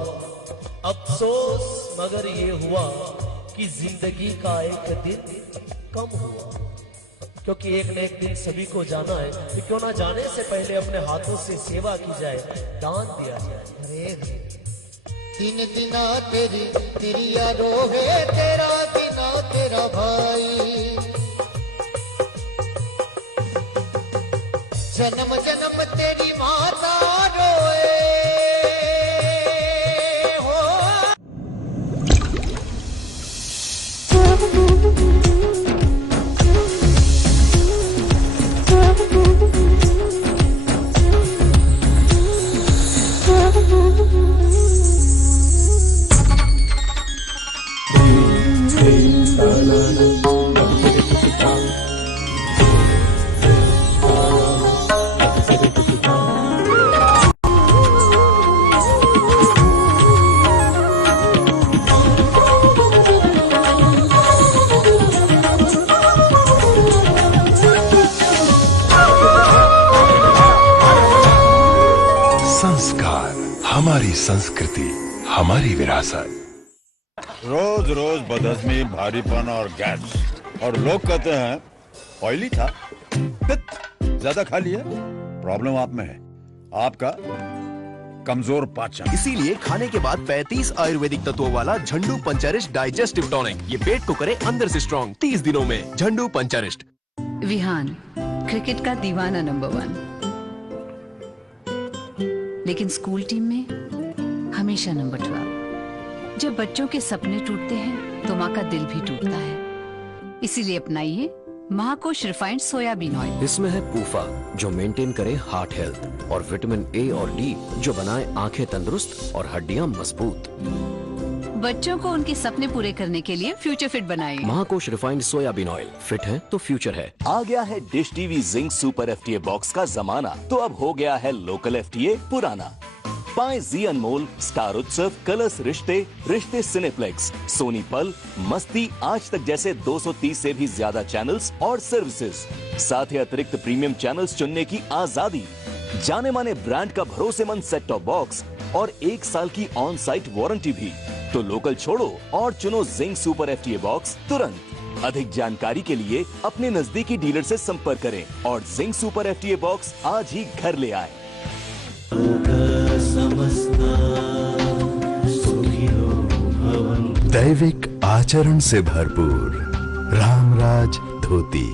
अफसोस मगर ये हुआ कि जिंदगी का एक दिन कम हुआ। क्योंकि एक न एक दिन सभी को जाना है, तो क्यों ना जाने से पहले अपने हाथों से सेवा की जाए, दान दिया जाए। तीन दिना तेरी प्रिया रोहे, तेरा दिना तेरा भाई। जन्म जन्म तेरी माता रोए हो। हमारी संस्कृति, हमारी विरासत। रोज रोज बदहजमी, भारीपन और गैस, और लोग कहते हैं ऑयली था, ज्यादा खा लिया। प्रॉब्लम आप में है, आपका कमजोर पाचन। इसीलिए खाने के बाद 35 आयुर्वेदिक तत्वों वाला झंडू पंचरिष्ट डाइजेस्टिव टॉनिक, ये पेट को करे अंदर से स्ट्रॉन्ग 30 दिनों में। झंडू पंचरिष्ट। विहान क्रिकेट का दीवाना नंबर 1, लेकिन स्कूल टीम में हमेशा नंबर 12। जब बच्चों के सपने टूटते हैं तो माँ का दिल भी टूटता है। इसीलिए अपनाइए महाकोश रिफाइंड सोयाबीन ऑयल। इसमें है पूफा जो मेंटेन करे हार्ट हेल्थ, और विटामिन ए और डी जो बनाए आंखें तंदुरुस्त और हड्डियां मजबूत। बच्चों को उनके सपने पूरे करने के लिए फ्यूचर फिट बनाइए। महाकोश रिफाइंड सोयाबीन ऑयल, फिट है तो फ्यूचर है। आ गया है dish TV zinc super FTA box का जमाना, तो अब हो गया है लोकल FTA पुराना। पाए जी अनमोल, स्टार उत्सव, कलर्स रिश्ते, रिश्ते सिनेप्लेक्स, सोनी पल, मस्ती, आज तक जैसे 230 से भी ज्यादा चैनल्स और सर्विसेज, साथ ही अतिरिक्त प्रीमियम चैनल्स चुनने की आजादी, जाने माने ब्रांड का भरोसेमंद सेट टॉप बॉक्स और 1 साल की ऑन साइट वारंटी भी। तो लोकल छोड़ो और चुनो जिंक सुपर FTA बॉक्स तुरंत। अधिक जानकारी के लिए अपने नजदीकी डीलर से संपर्क करें और जिंक सुपर FTA बॉक्स आज ही घर ले आए। दैविक आचरण से भरपूर रामराज धोती।